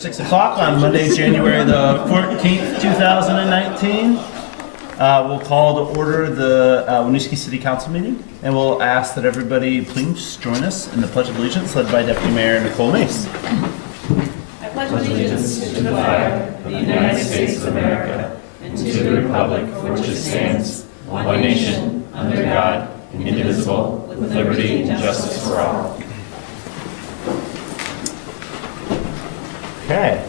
6 o'clock on Monday, January the 14th, 2019. We'll call to order the Winooski City Council meeting, and we'll ask that everybody please join us in the Pledge of Allegiance, led by Deputy Mayor Nicole Mace. I pledge allegiance to the flag of the United States of America and to the republic for which it stands, one nation, under God, indivisible, with liberty and justice for all. Okay,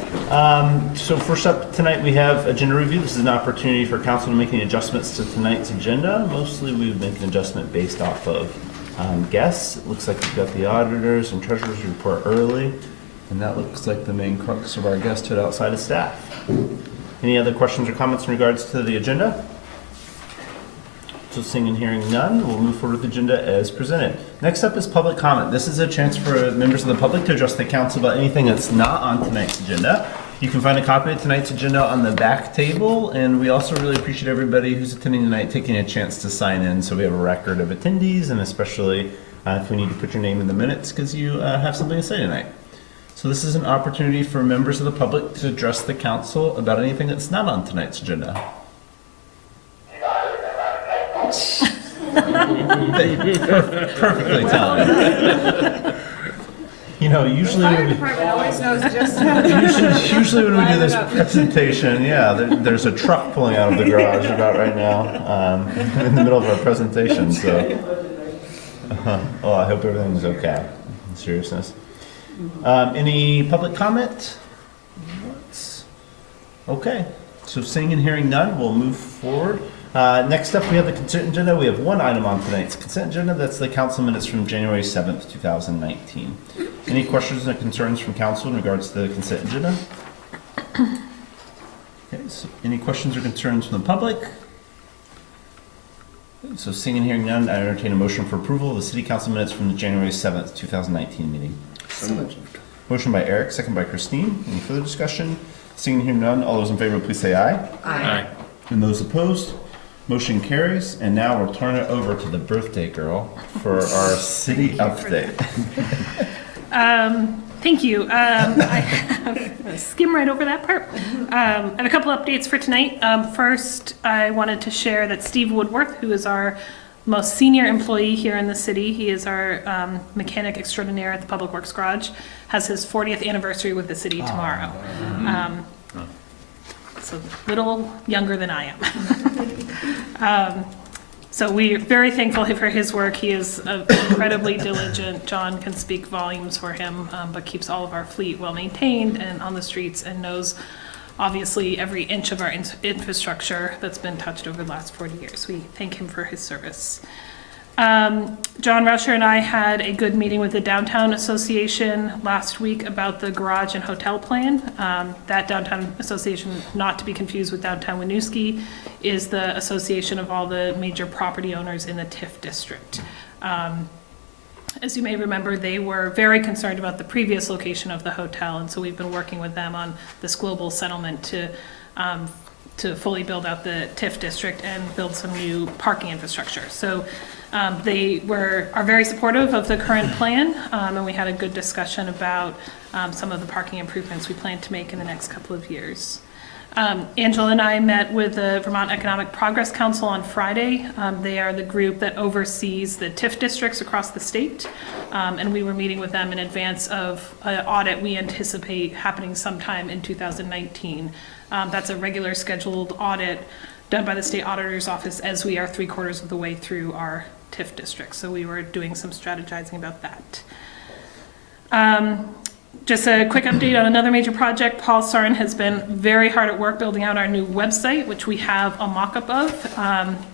so first up tonight we have agenda review. This is an opportunity for council to make any adjustments to tonight's agenda. Mostly we would make an adjustment based off of guests. It looks like we've got the auditors and treasurer's report early, and that looks like the main crux of our guesthood outside of staff. Any other questions or comments in regards to the agenda? So seeing and hearing none, we'll move forward with the agenda as presented. Next up is public comment. This is a chance for members of the public to address the council about anything that's not on tonight's agenda. You can find a copy of tonight's agenda on the back table, and we also really appreciate everybody who's attending tonight taking a chance to sign in so we have a record of attendees, and especially if we need to put your name in the minutes because you have something to say tonight. So this is an opportunity for members of the public to address the council about anything that's not on tonight's agenda. Perfectly timed. You know, usually Fire department always knows just usually when we do this presentation, yeah, there's a truck pulling out of the garage about right now in the middle of our presentation. So, oh, I hope everything's okay. In seriousness, any public comment? Okay, so seeing and hearing none, we'll move forward. Next up, we have the consent agenda. We have one item on tonight's consent agenda. That's the council minutes from January 7th, 2019. Any questions or concerns from council in regards to the consent agenda? Okay, so any questions or concerns from the public? So seeing and hearing none, I entertain a motion for approval of the city council minutes from the January 7th, 2019 meeting. So moved. Motion by Eric, second by Christine. Any further discussion? Seeing and hearing none, all those in favor, please say aye. Aye. And those opposed? Motion carries, and now we'll turn it over to the birthday girl for our city update. Thank you. I skim right over that part. I have a couple updates for tonight. First, I wanted to share that Steve Woodworth, who is our most senior employee here in the city, he is our mechanic extraordinaire at the Public Works Garage, has his 40th anniversary with the city tomorrow. So a little younger than I am. So we're very thankful for his work. He is incredibly diligent. John can speak volumes for him, but keeps all of our fleet well maintained and on the streets, and knows obviously every inch of our infrastructure that's been touched over the last 40 years. We thank him for his service. John Rusher and I had a good meeting with the Downtown Association last week about the garage and hotel plan. That Downtown Association, not to be confused with Downtown Winooski, is the association of all the major property owners in the TIF district. As you may remember, they were very concerned about the previous location of the hotel, and so we've been working with them on this global settlement to fully build out the TIF district and build some new parking infrastructure. So they are very supportive of the current plan, and we had a good discussion about some of the parking improvements we plan to make in the next couple of years. Angela and I met with the Vermont Economic Progress Council on Friday. They are the group that oversees the TIF districts across the state, and we were meeting with them in advance of an audit we anticipate happening sometime in 2019. That's a regular scheduled audit done by the state auditor's office as we are 3/4 of the way through our TIF district. So we were doing some strategizing about that. Just a quick update on another major project. Paul Sarin has been very hard at work building out our new website, which we have a mock-up of.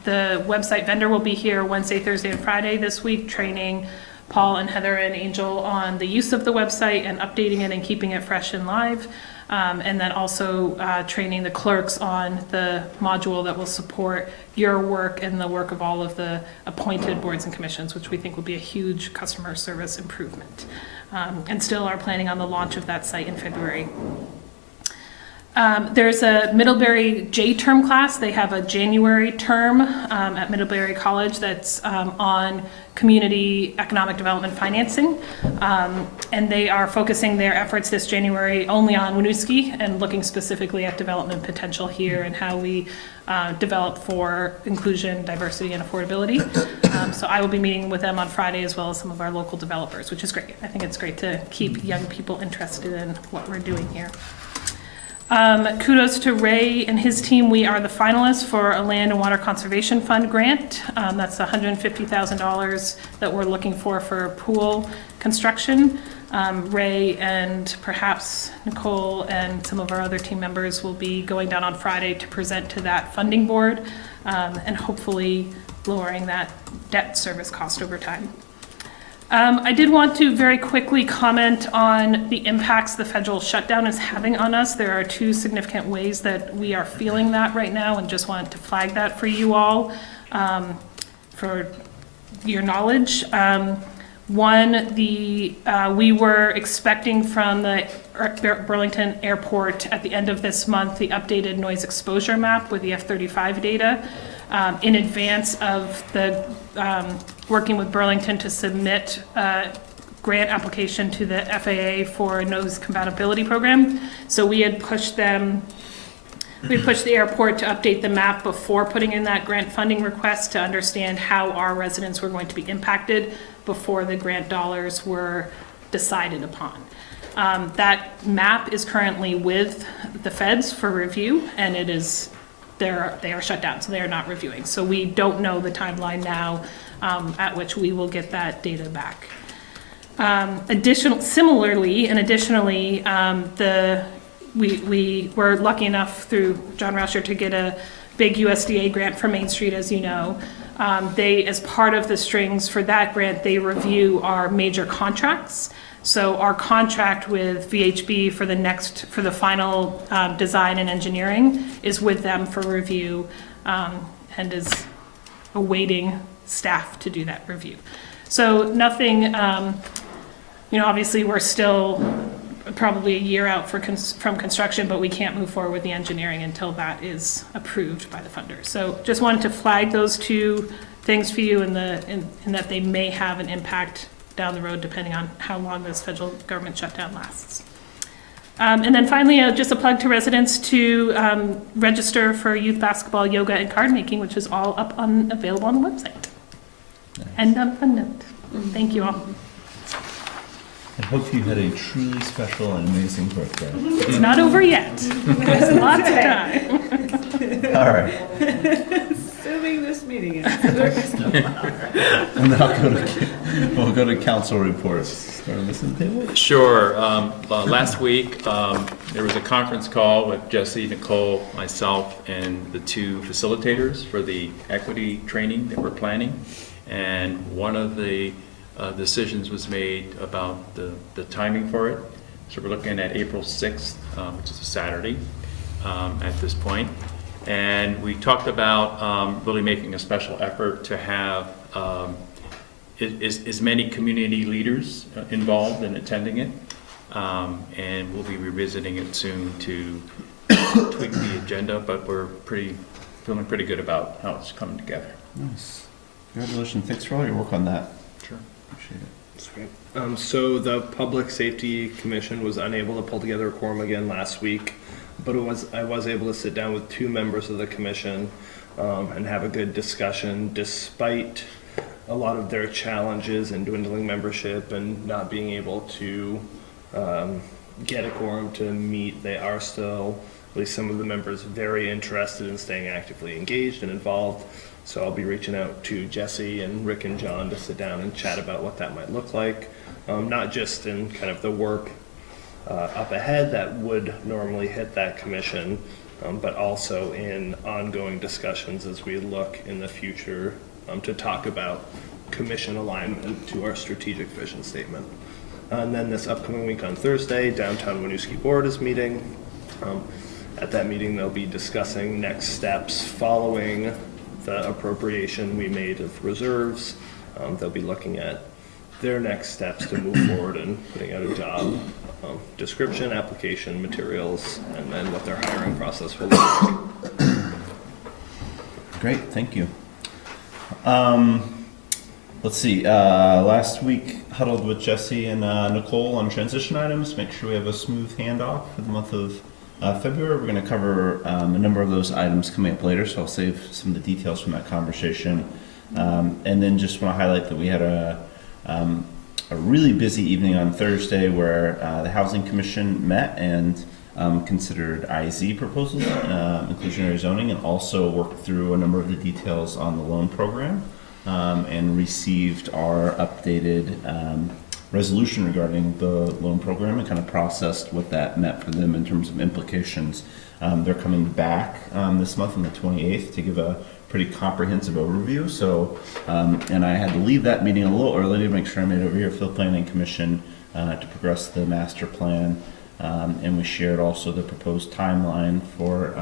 The website vendor will be here Wednesday, Thursday, and Friday this week, training Paul and Heather and Angel on the use of the website and updating it and keeping it fresh and live. And then also training the clerks on the module that will support your work and the work of all of the appointed boards and commissions, which we think will be a huge customer service improvement. And still are planning on the launch of that site in February. There's a Middlebury J-term class. They have a January term at Middlebury College that's on community economic development financing. And they are focusing their efforts this January only on Winooski and looking specifically at development potential here and how we develop for inclusion, diversity, and affordability. So I will be meeting with them on Friday as well as some of our local developers, which is great. I think it's great to keep young people interested in what we're doing here. Kudos to Ray and his team. We are the finalists for a Land and Water Conservation Fund grant. That's $150,000 that we're looking for pool construction. Ray and perhaps Nicole and some of our other team members will be going down on Friday to present to that funding board and hopefully lowering that debt service cost over time. I did want to very quickly comment on the impacts the federal shutdown is having on us. There are two significant ways that we are feeling that right now, and just wanted to flag that for you all for your knowledge. One, we were expecting from the Burlington Airport at the end of this month the updated noise exposure map with the F-35 data. In advance of the working with Burlington to submit a grant application to the FAA for a noise compatibility program. So we had pushed the airport to update the map before putting in that grant funding request to understand how our residents were going to be impacted before the grant dollars were decided upon. That map is currently with the feds for review, and they are shut down, so they are not reviewing. So we don't know the timeline now at which we will get that data back. Additionally, we were lucky enough through John Rauscher to get a big USDA grant for Main Street, as you know. They, as part of the strings for that grant, they review our major contracts. So our contract with VHB for the final design and engineering is with them for review and is awaiting staff to do that review. So nothing, obviously we're still probably a year out from construction, but we can't move forward with the engineering until that is approved by the funder. So just wanted to flag those two things for you in that they may have an impact down the road, depending on how long this federal government shutdown lasts. And then finally, just a plug to residents to register for youth basketball, yoga, and card making, which is all available on the website. Nice. And on fun note. Thank you all. I hope you had a truly special and amazing birthday. It's not over yet. There's lots of time. All right. Assuming this meeting is. And then we'll go to council reports. Start on this end of the table. Sure. Last week, there was a conference call with Jesse, Nicole, myself, and the two facilitators for the equity training that we're planning. And one of the decisions was made about the timing for it. So we're looking at April 6th, which is a Saturday at this point. And we talked about really making a special effort to have as many community leaders involved in attending it. And we'll be revisiting it soon to tweak the agenda, but we're feeling pretty good about how it's coming together. Nice. Congratulations. Thanks for all your work on that. Sure. Appreciate it. That's great. So the Public Safety Commission was unable to pull together a quorum again last week, but I was able to sit down with two members of the commission and have a good discussion despite a lot of their challenges in dwindling membership and not being able to get a quorum to meet. They are still, at least some of the members, very interested in staying actively engaged and involved. So I'll be reaching out to Jesse and Rick and John to sit down and chat about what that might look like, not just in kind of the work up ahead that would normally hit that commission, but also in ongoing discussions as we look in the future to talk about commission alignment to our strategic vision statement. And then this upcoming week on Thursday, Downtown Winooski Board is meeting. At that meeting, they'll be discussing next steps following the appropriation we made of reserves. They'll be looking at their next steps to move forward in putting out a job description, application materials, and then what their hiring process will look like. Great, thank you. Let's see, last week huddled with Jesse and Nicole on transition items, make sure we have a smooth handoff for the month of February. We're going to cover a number of those items coming up later, so I'll save some of the details from that conversation. And then just want to highlight that we had a really busy evening on Thursday where the Housing Commission met and considered IZ proposals, inclusionary zoning, and also worked through a number of the details on the loan program, and received our updated resolution regarding the loan program and kind of processed what that meant for them in terms of implications. They're coming back this month on the 28th to give a pretty comprehensive overview. So, and I had to leave that meeting a little early to make sure I made it over here for the Planning Commission to progress the master plan. And we shared also the proposed timeline for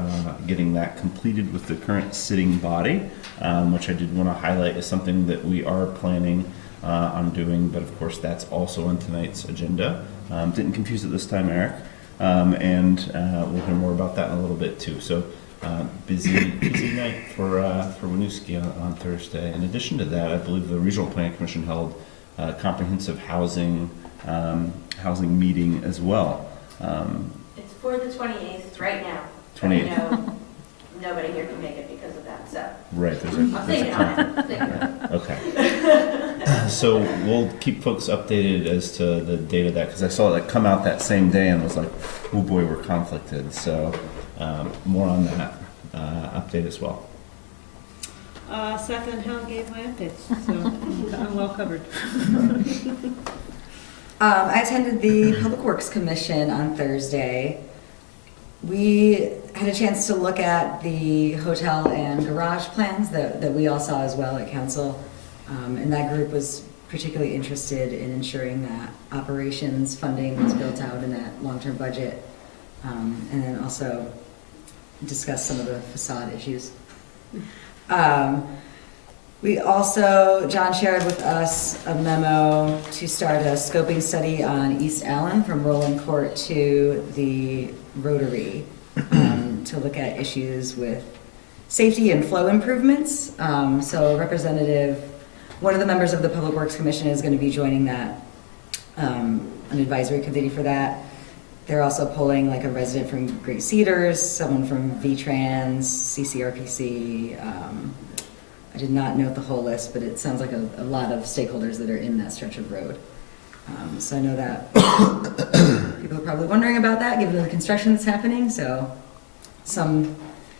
getting that completed with the current sitting body, which I did want to highlight as something that we are planning on doing, but of course that's also on tonight's agenda. Didn't confuse it this time, Eric. And we'll hear more about that in a little bit too. So busy night for Winooski on Thursday. In addition to that, I believe the Regional Planning Commission held a comprehensive housing meeting as well. It's for the 28th right now. 28th. I know nobody here can make it because of that, so Right, there's I'm a thinking on it. Thinking on it. Okay. So we'll keep folks updated as to the date of that, because I saw that come out that same day and was like, oh boy, we're conflicted. So more on that update as well. Seth and Helen gave my updates, so I'm well covered. I attended the Public Works Commission on Thursday. We had a chance to look at the hotel and garage plans that we all saw as well at council. And that group was particularly interested in ensuring that operations funding was built out in that long-term budget. And then also discuss some of the facade issues. We also, John shared with us a memo to start a scoping study on East Allen from Roland Court to the Rotary, to look at issues with safety and flow improvements. So one of the members of the Public Works Commission is going to be joining that, an advisory committee for that. They're also pulling like a resident from Great Cedars, someone from V-Trans, CCRPC. I did not note the whole list, but it sounds like a lot of stakeholders that are in that stretch of road. So I know that people are probably wondering about that, given the construction that's happening. So some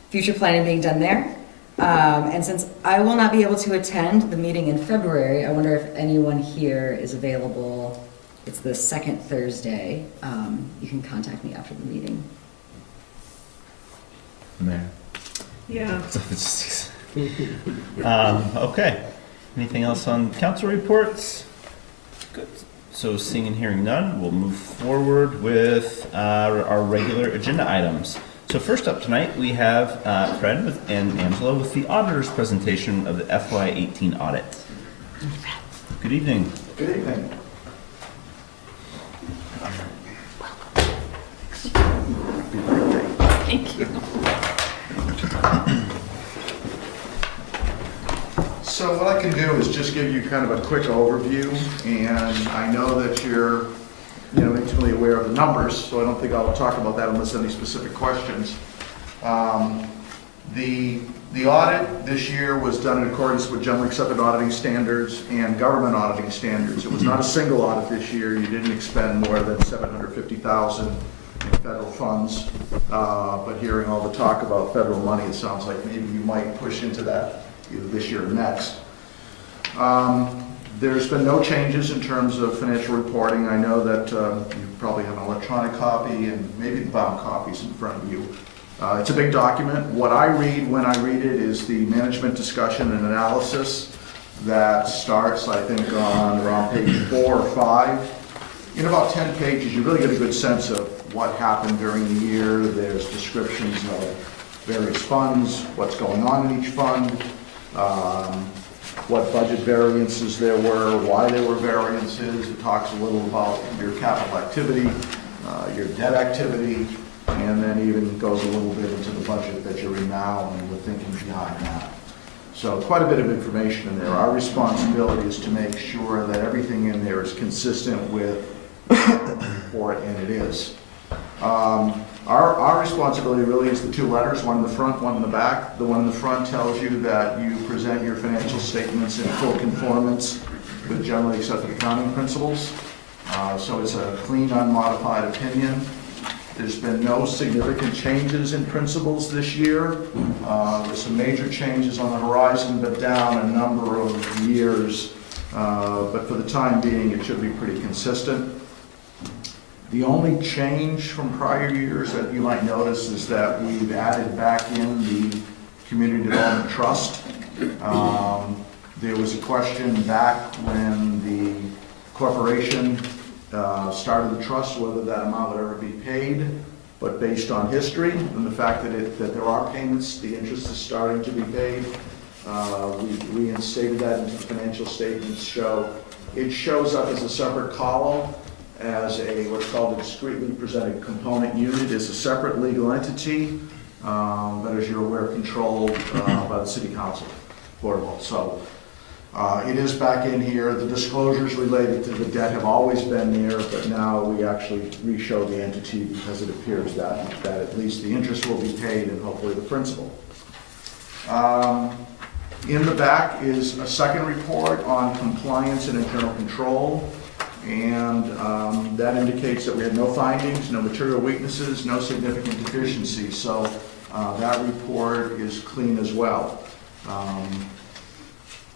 future planning being done there. And since I will not be able to attend the meeting in February, I wonder if anyone here is available. It's the second Thursday. You can contact me after the meeting. Man. Yeah. Okay. Anything else on council reports? Good. So seeing and hearing none, we'll move forward with our regular agenda items. So first up tonight, we have Fred and Angela with the auditor's presentation of the FY18 audit. Good evening. Good evening. Thank you. So what I can do is just give you kind of a quick overview, and I know that you're, intimately aware of the numbers, so I don't think I'll talk about that unless any specific questions. The audit this year was done in accordance with generally accepted auditing standards and government auditing standards. It was not a single audit this year. You didn't expend more than $750,000 in federal funds, but hearing all the talk about federal money, it sounds like maybe you might push into that either this year or next. There's been no changes in terms of financial reporting. I know that you probably have an electronic copy and maybe the bound copies in front of you. It's a big document. What I read when I read it is the management discussion and analysis that starts, I think, on around page 4 or 5. In about 10 pages, you really get a good sense of what happened during the year. There's descriptions of various funds, what's going on in each fund, what budget variances there were, why there were variances. It talks a little about your capital activity, your debt activity, and then even goes a little bit into the budget that you're in now and the thinking behind that. So quite a bit of information in there. Our responsibility is to make sure that everything in there is consistent with the report, and it is. Our responsibility really is the two letters, one in the front, one in the back. The one in the front tells you that you present your financial statements in full conformance with generally accepted accounting principles. So it's a clean, unmodified opinion. There's been no significant changes in principles this year. There's some major changes on the horizon, but down a number of years. But for the time being, it should be pretty consistent. The only change from prior years that you might notice is that we've added back in the Community Development Trust. There was a question back when the corporation started the trust, whether that amount would ever be paid, but based on history and the fact that there are payments, the interest is starting to be paid. We reinstated that into the financial statements. It shows up as a separate column as what's called a discretely presented component unit. Is a separate legal entity that, as you're aware, controlled by the City Council, Board of Health. So it is back in here. The disclosures related to the debt have always been there, but now we actually re-show the entity because it appears that at least the interest will be paid and hopefully the principal. In the back is a second report on compliance and internal control. And that indicates that we had no findings, no material weaknesses, no significant deficiencies. So that report is clean as well.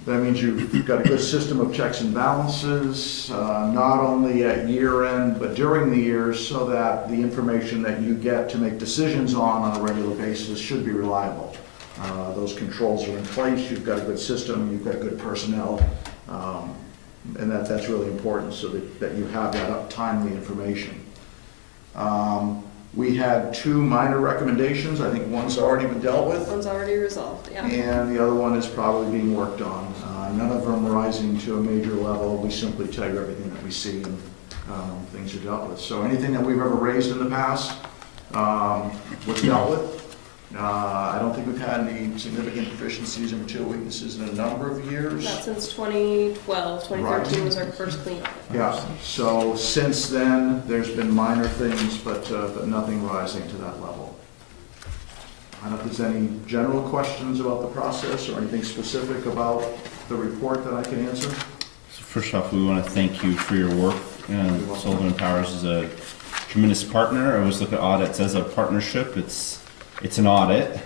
That means you've got a good system of checks and balances, not only at year end, but during the years, so that the information that you get to make decisions on a regular basis should be reliable. Those controls are in place, you've got a good system, you've got good personnel. And that's really important so that you have that timely information. We had two minor recommendations. I think one's already been dealt with. One's already resolved, yeah. And the other one is probably being worked on. None of them rising to a major level. We simply tell you everything that we see and things are dealt with. So anything that we've ever raised in the past was dealt with. I don't think we've had any significant deficiencies or material weaknesses in a number of years. Not since 2012. 2013 Right. was our first cleanup. Yeah, so since then, there's been minor things, but nothing rising to that level. I don't know if there's any general questions about the process or anything specific about the report that I can answer. So first off, we want to thank you for your work. Sullivan & Powers is a tremendous partner. I always look at audits as a partnership. It's an audit,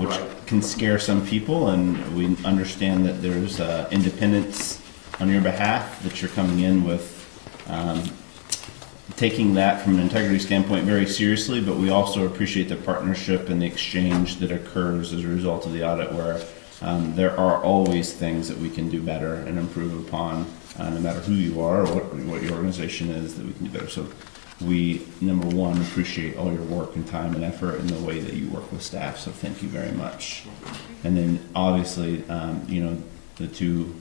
which Right. can scare some people, and we understand that there's independence on your behalf, that you're coming in with taking that from an integrity standpoint very seriously, but we also appreciate the partnership and the exchange that occurs as a result of the audit, where there are always things that we can do better and improve upon, no matter who you are or what your organization is, that we can do better. So we, number one, appreciate all your work and time and effort and the way that you work with staff, so thank you very much. And then, obviously, the two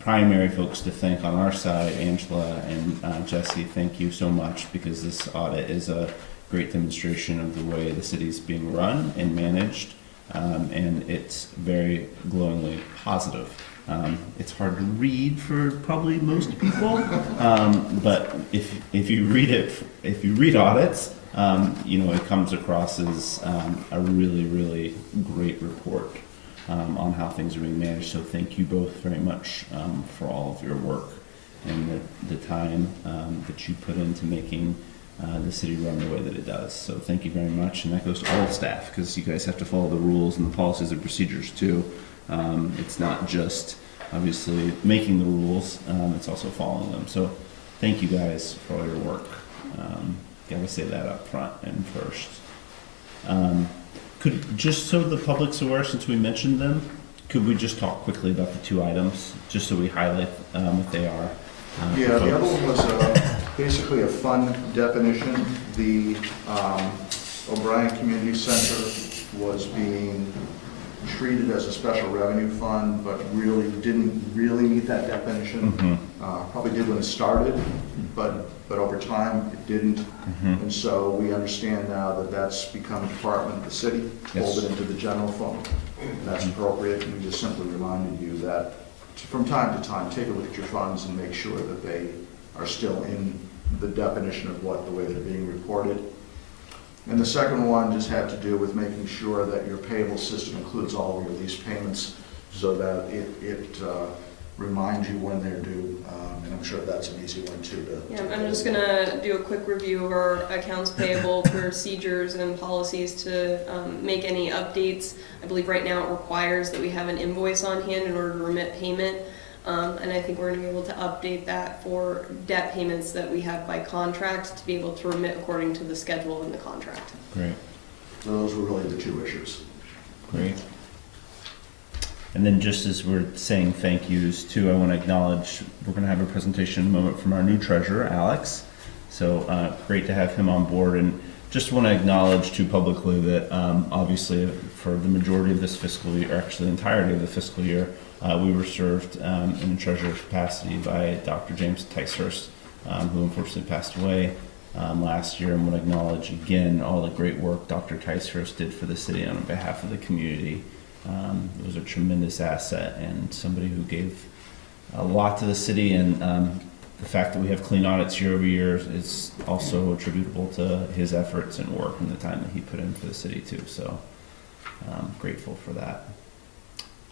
primary folks to thank on our side, Angela and Jesse, thank you so much, because this audit is a great demonstration of the way the city's being run and managed, and it's very glowingly positive. It's hard to read for probably most people, but if you read audits, it comes across as a really, really great report on how things are being managed. So thank you both very much for all of your work and the time that you put into making the city run the way that it does. So thank you very much, and that goes to all staff, because you guys have to follow the rules and the policies and procedures too. It's not just obviously making the rules, it's also following them. So thank you guys for all your work. Gotta say that up front and first. Could, just so the public's aware, since we mentioned them, could we just talk quickly about the two items, just so we highlight what they are? Yeah, the other one was basically a fund definition. The O'Brien Community Center was being treated as a special revenue fund, but really didn't really meet that definition. Probably did when it started, but over time, it didn't. And so we understand now that that's become a department of the city, folded into the general fund. That's appropriate, and we just simply reminded you that from time to time, take a look at your funds and make sure that they are still in the definition of the way they're being reported. And the second one just had to do with making sure that your payable system includes all of your lease payments so that it reminds you when they're due. And I'm sure that's an easy one too. Yeah, I'm just gonna do a quick review of our accounts payable procedures and policies to make any updates. I believe right now it requires that we have an invoice on hand in order to remit payment. And I think we're gonna be able to update that for debt payments that we have by contract to be able to remit according to the schedule in the contract. Great, So those were really the two issues. great. And then just as we're saying thank yous too, I want to acknowledge, we're going to have a presentation in a moment from our new treasurer, Alex. So great to have him on board, and just want to acknowledge too publicly that obviously for the majority of this fiscal year, or actually the entirety of the fiscal year, we were served in a treasurer's capacity by Dr. James Ticehurst, who unfortunately passed away last year, and want to acknowledge again all the great work Dr. Ticehurst did for the city on behalf of the community. It was a tremendous asset and somebody who gave a lot to the city, and the fact that we have clean audits year over year is also attributable to his efforts and work and the time that he put in for the city too. So grateful for that.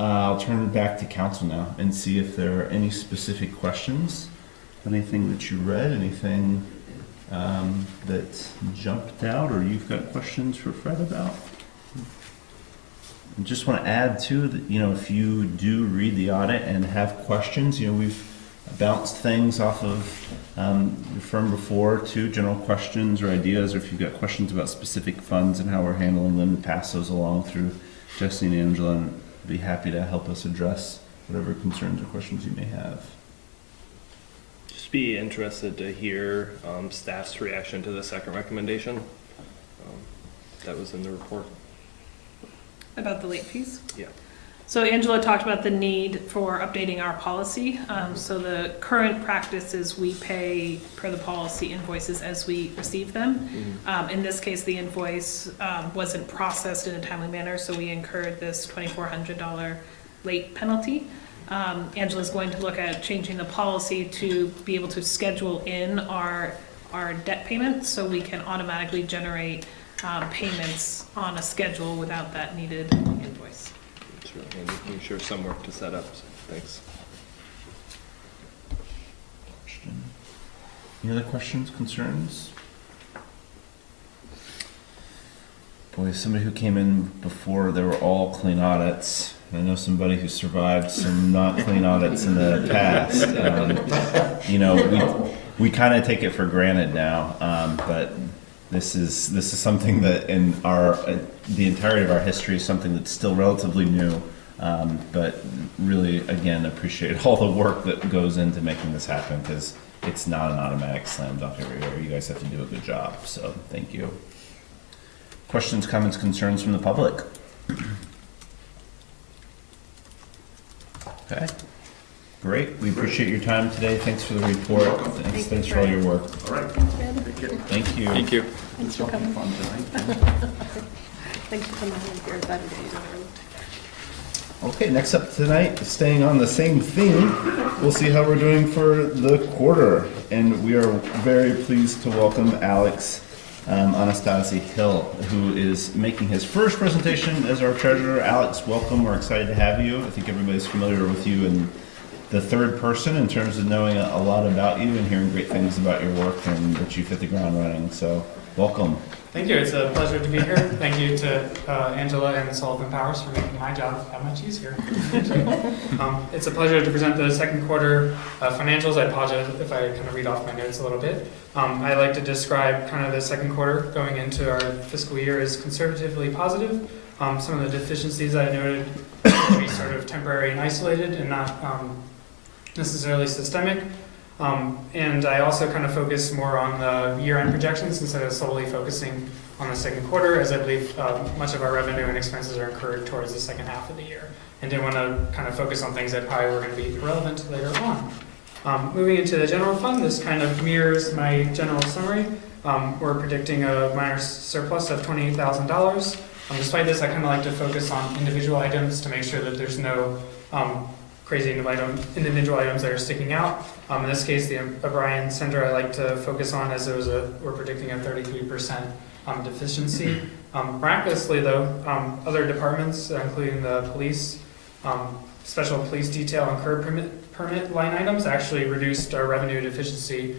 I'll turn back to council now and see if there are any specific questions. Anything that you read, anything that jumped out, or you've got questions for Fred about? I just want to add too that, if you do read the audit and have questions, we've bounced things off of your firm before too, general questions or ideas, or if you've got questions about specific funds and how we're handling them, to pass those along through Jesse and Angela, and be happy to help us address whatever concerns or questions you may have. Just be interested to hear staff's reaction to the second recommendation that was in the report. About the late fees? Yeah. So Angela talked about the need for updating our policy. So the current practice is we pay per the policy invoices as we receive them. In this case, the invoice wasn't processed in a timely manner, so we incurred this $2,400 late penalty. Angela's going to look at changing the policy to be able to schedule in our debt payments so we can automatically generate payments on a schedule without that needed invoice. It's really handy. I'm sure some work to set up. So thanks. Any other questions, concerns? Boy, somebody who came in before, they were all clean audits. I know somebody who survived some not clean audits in the past. We kind of take it for granted now, but this is something that in the entirety of our history is something that's still relatively new. But really, again, appreciate all the work that goes into making this happen, because it's not an automatic slam dunk everywhere. You guys have to do a good job, so thank you. Questions, comments, concerns from the public? Okay, great. We appreciate your time today. Thanks for the report. Thanks for all your work. All right. Thank you. Thank you. Thanks for coming. Thanks for coming in here Saturday. Okay, next up tonight, staying on the same theme, we'll see how we're doing for the quarter. And we are very pleased to welcome Alex Anastasi Hill, who is making his first presentation as our treasurer. Alex, welcome. We're excited to have you. I think everybody's familiar with you in the third person in terms of knowing a lot about you and hearing great things about your work, and that you've hit the ground running. So welcome. Thank you. It's a pleasure to be here. Thank you to Angela and Sullivan Powers for making my job that much easier. It's a pleasure to present the second quarter financials. I apologize if I kind of read off my notes a little bit. I like to describe kind of the second quarter going into our fiscal year as conservatively positive. Some of the deficiencies I noted to be sort of temporary and isolated and not necessarily systemic. And I also kind of focus more on the year-end projections instead of solely focusing on the second quarter, as I believe much of our revenue and expenses are incurred towards the second half of the year. And didn't want to kind of focus on things that probably were going to be irrelevant later on. Moving into the general fund, this kind of mirrors my general summary. We're predicting a minor surplus of $28,000. Despite this, I kind of like to focus on individual items to make sure that there's no crazy individual items that are sticking out. In this case, the O'Brien Center I like to focus on, as we're predicting a 33% deficiency. Miraculously though, other departments, including the police, special police detail and curb permit line items actually reduced our revenue deficiency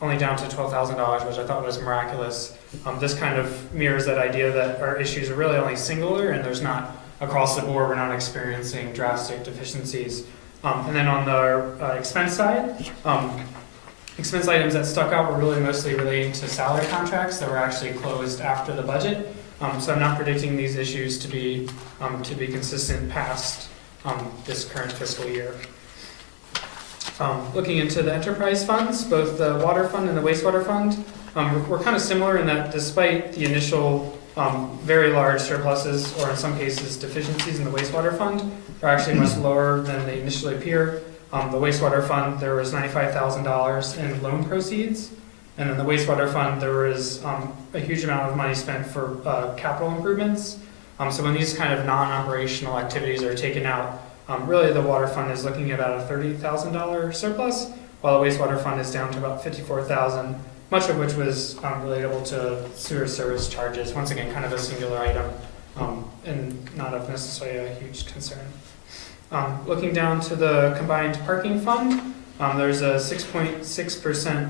only down to $12,000, which I thought was miraculous. This kind of mirrors that idea that our issues are really only singular and there's not across the board, we're not experiencing drastic deficiencies. And then on the expense side, expense items that stuck out were really mostly relating to salary contracts that were actually closed after the budget. So I'm not predicting these issues to be consistent past this current fiscal year. Looking into the enterprise funds, both the water fund and the wastewater fund, we're kind of similar in that despite the initial very large surpluses, or in some cases deficiencies in the wastewater fund, they're actually much lower than they initially appear. The wastewater fund, there was $95,000 in loan proceeds, and in the wastewater fund, there was a huge amount of money spent for capital improvements. So when these kind of non-operational activities are taken out, really the water fund is looking at about a $30,000 surplus, while the wastewater fund is down to about $54,000, much of which was relatable to sewer service charges. Once again, kind of a singular item, and not of necessarily a huge concern. Looking down to the combined parking fund, there's a 6.6%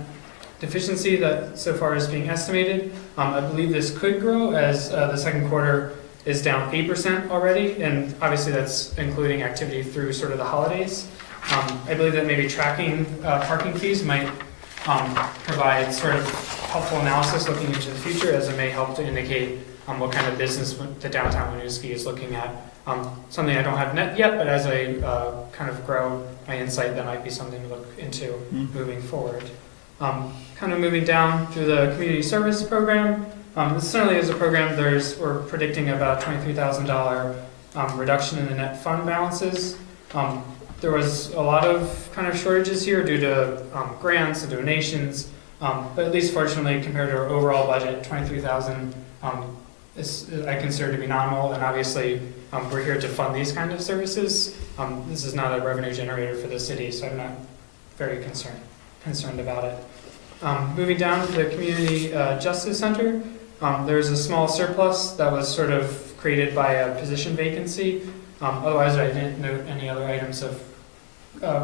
deficiency that so far is being estimated. I believe this could grow as the second quarter is down 8% already, and obviously that's including activity through sort of the holidays. I believe that maybe tracking parking fees might provide sort of helpful analysis looking into the future, as it may help to indicate what kind of business the downtown Winooski is looking at. Something I don't have net yet, but as I kind of grow my insight, that might be something to look into moving forward. Kind of moving down through the community service program. This certainly is a program, we're predicting about $23,000 reduction in the net fund balances. There was a lot of kind of shortages here due to grants and donations, but at least fortunately compared to our overall budget, $23,000 I consider to be nominal, and obviously we're here to fund these kind of services. This is not a revenue generator for the city, so I'm not very concerned about it. Moving down to the Community Justice Center, there's a small surplus that was sort of created by a position vacancy. Otherwise, I didn't note any other items of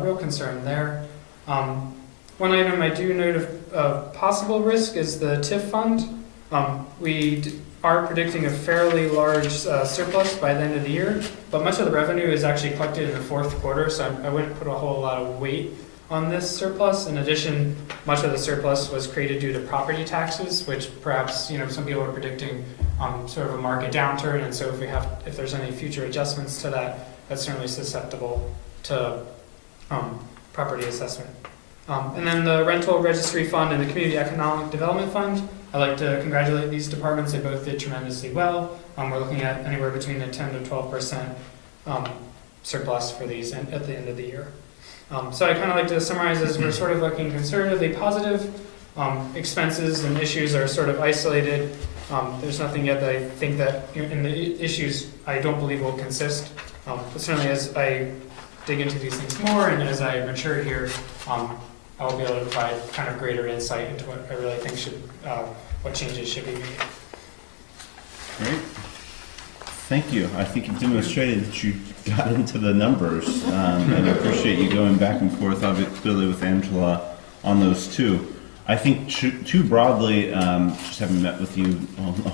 real concern there. One item I do note of possible risk is the TIF fund. We are predicting a fairly large surplus by the end of the year, but much of the revenue is actually collected in the fourth quarter, so I wouldn't put a whole lot of weight on this surplus. In addition, much of the surplus was created due to property taxes, which perhaps some people are predicting sort of a market downturn, and so if there's any future adjustments to that, that's certainly susceptible to property assessment. And then the rental registry fund and the community economic development fund, I'd like to congratulate these departments. They both did tremendously well. We're looking at anywhere between a 10 to 12% surplus for these at the end of the year. So I kind of like to summarize as we're sort of looking conservatively positive. Expenses and issues are sort of isolated. There's nothing yet that I think that in the issues I don't believe will consist. But certainly as I dig into these things more and as I mature here, I will be able to provide kind of greater insight into what I really think what changes should be made. Great. Thank you. I think you've demonstrated that you got into the numbers, and I appreciate you going back and forth, clearly with Angela on those two. I think too broadly, just having met with you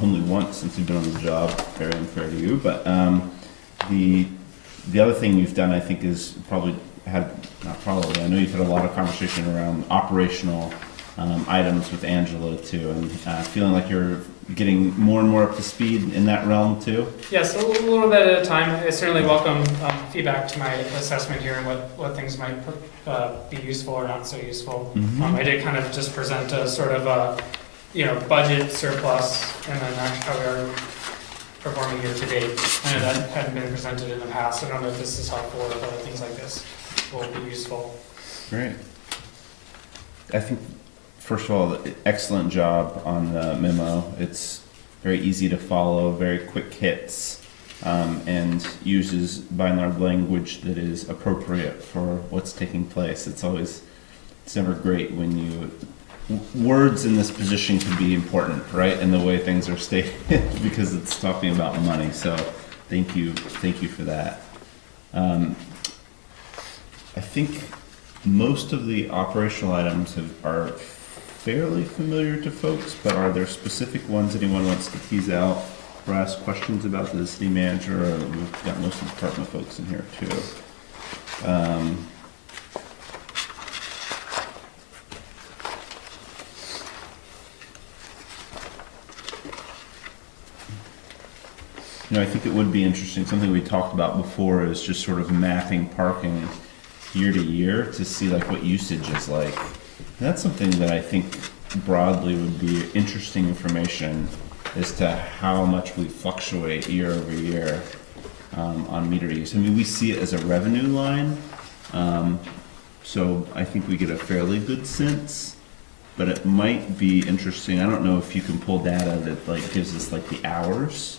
only once since you've been on the job, very unfair to you, but the other thing you've done, I think, is I know you've had a lot of conversation around operational items with Angela too, and feeling like you're getting more and more up to speed in that realm too? Yes, a little bit at a time. I certainly welcome feedback to my assessment here and what things might be useful or not so useful. I did kind of just present a sort of a, budget surplus and then actually how we are performing year to date. I know that hadn't been presented in the past. I don't know if this is helpful or whether things like this will be useful. Great. I think, first of all, excellent job on the memo. It's very easy to follow, very quick hits, and uses by and large language that is appropriate for what's taking place. It's never great when words in this position can be important, right? And the way things are stated because it's talking about money. So thank you for that. I think most of the operational items are fairly familiar to folks, but are there specific ones anyone wants to tease out or ask questions about the city manager? Or we've got most of the department folks in here too. I think it would be interesting, something we talked about before is just sort of mapping parking year to year to see like what usage is like. And that's something that I think broadly would be interesting information as to how much we fluctuate year over year on meter use. I mean, we see it as a revenue line, so I think we get a fairly good sense, but it might be interesting. I don't know if you can pull data that like gives us like the hours,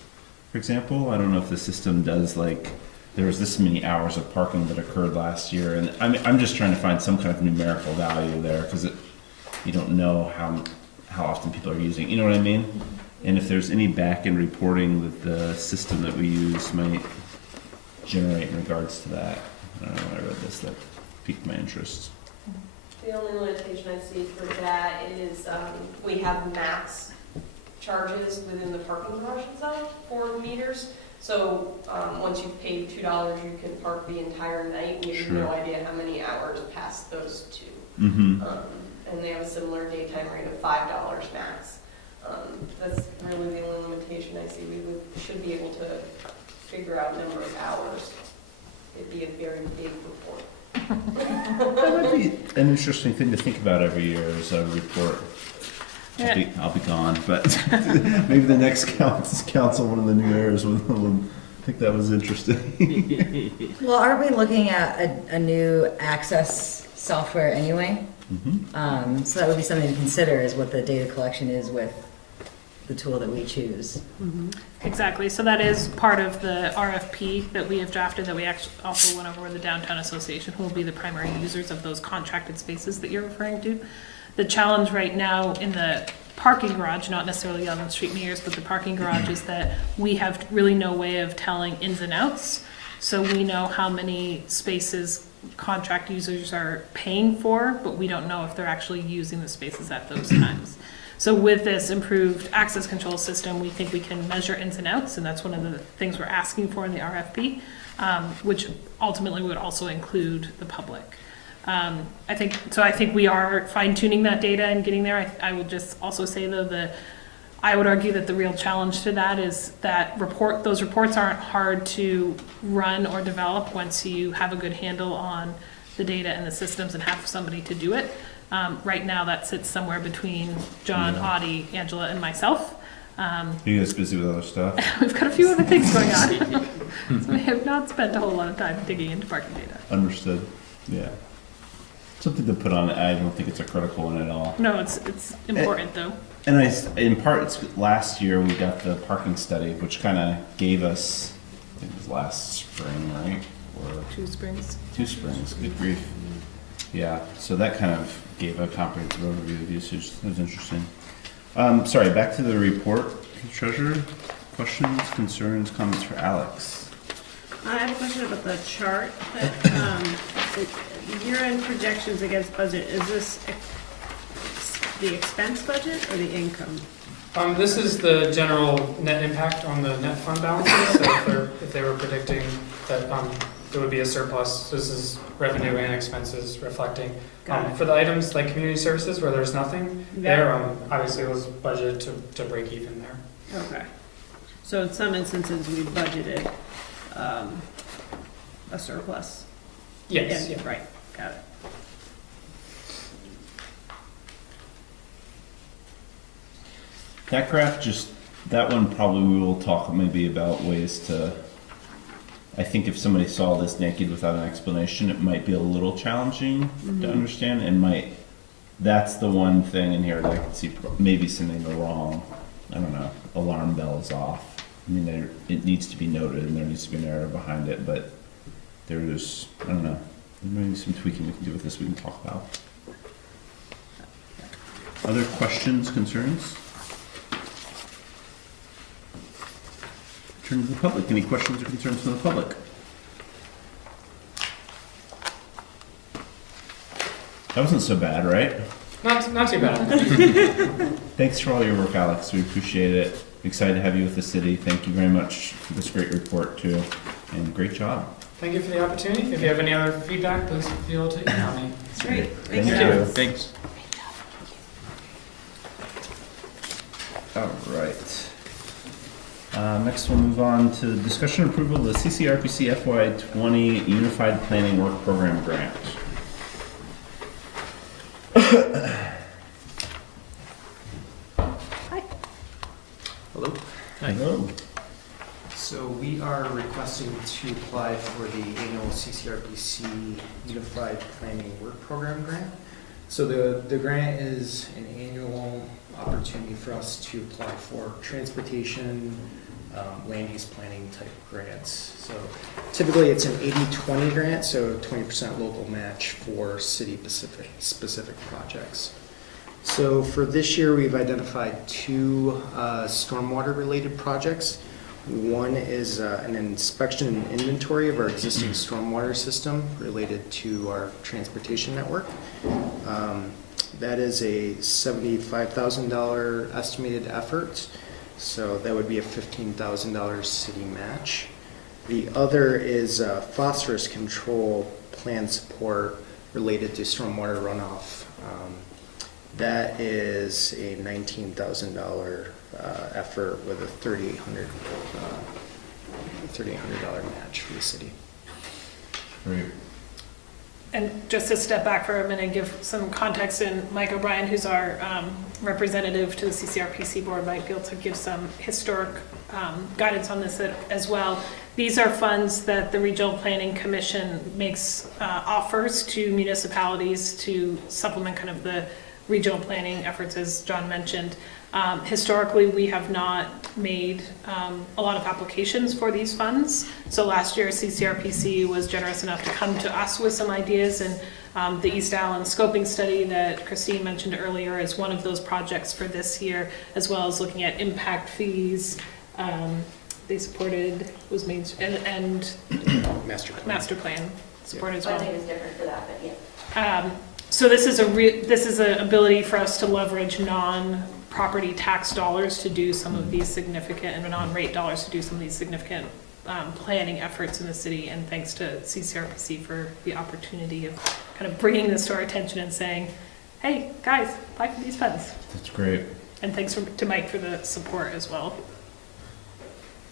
for example. I don't know if the system does like, there was this many hours of parking that occurred last year, and I'm just trying to find some kind of numerical value there because you don't know how often people are using. You know what I mean? And if there's any back-end reporting that the system that we use might generate in regards to that. I don't know when I read this, that piqued my interest. The only limitation I see for that is we have max charges within the parking garage itself for the meters. So once you've paid $2, you can park the entire night. We have no idea how many hours past those two. Mm-hmm. And they have a similar daytime rate of $5 max. That's really the only limitation I see. We should be able to figure out number of hours. It'd be a very big report. That would be an interesting thing to think about every year as a report. I'll be gone, but maybe the next council, one of the new mayors, will think that was interesting. Well, aren't we looking at a new access software anyway? Mm-hmm. So that would be something to consider, is what the data collection is with the tool that we choose. Exactly, so that is part of the RFP that we have drafted, that we actually also went over with the Downtown Association, who will be the primary users of those contracted spaces that you're referring to. The challenge right now in the parking garage, not necessarily on the street meters, but the parking garage, is that we have really no way of telling ins and outs. So we know how many spaces contract users are paying for, but we don't know if they're actually using the spaces at those times. So with this improved access control system, we think we can measure ins and outs, and that's one of the things we're asking for in the RFP, which ultimately would also include the public. I think we are fine-tuning that data and getting there. I would just also say, though, I would argue that the real challenge to that is that those reports aren't hard to run or develop once you have a good handle on the data and the systems and have somebody to do it. Right now, that sits somewhere between John, Audie, Angela, and myself. You guys busy with other stuff? We've got a few other things going on. So we have not spent a whole lot of time digging into parking data. Understood. Yeah. Something to put on. I don't think it's a critical one at all. No, it's important though. And in part, it's last year we got the parking study, which kind of gave us, I think it was last spring, right? Or 2 springs. 2 springs. Good grief. Yeah. So that kind of gave a comprehensive overview of usage. That was interesting. Sorry, back to the report. Treasurer, questions, concerns, comments for Alex? I have a question about the chart. Year-end projections against budget, is this the expense budget or the income? This is the general net impact on the net fund balances. So if they were predicting that there would be a surplus, this is revenue and expenses reflecting Got it. For the items like community services where there's nothing, Yeah. there, obviously it was budgeted to break even there. Okay. So in some instances, we budgeted, a surplus. Yes, Yeah, right, got it. That graph, that one probably we will talk maybe about ways to, I think if somebody saw this naked without an explanation, it might be a little challenging to understand and that's the one thing in here that I could see maybe something go wrong. I don't know, alarm bells off. I mean, it needs to be noted and there needs to be a narrative behind it, but there's, I don't know, maybe some tweaking we can do with this we can talk about. Other questions, concerns? Turn to the public. Any questions or concerns from the public? That wasn't so bad, right? Not too bad. Thanks for all your work, Alex. We appreciate it. Excited to have you with the city. Thank you very much for this great report, too. And great job. Thank you for the opportunity. If you have any other feedback, please feel to email me. Great. Thank you. you. Thanks. All right. Next, we'll move on to discussion and approval of the CCRPC FY20 Unified Planning Work Program Grant. Hello. Hello. So we are requesting to apply for the annual CCRPC Unified Planning Work Program grant. So the grant is an annual opportunity for us to apply for transportation, land use planning type grants. So typically it's an 80-20 grant, so 20% local match for city specific projects. So for this year, we've identified two stormwater related projects. One is an inspection and inventory of our existing stormwater system related to our transportation network. That is a $75,000 estimated effort, so that would be a $15,000 city match. The other is phosphorus control plan support related to stormwater runoff. That is a $19,000 effort with a $3,800 match for the city. Great. And just to step back for a minute and give some context, and Mike O'Brien, who's our representative to the CCRPC board, might be able to give some historic guidance on this as well. These are funds that the Regional Planning Commission makes offers to municipalities to supplement kind of the regional planning efforts, as John mentioned. Historically, we have not made a lot of applications for these funds. So last year, CCRPC was generous enough to come to us with some ideas, and the East Allen scoping study that Christine mentioned earlier is one of those projects for this year, as well as looking at impact fees. They supported, was made, and master plan supported as well. I think it's different for that, but yeah. So this is an ability for us to leverage non-property tax dollars to do some of these significant, and non-rate dollars to do some of these significant planning efforts in the city. And thanks to CCRPC for the opportunity of kind of bringing this to our attention and saying, hey, guys, apply for these funds. That's great. And thanks to Mike for the support as well.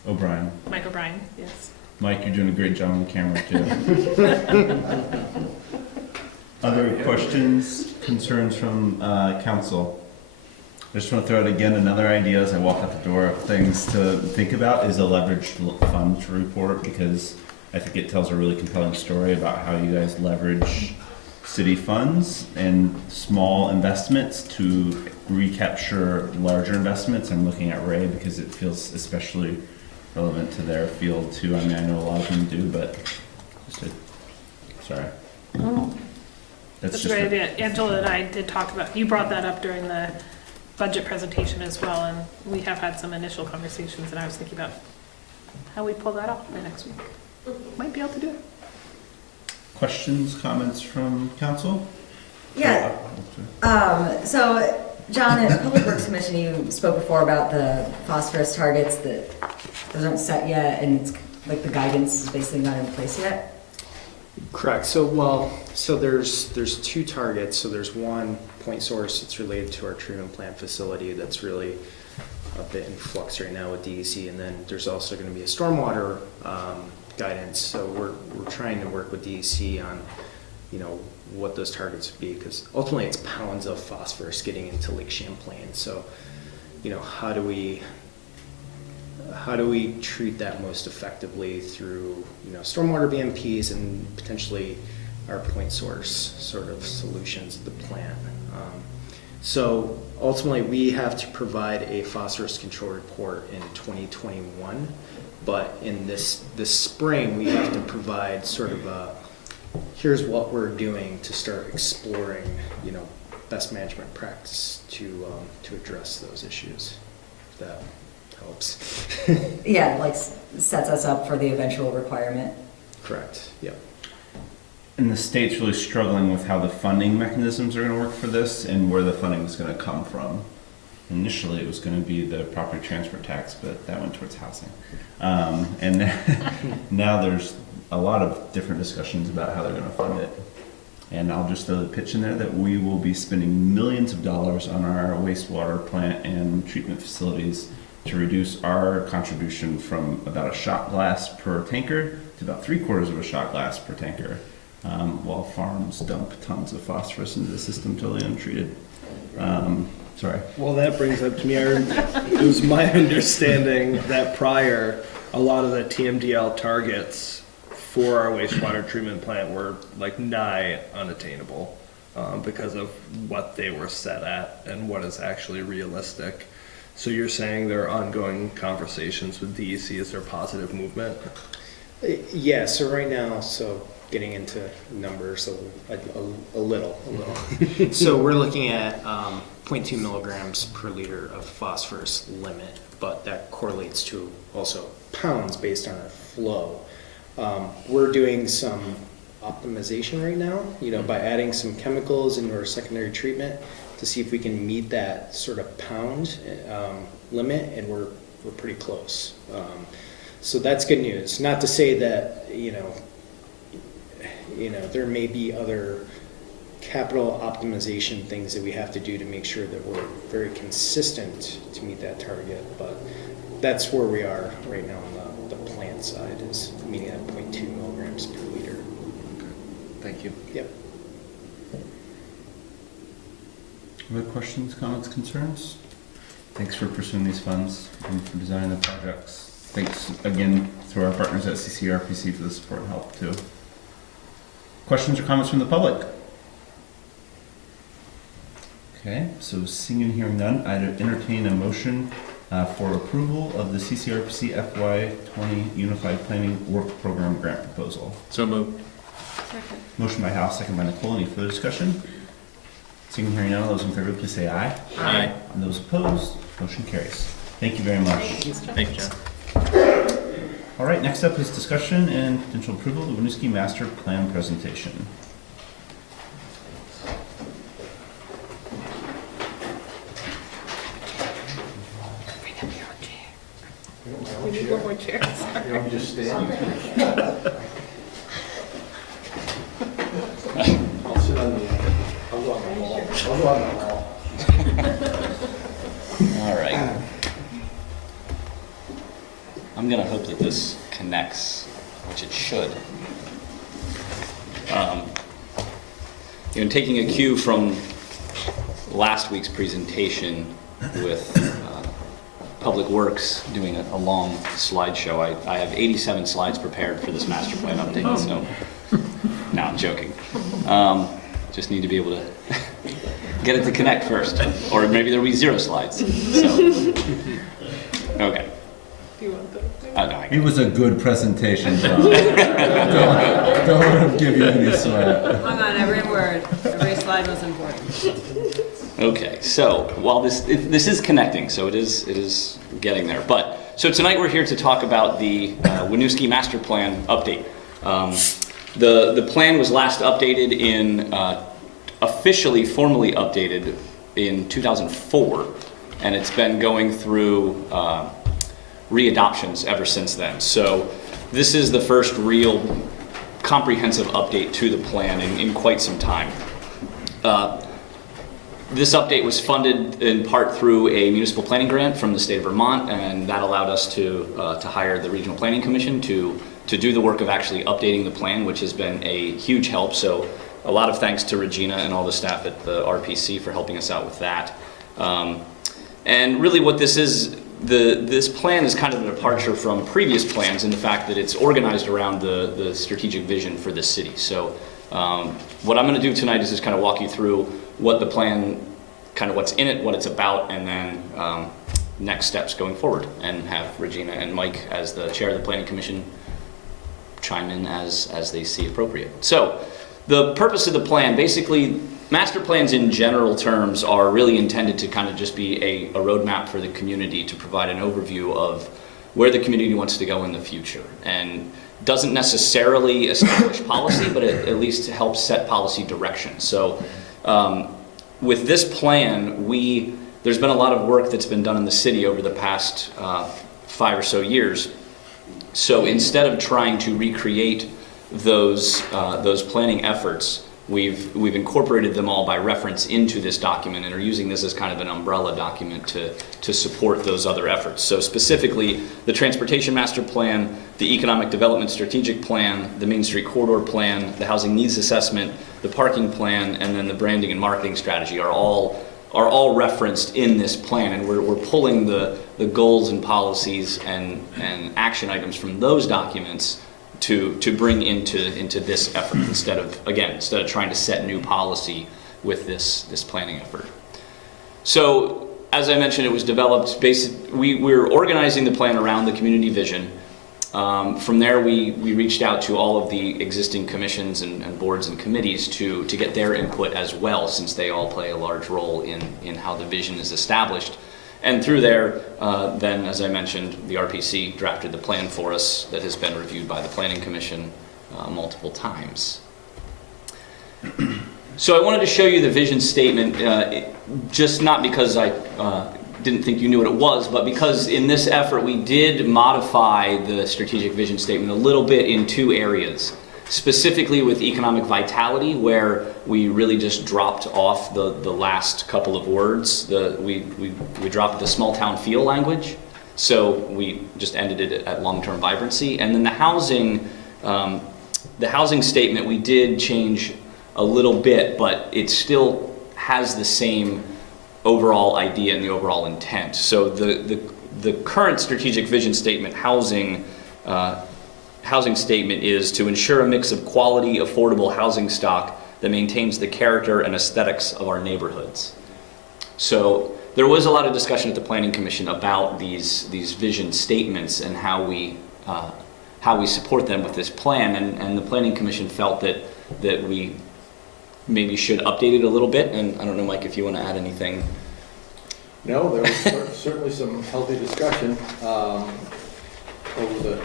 O'Brien. Mike O'Brien, yes. Mike, you're doing a great job on the camera, too. Other questions, concerns from council? I just want to throw out again another idea as I walk out the door of things to think about is a leveraged funds report, because I think it tells a really compelling story about how you guys leverage city funds and small investments to recapture larger investments. I'm looking at Ray because it feels especially relevant to their field too. I mean, I know a lot of them do, but sorry. That's a great idea. Angela and I did talk about, you brought that up during the budget presentation as well, and we have had some initial conversations, and I was thinking about how we pull that off by next week. Might be able to do it. Questions, comments from council? Yeah. So, John, at Public Works Commission, you spoke before about the phosphorus targets that those aren't set yet, and it's like the guidance is basically not in place yet. Correct. So there's two targets. So there's one point source that's related to our treatment plant facility that's really a bit in flux right now with DEC, and then there's also going to be a stormwater guidance. So we're trying to work with DEC on, what those targets would be, because ultimately it's pounds of phosphorus getting into Lake Champlain. So, how do we treat that most effectively through, stormwater BMPs and potentially our point source sort of solutions at the plant. So ultimately we have to provide a phosphorus control report in 2021, but in this spring we have to provide sort of here's what we're doing to start exploring, best management practice to address those issues. If that helps. Yeah, like sets us up for the eventual requirement. Correct. Yep. And the state's really struggling with how the funding mechanisms are going to work for this and where the funding is going to come from. Initially, it was going to be the property transfer tax, but that went towards housing. And now there's a lot of different discussions about how they're going to fund it. And I'll just throw the pitch in there that we will be spending millions of dollars on our wastewater plant and treatment facilities to reduce our contribution from about a shot glass per tanker to about 3/4 of a shot glass per tanker, while farms dump tons of phosphorus into the system totally untreated. Sorry. Well, that brings up to me, it was my understanding that prior, a lot of the TMDL targets for our wastewater treatment plant were like nigh unattainable because of what they were set at and what is actually realistic. So you're saying there are ongoing conversations with DEC, is there positive movement? Yeah, so right now, getting into numbers a little. So we're looking at 0.2 milligrams per liter of phosphorus limit, but that correlates to also pounds based on our flow. We're doing some optimization right now, by adding some chemicals into our secondary treatment to see if we can meet that sort of pound limit, and we're pretty close. So that's good news. Not to say that, there may be other capital optimization things that we have to do to make sure that we're very consistent to meet that target, but that's where we are right now on the plant side, is meeting at 0.2 milligrams per liter. Okay. Thank you. Yep. Other questions, comments, concerns? Thanks for pursuing these funds and for designing the projects. Thanks again to our partners at CCRPC for the support and help too. Questions or comments from the public? Okay, so seeing and hearing none, I'd entertain a motion for approval of the CCRPC FY20 Unified Planning Work Program Grant Proposal. So moved. Second. Motion by Hal, second by Nicole. Any further discussion? Seeing and hearing none, those in favor, please say aye. Aye. And those opposed, motion carries. Thank you very much. Thank you, John. All right, next up is discussion and potential approval of the Winooski Master Plan presentation. We need one more chair. I'm just standing. I'll sit on the, I'll go on the wall. I'll go on the wall. All right. I'm gonna hope that this connects, which it should. Taking a cue from last week's presentation with Public Works doing a long slideshow, I have 87 slides prepared for this master plan update, so no, I'm joking. Just need to be able to get it to connect first, or maybe there'll be 0 slides. So, okay. Do you want the? No, It was a good presentation, John. don't let him give you any sweat. Hung on every word. Every slide was important. Okay, so while this is connecting, so it is getting there. But so tonight we're here to talk about the Winooski Master Plan update. The plan was last updated in officially, formally updated in 2004, and it's been going through readoptions ever since then. So this is the first real comprehensive update to the plan in quite some time. This update was funded in part through a municipal planning grant from the state of Vermont, and that allowed us to hire the Regional Planning Commission to do the work of actually updating the plan, which has been a huge help. So a lot of thanks to Regina and all the staff at the RPC for helping us out with that. And really what this is, this plan is kind of a departure from previous plans in the fact that it's organized around the strategic vision for the city. So what I'm going to do tonight is just kind of walk you through what the plan, kind of what's in it, what it's about, and then next steps going forward, and have Regina and Mike as the chair of the Planning Commission chime in as they see appropriate. So the purpose of the plan, basically, master plans in general terms are really intended to kind of just be a roadmap for the community to provide an overview of where the community wants to go in the future, and doesn't necessarily establish policy, but it at least helps set policy direction. So with this plan, there's been a lot of work that's been done in the city over the past 5 or so years. So instead of trying to recreate those planning efforts, we've incorporated them all by reference into this document and are using this as kind of an umbrella document to support those other efforts. So specifically, the Transportation Master Plan, the Economic Development Strategic Plan, the Main Street Corridor Plan, the Housing Needs Assessment, the Parking Plan, and then the Branding and Marketing Strategy are all referenced in this plan, and we're pulling the goals and policies and action items from those documents to bring into this effort instead of trying to set new policy with this planning effort. So as I mentioned, it was developed we're organizing the plan around the community vision. From there, we reached out to all of the existing commissions and boards and committees to get their input as well, since they all play a large role in how the vision is established. And through there, then, as I mentioned, the RPC drafted the plan for us that has been reviewed by the Planning Commission multiple times. So I wanted to show you the vision statement, just not because I didn't think you knew what it was, but because in this effort we did modify the strategic vision statement a little bit in 2 areas. Specifically with economic vitality, where we really just dropped off the last couple of words. We dropped the small town feel language, so we just ended it at long-term vibrancy. And then the housing statement we did change a little bit, but it still has the same overall idea and the overall intent. So the current strategic vision statement, housing statement, is to ensure a mix of quality, affordable housing stock that maintains the character and aesthetics of our neighborhoods. So there was a lot of discussion at the Planning Commission about these vision statements and how we support them with this plan, and the Planning Commission felt that we maybe should update it a little bit. And I don't know, Mike, if you want to add anything. No, there was certainly some healthy discussion over the,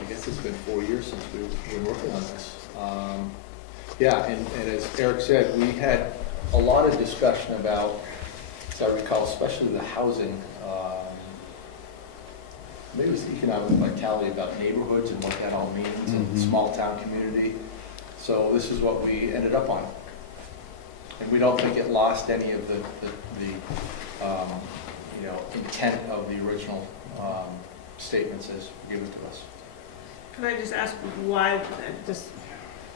I guess it's been 4 years since we've been working on this. Yeah, and as Eric said, we had a lot of discussion about, as I recall, especially the housing, maybe it was economic vitality, about neighborhoods and what that all means, and small town community. So this is what we ended up on. And we don't think it lost any of the intent of the original statements as given to us. Can I just ask why, just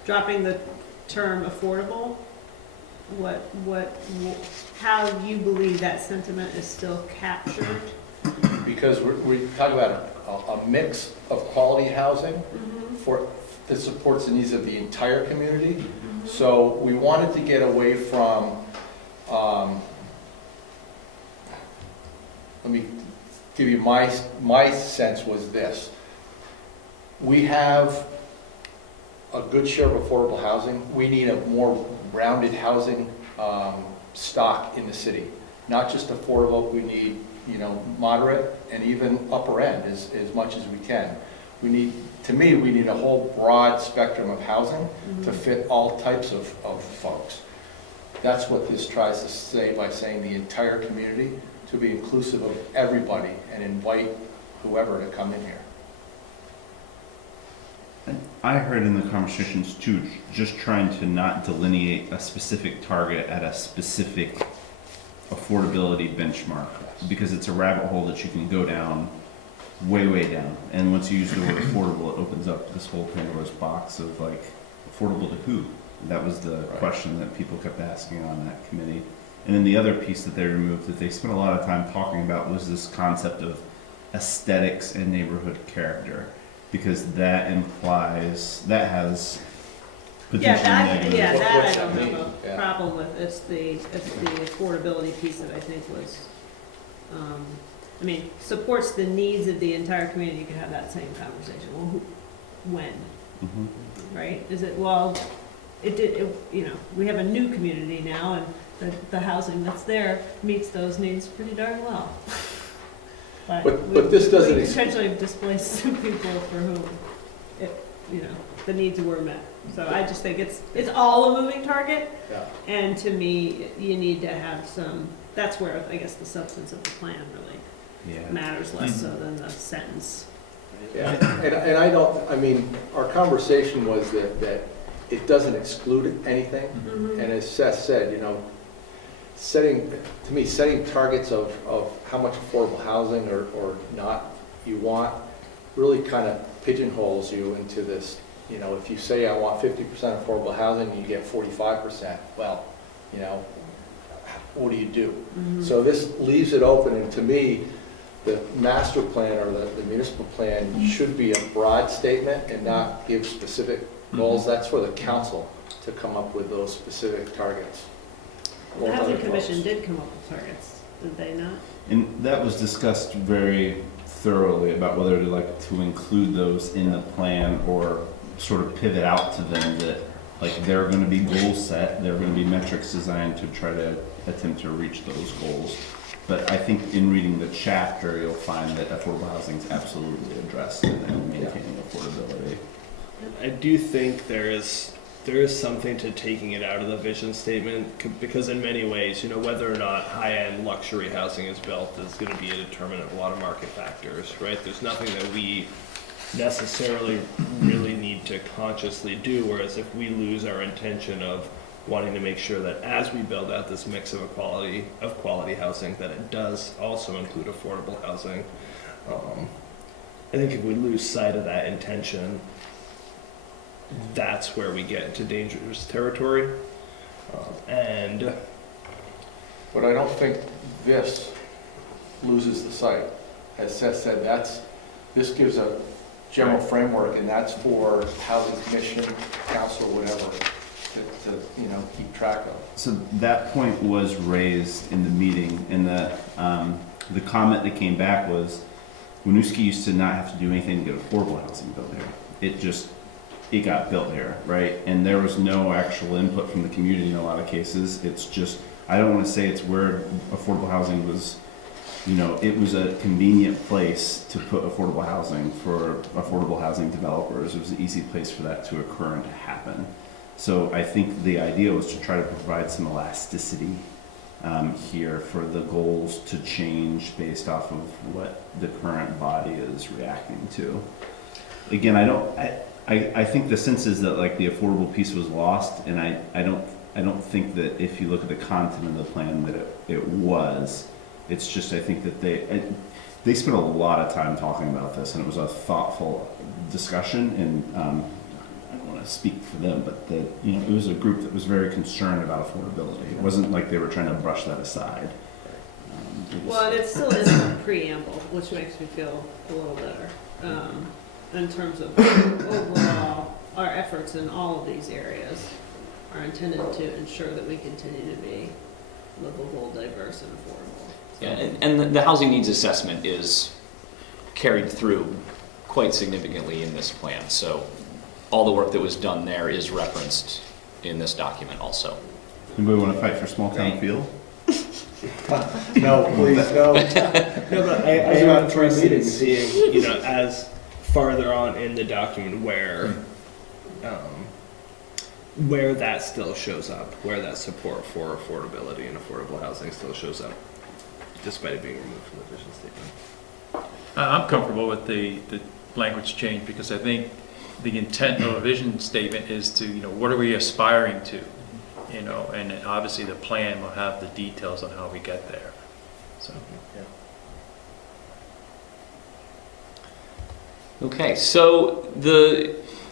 dropping the term affordable? How you believe that sentiment is still captured? Because we talk about a mix of quality housing that supports the needs of the entire community. So we wanted to get away from, let me give you my sense was this. We have a good share of affordable housing. We need a more rounded housing stock in the city. Not just affordable, we need moderate and even upper end as much as we can. We need a whole broad spectrum of housing to fit all types of folks. That's what this tries to say by saying the entire community, to be inclusive of everybody and invite whoever to come in here. I heard in the conversations too, just trying to not delineate a specific target at a specific affordability benchmark, because it's a rabbit hole that you can go down way, way down. And once you use the word affordable, it opens up this whole Pandora's box of like, affordable to who? That was the question that people kept asking on that committee. And then the other piece that they removed that they spent a lot of time talking about was this concept of aesthetics and neighborhood character, because that implies, that has potentially negative. That What's I don't that have mean? a Yeah. problem with. It's the affordability piece that I think was, I mean, supports the needs of the entire community. You could have that same conversation. Well, when, Mhm. right? Is it, well, you know, we have a new community now, and the housing that's there meets those needs pretty darn well. But this doesn't We ex- potentially displace some people for whom, you know, the needs were met. So I just think it's all a moving target, Yeah. and to me, you need to have some, that's where I guess the substance of the plan really Yeah. matters less so than the sentence. Yeah, and I don't, I mean, our conversation was that it doesn't exclude anything. Mhm. And as Seth said, you know, setting targets of how much affordable housing or not you want really kind of pigeonholes you into this, you know, if you say I want 50% affordable housing, you get 45%, well, you know, what do you do? Mhm. So this leaves it open, and to me, the master plan or the municipal plan should be a broad statement and not give specific goals. That's for the council to come up with those specific targets. The Or Housing other Commission folks. did come up with targets, did they not? And that was discussed very thoroughly about whether to like to include those in the plan or sort of pivot out to them that like there are going to be goals set, there are going to be metrics designed to try to attempt to reach those goals. But I think in reading the chapter, you'll find that affordable housing is absolutely addressed in maintaining affordability. I do think there is something to taking it out of the vision statement, because in many ways, you know, whether or not high-end luxury housing is built is going to be a determinant of a lot of market factors, right? There's nothing that we necessarily really need to consciously do, whereas if we lose our intention of wanting to make sure that as we build out this mix of quality housing, that it does also include affordable housing. I think if we lose sight of that intention, that's where we get into dangerous territory. But I don't think this loses the sight. As Seth said, this gives a general framework, and that's for housing commission, council, whatever, to you know, keep track of. So that point was raised in the meeting, and the comment that came back was, Winooski used to not have to do anything to get affordable housing built here. It got built here, right? And there was no actual input from the community in a lot of cases. It's just, I don't want to say it's where affordable housing was, you know, it was a convenient place to put affordable housing for affordable housing developers. It was an easy place for that to occur and to happen. So I think the idea was to try to provide some elasticity here for the goals to change based off of what the current body is reacting to. Again, I think the sense is that like the affordable piece was lost, and I don't think that if you look at the content of the plan that it was. It's just I think that they spent a lot of time talking about this, and it was a thoughtful discussion. And I don't want to speak for them, but it was a group that was very concerned about affordability. It wasn't like they were trying to brush that aside. Well, it still is a preamble, which makes me feel a little better, in terms of overall, our efforts in all of these areas are intended to ensure that we continue to be livable, diverse, and affordable. Yeah, and the housing needs assessment is carried through quite significantly in this plan. So all the work that was done there is referenced in this document also. Anybody want to fight for small town feel? No, please, no. No, but I am interested in seeing, you know, as farther on in the document where that still shows up, where that support for affordability and affordable housing still shows up, despite it being removed from the vision statement. I'm comfortable with the language change, because I think the intent of a vision statement is to, what are we aspiring to? And obviously the plan will have the details on how we get there. So, Okay, so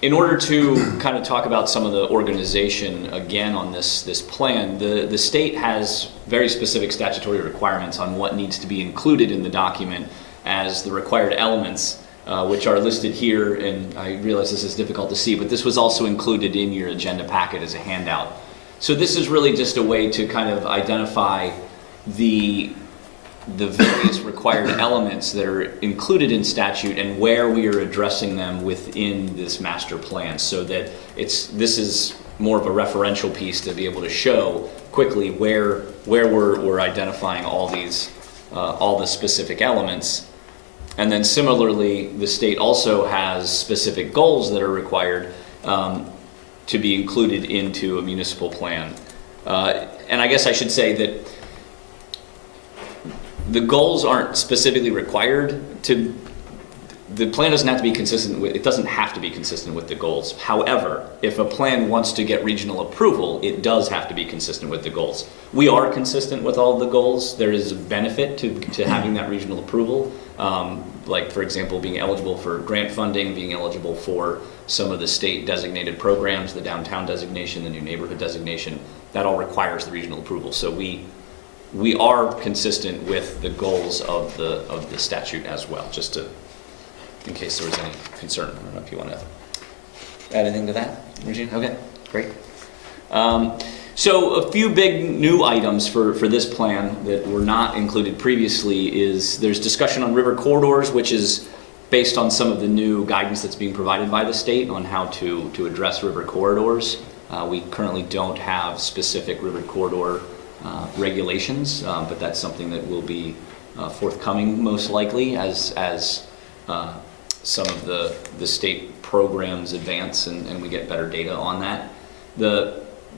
in order to kind of talk about some of the organization again on this plan, the state has very specific statutory requirements on what needs to be included in the document as the required elements, which are listed here, and I realize this is difficult to see, but this was also included in your agenda packet as a handout. So this is really just a way to kind of identify the various required elements that are included in statute and where we are addressing them within this master plan, so that this is more of a referential piece to be able to show quickly where we're identifying all the specific elements. And then similarly, the state also has specific goals that are required to be included into a municipal plan. And I guess I should say that the goals aren't specifically required to, the plan doesn't have to be consistent with, it doesn't have to be consistent with the goals. However, if a plan wants to get regional approval, it does have to be consistent with the goals. We are consistent with all the goals. There is a benefit to having that regional approval. Like, for example, being eligible for grant funding, being eligible for some of the state designated programs, the downtown designation, the new neighborhood designation, that all requires the regional approval. So we are consistent with the goals of the statute as well, just to, in case there was any concern. I don't know if you want to add anything to that, Regina? Okay, great. So a few big new items for this plan that were not included previously is there's discussion on river corridors, which is based on some of the new guidance that's being provided by the state on how to address river corridors. We currently don't have specific river corridor regulations, but that's something that will be forthcoming most likely as some of the state programs advance and we get better data on that.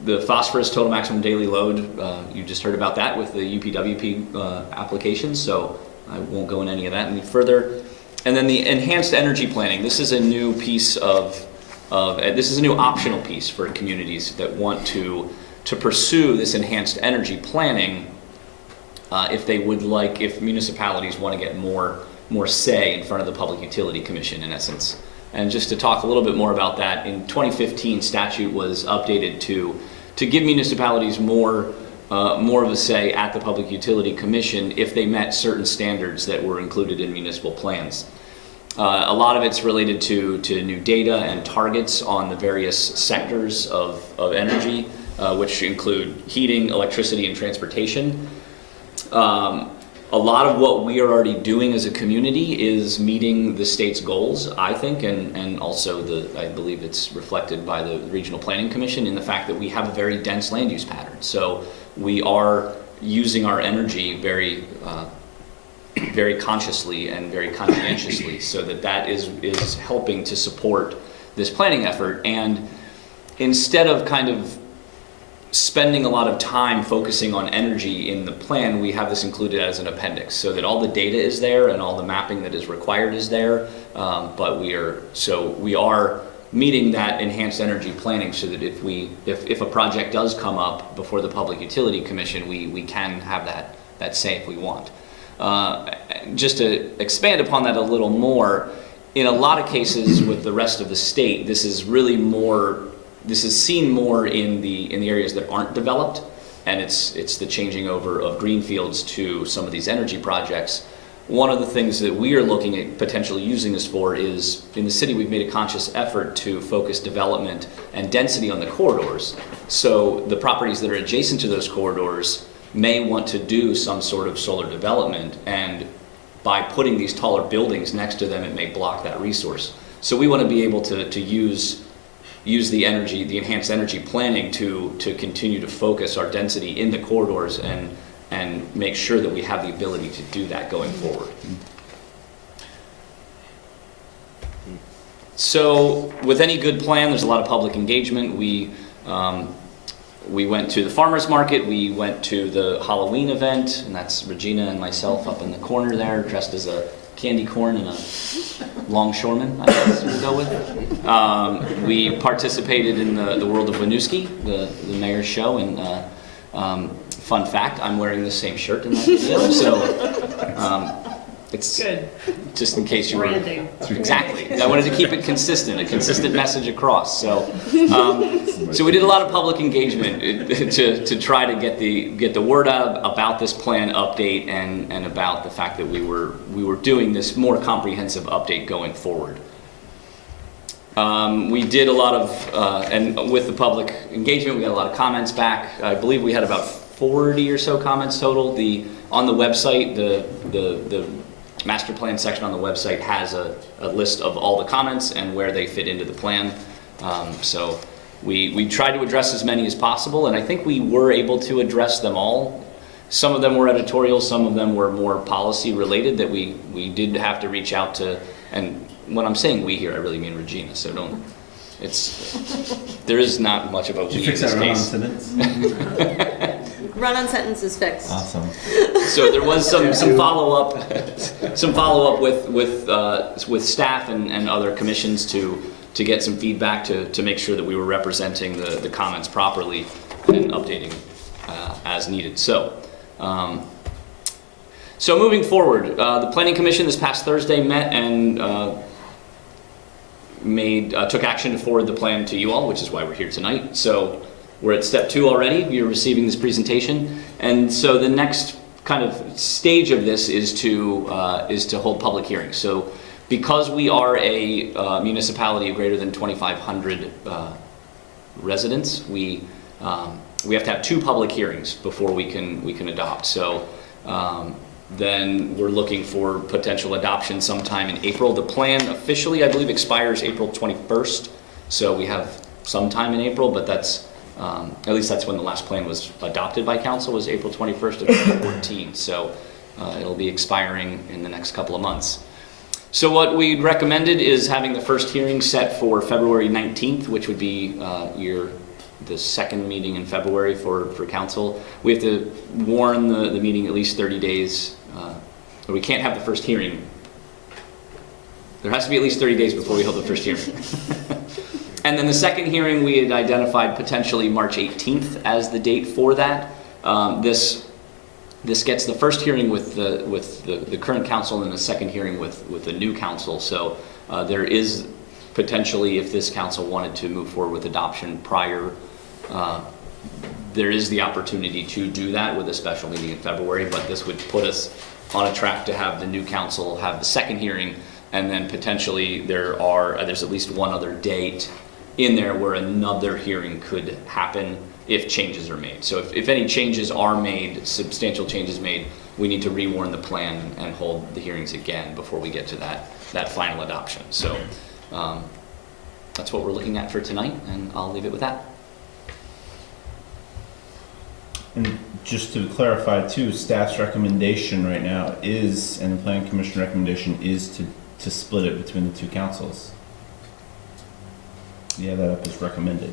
The phosphorus total maximum daily load, you just heard about that with the UPWP application, so I won't go into any of that any further. And then the enhanced energy planning. This is a new piece this is a new optional piece for communities that want to pursue this enhanced energy planning if municipalities want to get more say in front of the Public Utility Commission, in essence. And just to talk a little bit more about that, in 2015, statute was updated to give municipalities more of a say at the Public Utility Commission if they met certain standards that were included in municipal plans. A lot of it's related to new data and targets on the various sectors of energy, which include heating, electricity, and transportation. A lot of what we are already doing as a community is meeting the state's goals, I think, and also I believe it's reflected by the Regional Planning Commission in the fact that we have a very dense land use pattern. So we are using our energy very consciously and very conscientiously, so that is helping to support this planning effort. And instead of kind of spending a lot of time focusing on energy in the plan, we have this included as an appendix so that all the data is there and all the mapping that is required is there. But we are meeting that enhanced energy planning so that if a project does come up before the Public Utility Commission, we can have that say if we want. Just to expand upon that a little more, in a lot of cases with the rest of the state, this is seen more in the areas that aren't developed, and it's the changing over of greenfields to some of these energy projects. One of the things that we are looking at potentially using this for is, in the city, we've made a conscious effort to focus development and density on the corridors. So the properties that are adjacent to those corridors may want to do some sort of solar development, and by putting these taller buildings next to them, it may block that resource. So we want to be able to use the enhanced energy planning to continue to focus our density in the corridors and make sure that we have the ability to do that going forward. So with any good plan, there's a lot of public engagement. We went to the farmers market, we went to the Halloween event, and that's Regina and myself up in the corner there, dressed as a candy corn and a longshoreman, I guess we'll go with. We participated in the World of Winooski, the mayor's show, and fun fact, I'm wearing the same shirt in that video, so it's Good. just in case you were... Branding. Exactly. I wanted to keep it consistent, a consistent message across. So we did a lot of public engagement to try to get the word out about this plan update and about the fact that we were doing this more comprehensive update going forward. We did a lot of, and with the public engagement, we got a lot of comments back. I believe we had about 40 or so comments total. On the website, the master plan section on the website has a list of all the comments and where they fit into the plan. So we tried to address as many as possible, and I think we were able to address them all. Some of them were editorial, some of them were more policy related that we did have to reach out to. And when I'm saying we here, I really mean Regina, so there is not much of a we in this case. Run-on sentence is fixed. Awesome. So there was some follow-up with staff and other commissions to get some feedback to make sure that we were representing the comments properly and updating as needed. So moving forward, the Planning Commission this past Thursday met and took action to forward the plan to you all, which is why we're here tonight. So we're at step 2 already. You're receiving this presentation, and so the next kind of stage of this is to hold public hearings. So because we are a municipality of greater than 2,500 residents, we have to have 2 public hearings before we can adopt. So then we're looking for potential adoption sometime in April. The plan officially, I believe, expires April 21st. So we have some time in April, but that's at least that's when the last plan was adopted by council, was April 21st of 2014. So it'll be expiring in the next couple of months. So what we recommended is having the first hearing set for February 19th, which would be the second meeting in February for council. We have to warn the meeting at least 30 days. Or we can't have the first hearing. There has to be at least 30 days before we hold the first hearing. And then the second hearing, we had identified potentially March 18th as the date for that. This gets the first hearing with the current council and the second hearing with the new council. So there is potentially, if this council wanted to move forward with adoption prior, there is the opportunity to do that with a special meeting in February, but this would put us on a track to have the new council have the second hearing, and then potentially there's at least one other date in there where another hearing could happen if changes are made. So if any changes are made, substantial changes made, we need to rewarn the plan and hold the hearings again before we get to that final adoption. So that's what we're looking at for tonight, and I'll leave it with that. And just to clarify too, staff's recommendation right now is, and the planning commission recommendation is to split it between the 2 councils. Yeah, that up as recommended.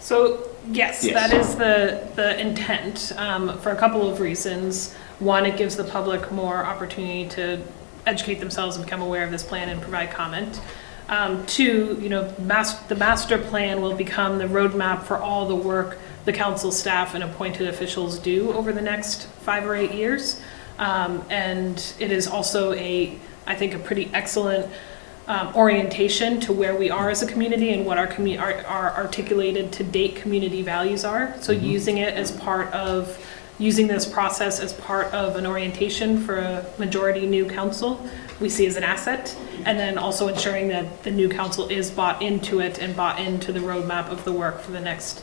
So yes, that is the intent, for a couple of reasons. One, it gives the public more opportunity to educate themselves and become aware of this plan and provide comment. 2, the master plan will become the roadmap for all the work the council staff and appointed officials do over the next 5 or 8 years. And it is also I think a pretty excellent orientation to where we are as a community and what our articulated to date community values are. So using this process as part of an orientation for a majority new council, we see as an asset. And then also ensuring that the new council is bought into it and bought into the roadmap of the work for the next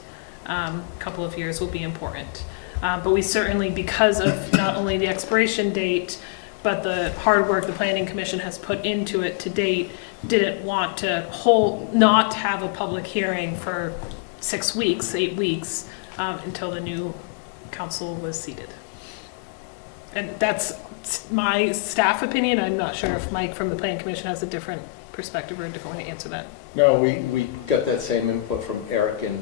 couple of years will be important. But we certainly, because of not only the expiration date, but the hard work the Planning Commission has put into it to date, didn't want to not have a public hearing for 6 weeks, 8 weeks, until the new council was seated. And that's my staff opinion. I'm not sure if Mike from the Planning Commission has a different perspective or a different way to answer that. No, we got that same input from Eric, and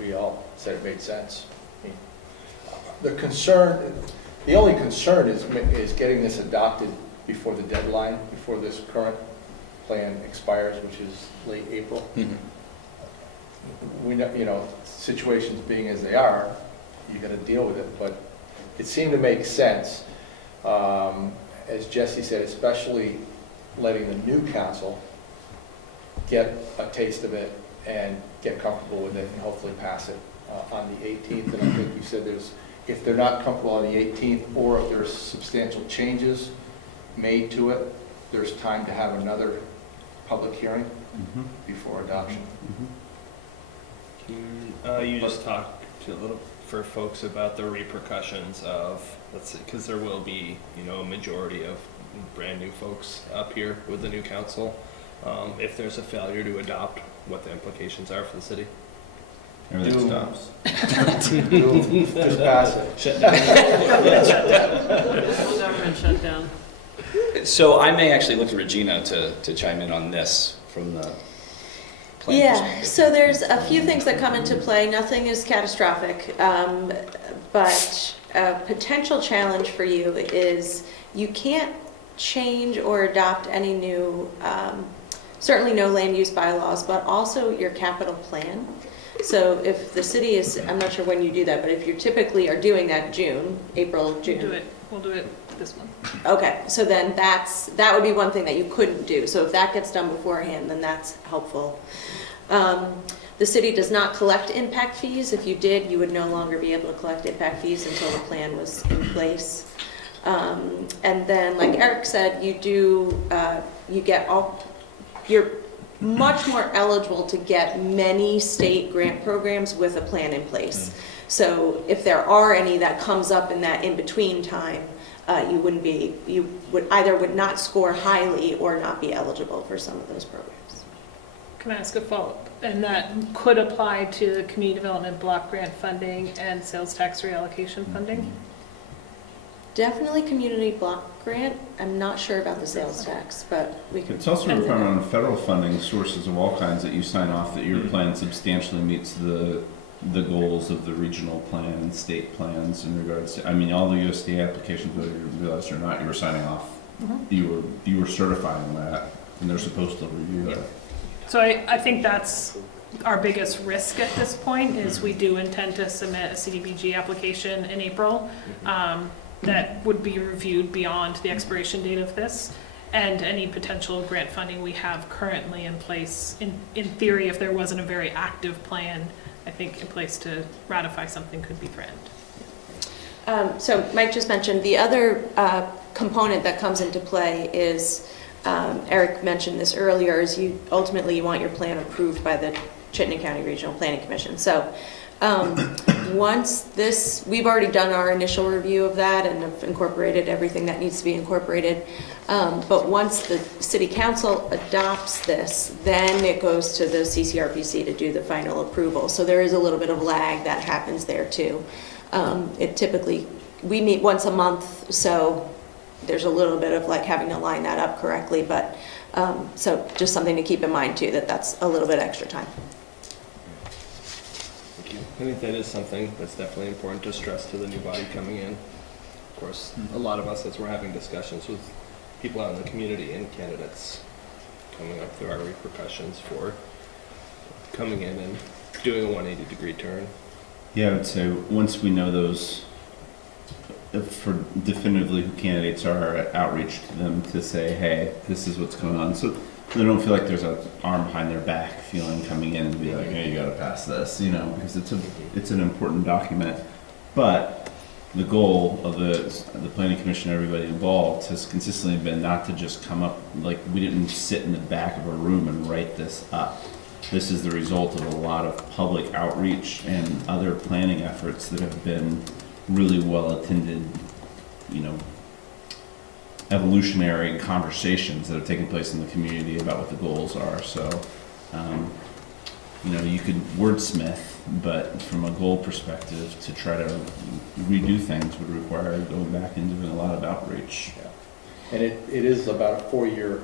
we all said it made sense. I mean, the only concern is getting this adopted before the deadline, before this current plan expires, which is late April. We know, you know, situations being as they are, you gotta deal with it, but it seemed to make sense. As Jesse said, especially letting the new council get a taste of it and get comfortable with it and hopefully pass it on the 18th. And I think you said if they're not comfortable on the 18th, or if there's substantial changes made to it, there's time to have another public hearing before adoption. You just talked to a little for folks about the repercussions of, let's see, because there will be, you know, a majority of brand new folks up here with the new council. If there's a failure to adopt, what the implications are for the city. Everything stops. Just pass it. Shut down. Full government shutdown. So I may actually look to Regina to chime in on this from the plan Yeah, perspective. so there's a few things that come into play. Nothing is catastrophic, but a potential challenge for you is you can't change or adopt any new, certainly no land use bylaws, but also your capital plan. So if the city is, I'm not sure when you do that, but if you typically are doing that April, June. We'll do it this month. Okay, so then that would be one thing that you couldn't do. So if that gets done beforehand, then that's helpful. The city does not collect impact fees. If you did, you would no longer be able to collect impact fees until the plan was in place. And then, like Eric said, you're much more eligible to get many state grant programs with a plan in place. So if there are any that comes up in that in-between time, you would not score highly or not be eligible for some of those programs. Can I ask a follow-up? And that could apply to the community development block grant funding and sales tax reallocation funding? Definitely community block grant. I'm not sure about the sales tax, but we can. It's also a requirement on federal funding sources of all kinds that you sign off that your plan substantially meets the goals of the regional plan and state plans in regards to, I mean, all the USDA applications, whether you realized or not, you were signing off. You were certifying that, and they're supposed to review it. So I think that's our biggest risk at this point, is we do intend to submit a CDBG application in April that would be reviewed beyond the expiration date of this, and any potential grant funding we have currently in place. In theory, if there wasn't a very active plan, I think in place to ratify something could be threatened. So Mike just mentioned the other component that comes into play is, Eric mentioned this earlier, is ultimately you want your plan approved by the Chittenden County Regional Planning Commission. So we've already done our initial review of that and have incorporated everything that needs to be incorporated. But once the city council adopts this, then it goes to the CCRPC to do the final approval. So there is a little bit of lag that happens there too. We meet once a month, so there's a little bit of like having to line that up correctly, but so just something to keep in mind too, that's a little bit extra time. Thank you. I think that is something that's definitely important to stress to the new body coming in. Of course, a lot of us, as we're having discussions with people out in the community and candidates coming up, there are repercussions for coming in and doing a 180-degree turn. Yeah, I would say once we know those, for definitively who candidates are, outreach to them to say, hey, this is what's going on. So they don't feel like there's an arm behind their back feeling coming in and be like, hey, you gotta pass this, you know, because it's an important document. But the goal of the planning commission, everybody involved, has consistently been not to just come up, like, we didn't sit in the back of a room and write this up. This is the result of a lot of public outreach and other planning efforts that have been really well attended, you know, evolutionary conversations that have taken place in the community about what the goals are. So, you know, you could wordsmith, but from a goal perspective, to try to redo things would require going back and doing a lot of outreach. And it is about a 4-year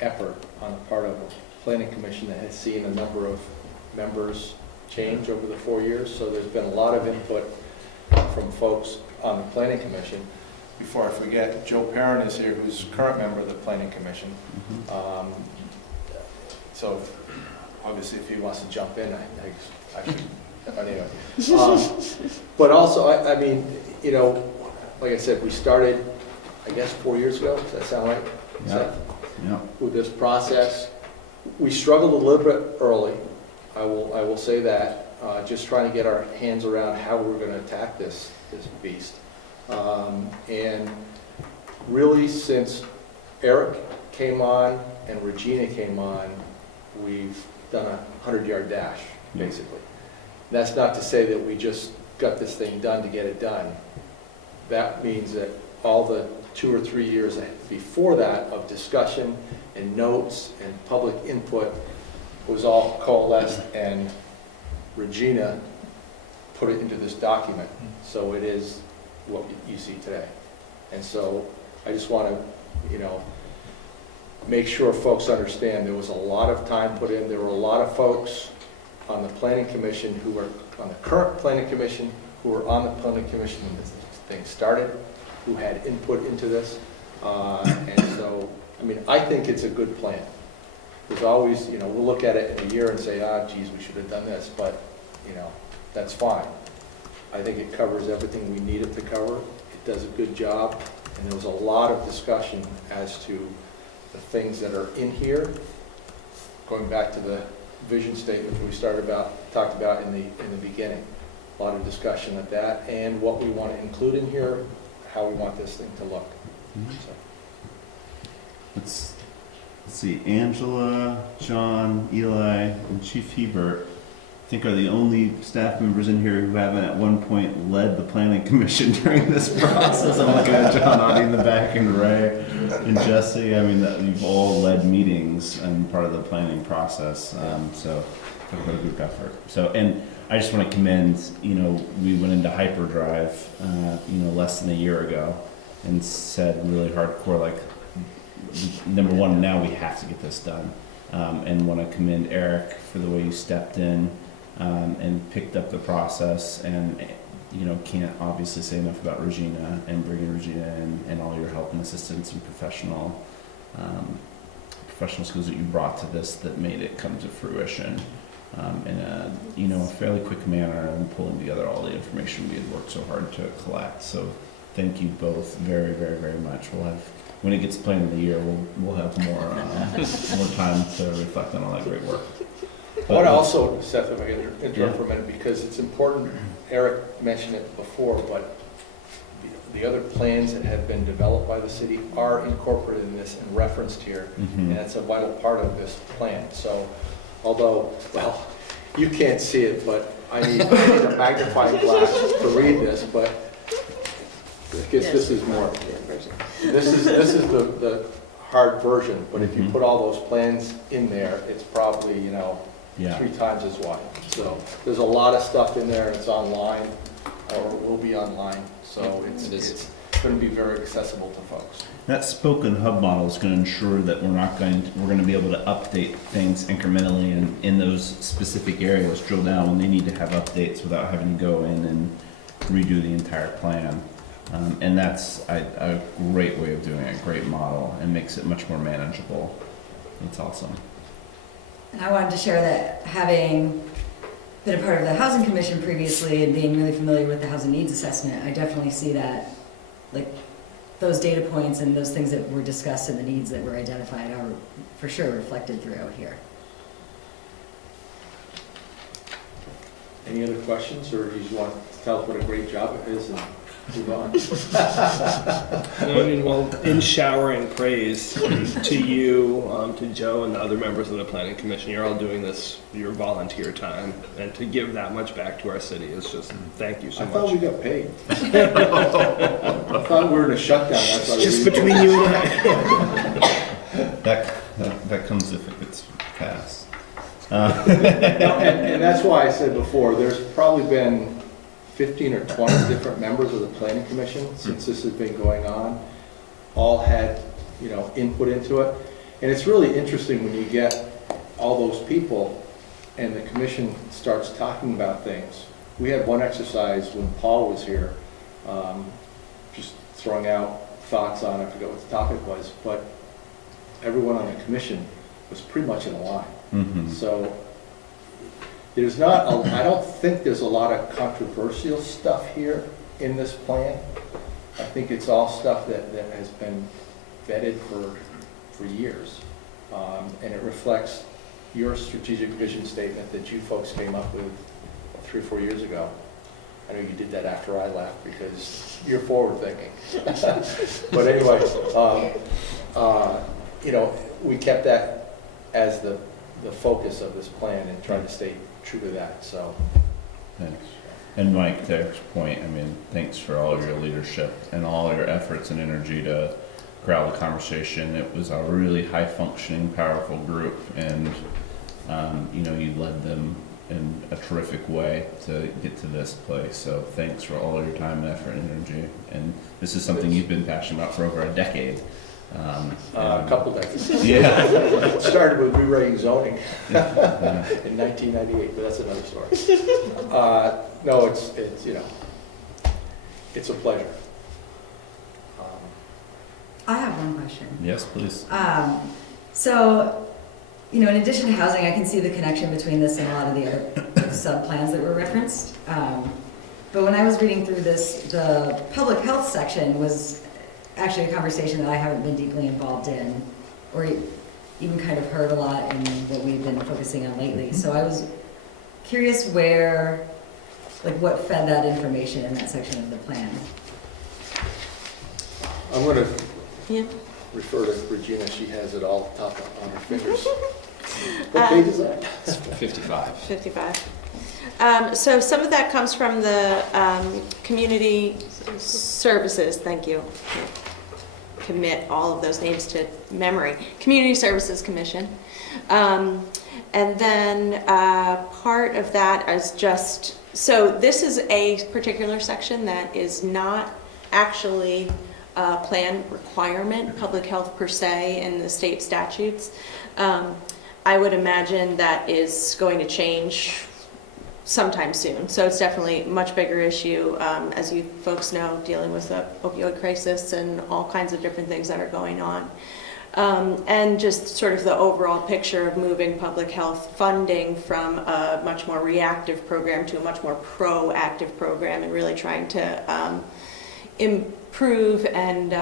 effort on the part of a planning commission that has seen a number of members change over the 4 years. So there's been a lot of input from folks on the planning commission before I forget, Joe Perrin is here, who's current member of the Planning Commission. So obviously if he wants to jump in, I should, anyway. But also, I mean, you know, like I said, we started, I guess, 4 years ago, does that sound right? Yeah. Yeah. With this process. We struggled a little bit early, I will say that, just trying to get our hands around how we're gonna attack this beast. And really, since Eric came on and Regina came on, we've done a 100-yard dash, basically. That's not to say that we just got this thing done to get it done. That means that all the 2 or 3 years before that of discussion and notes and public input was all coalesced, and Regina put it into this document. So it is what you see today. And so I just want to, you know, make sure folks understand there was a lot of time put in. There were a lot of folks on the Planning Commission who were on the current Planning Commission, who were on the Planning Commission when this thing started, who had input into this. And so, I mean, I think it's a good plan. There's always, you know, we'll look at it in a year and say, ah, geez, we should have done this, but, you know, that's fine. I think it covers everything we need it to cover. It does a good job, and there was a lot of discussion as to the things that are in here, going back to the vision statement that we talked about in the beginning. A lot of discussion at that, and what we want to include in here, how we want this thing to look. So. Let's see, Angela, John, Eli, and Chief Hebert, I think are the only staff members in here who haven't at one point led the planning commission during this process. I'm looking at John Audie in the back, and Ray and Jesse. I mean, you've all led meetings and part of the planning process. So talk about a group effort. So, and I just want to commend, you know, we went into hyperdrive, you know, less than a year ago, and said really hardcore, like, number one, now we have to get this done. And want to commend Eric for the way you stepped in and picked up the process, and, you know, can't obviously say enough about Regina and bringing Regina in, and all your help and assistance and professional skills that you brought to this that made it come to fruition in a, you know, a fairly quick manner, and pulling together all the information we had worked so hard to collect. So thank you both very, very, very much. We'll have, when it gets planned in the year, we'll have more time to reflect on all that great work. I want to also, Seth, if I can interrupt for a minute, because it's important. Eric mentioned it before, but the other plans that have been developed by the city are incorporated in this and referenced here, and that's a vital part of this plan. So, although, well, you can't see it, but I need a magnifying glass to read this, but I guess this is more. This is the hard version, but if you put all those plans in there, it's probably, you know, 3 times as wide. So there's a lot of stuff in there. It's online, or will be online. So it's going to be very accessible to folks. That spoken hub model is going to ensure that we're going to be able to update things incrementally, and in those specific areas, drill down when they need to have updates without having to go in and redo the entire plan. And that's a great way of doing it, great model, and makes it much more manageable. It's awesome. And I wanted to share that, having been a part of the Housing Commission previously and being really familiar with the housing needs assessment, I definitely see that, like, those data points and those things that were discussed and the needs that were identified are for sure reflected throughout here. Any other questions, or do you want to tell us what a great job it is and move on? No, I mean, well, in showering praise to you, to Joe and the other members of the Planning Commission, you're all doing this your volunteer time, and to give that much back to our city is just, thank you so much. I thought we got paid. I thought we were in a shutdown. That's why Just between you and I. That comes if it gets passed. And that's why I said before, there's probably been 15 or 20 different members of the Planning Commission since this has been going on, all had, you know, input into it. And it's really interesting when you get all those people and the commission starts talking about things. We had one exercise when Paul was here, just throwing out thoughts on, I forget what the topic was, but everyone on the commission was pretty much in line. Mm-hmm. So there's not, I don't think there's a lot of controversial stuff here in this plan. I think it's all stuff that has been vetted for years. And it reflects your strategic vision statement that you folks came up with 3 or 4 years ago. I know you did that after I left because you're forward thinking. But anyway, you know, we kept that as the focus of this plan and tried to stay true to that, so. Thanks. And Mike, to Eric's point, I mean, thanks for all of your leadership and all your efforts and energy to corral the conversation. It was a really high-functioning, powerful group, and you know, you led them in a terrific way to get to this place. So thanks for all of your time, effort, and energy. And this is something you've been passionate about for over a decade. A couple decades. Yeah. It started with rewriting zoning Yeah. in 1998, but that's another story. No, it's you know, it's a pleasure. I have one question. Yes, please. So, you know, in addition to housing, I can see the connection between this and a lot of the other sub-plans that were referenced. But when I was reading through this, the public health section was actually a conversation that I haven't been deeply involved in, or even kind of heard a lot in what we've been focusing on lately. So I was curious where, like, what fed that information in that section of the plan. I'm going to Yeah. refer to Regina. She has it all top on her fingers. What page is that? 55. 55. So some of that comes from the community services, thank you. Commit all of those names to memory. Community Services Commission. And then part of that is just, so this is a particular section that is not actually a plan requirement, public health per se, in the state statutes. I would imagine that is going to change sometime soon. So it's definitely a much bigger issue, as you folks know, dealing with the opioid crisis and all kinds of different things that are going on. And just sort of the overall picture of moving public health funding from a much more reactive program to a much more proactive program, and really trying to improve and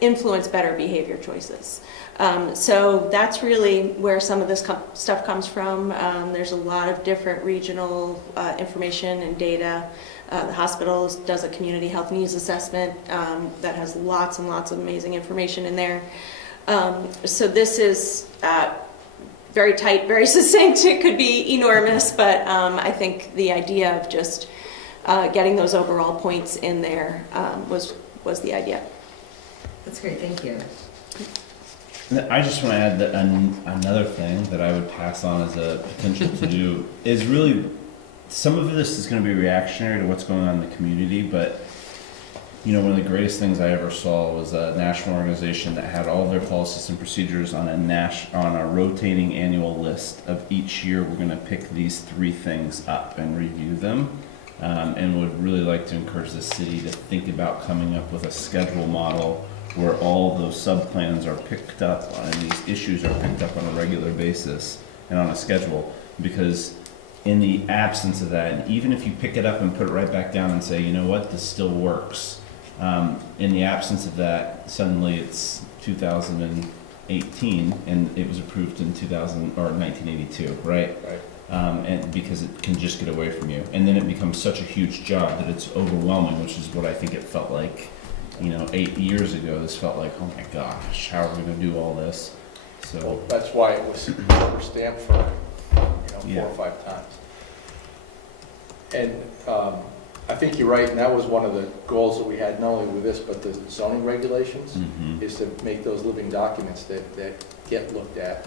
influence better behavior choices. So that's really where some of this stuff comes from. There's a lot of different regional information and data. The hospital does a community health needs assessment that has lots and lots of amazing information in there. So this is very tight, very succinct. It could be enormous, but I think the idea of just getting those overall points in there was the idea. That's great, thank you. I just want to add that another thing that I would pass on as a potential to do is really, some of this is going to be reactionary to what's going on in the community, but you know, one of the greatest things I ever saw was a national organization that had all their policies and procedures on a rotating annual list of each year. We're going to pick these 3 things up and review them, and would really like to encourage the city to think about coming up with a schedule model where all those sub-plans are picked up and these issues are picked up on a regular basis and on a schedule. Because in the absence of that, and even if you pick it up and put it right back down and say, you know what, this still works, in the absence of that, suddenly it's 2018 and it was approved in 1982, right? Right. And because it can just get away from you, and then it becomes such a huge job that it's overwhelming, which is what I think it felt like. You know, 8 years ago, this felt like, oh my gosh, how are we going to do all this? So Well, that's why it was rubber stamped for, you know, 4 or 5 times. And I think you're right, and that was one of the goals that we had, not only with this, but the zoning regulations, is to make those living documents that get looked at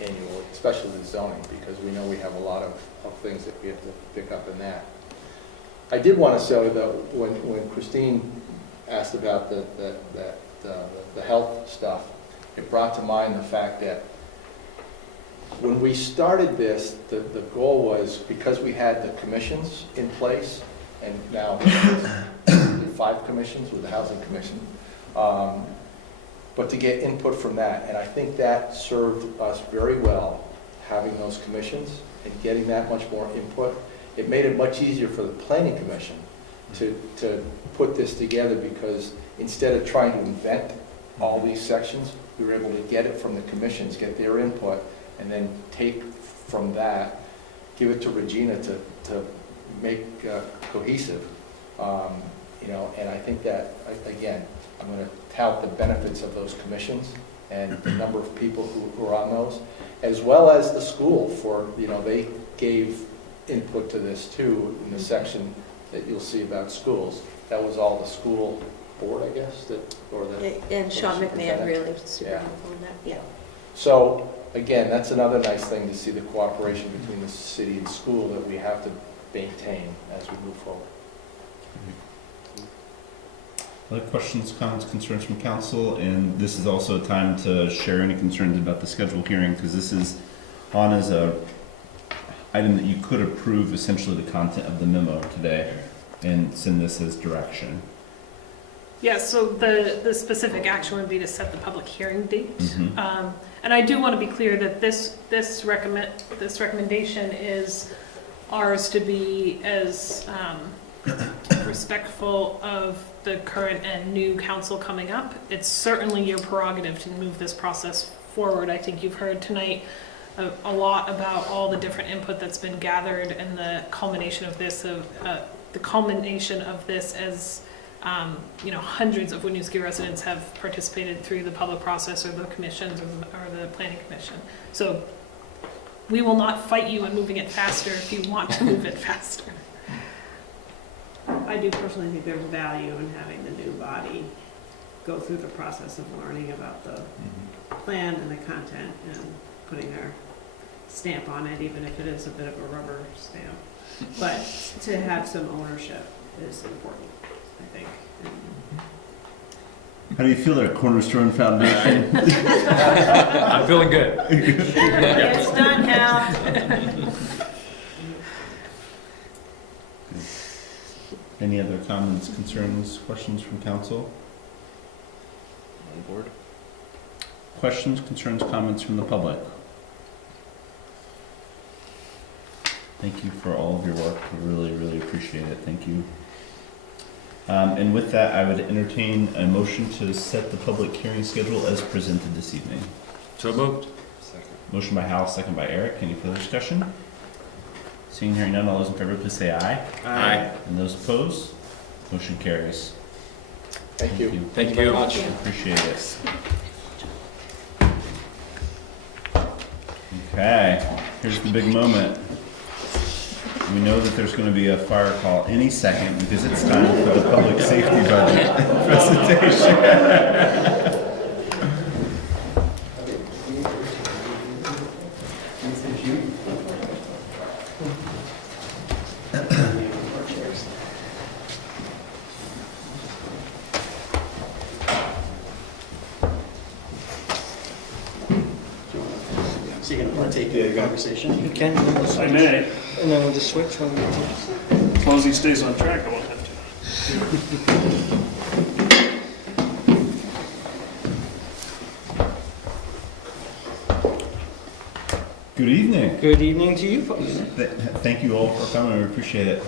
annually, especially the zoning, because we know we have a lot of things that we have to pick up in that. I did want to say, though, when Christine asked about the health stuff, it brought to mind the fact that when we started this, the goal was, because we had the commissions in place, and now 5 5 commissions with the Housing Commission. But to get input from that, and I think that served us very well, having those commissions and getting that much more input. It made it much easier for the Planning Commission to put this together, because instead of trying to invent all these sections, we were able to get it from the commissions, get their input, and then take from that, give it to Regina to make cohesive. You know, and I think that, again, I'm going to tout the benefits of those commissions and the number of people who are on those, as well as the school for, you know, they gave input to this too in the section that you'll see about schools. That was all the school board, I guess, or the... And Sean McMahon superintendent. really was super Yeah. helpful in that, yeah. So, again, that's another nice thing to see, the cooperation between the city and school that we have to maintain as we move forward. Other questions, comments, concerns from council? And this is also a time to share any concerns about the scheduled hearing, because this is on as a item that you could approve essentially the content of the memo today and send this as direction. Yeah, so the specific action would be to set the public hearing date. Mhm. And I do want to be clear that this recommendation is ours to be as respectful of the current and new council coming up. It's certainly your prerogative to move this process forward. I think you've heard tonight a lot about all the different input that's been gathered, and the culmination of this as you know, hundreds of Winooski residents have participated through the public process or the commissions or the planning commission. So we will not fight you in moving it faster if you want to move it faster. I do personally think there's value in having the new body go through the process of learning about the plan and the content and putting their stamp on it, even if it is a bit of a rubber stamp. But to have some ownership is important, I think. How do you feel there, Cornerstone Foundation? I'm feeling good. It's done now. Any other comments, concerns, questions from council? On board. Questions, concerns, comments from the public? Thank you for all of your work. We really, really appreciate it. Thank you. And with that, I would entertain a motion to set the public hearing schedule as presented this evening. So moved. Motion by Hal, second by Eric. Any further discussion? Seeing, hearing none, all those in favor, please say aye. Aye. And those opposed? Motion carries. Thank you. Thank you very much. Appreciate it. Okay, here's the big moment. We know that there's going to be a fire call any second because it's time for the public safety budget presentation. So you're gonna take the conversation? You can, I may. and then we'll just switch when we get to. As long as he stays on track, I won't have to. Good evening. Good evening to you folks. Thank you all for coming. We appreciate it.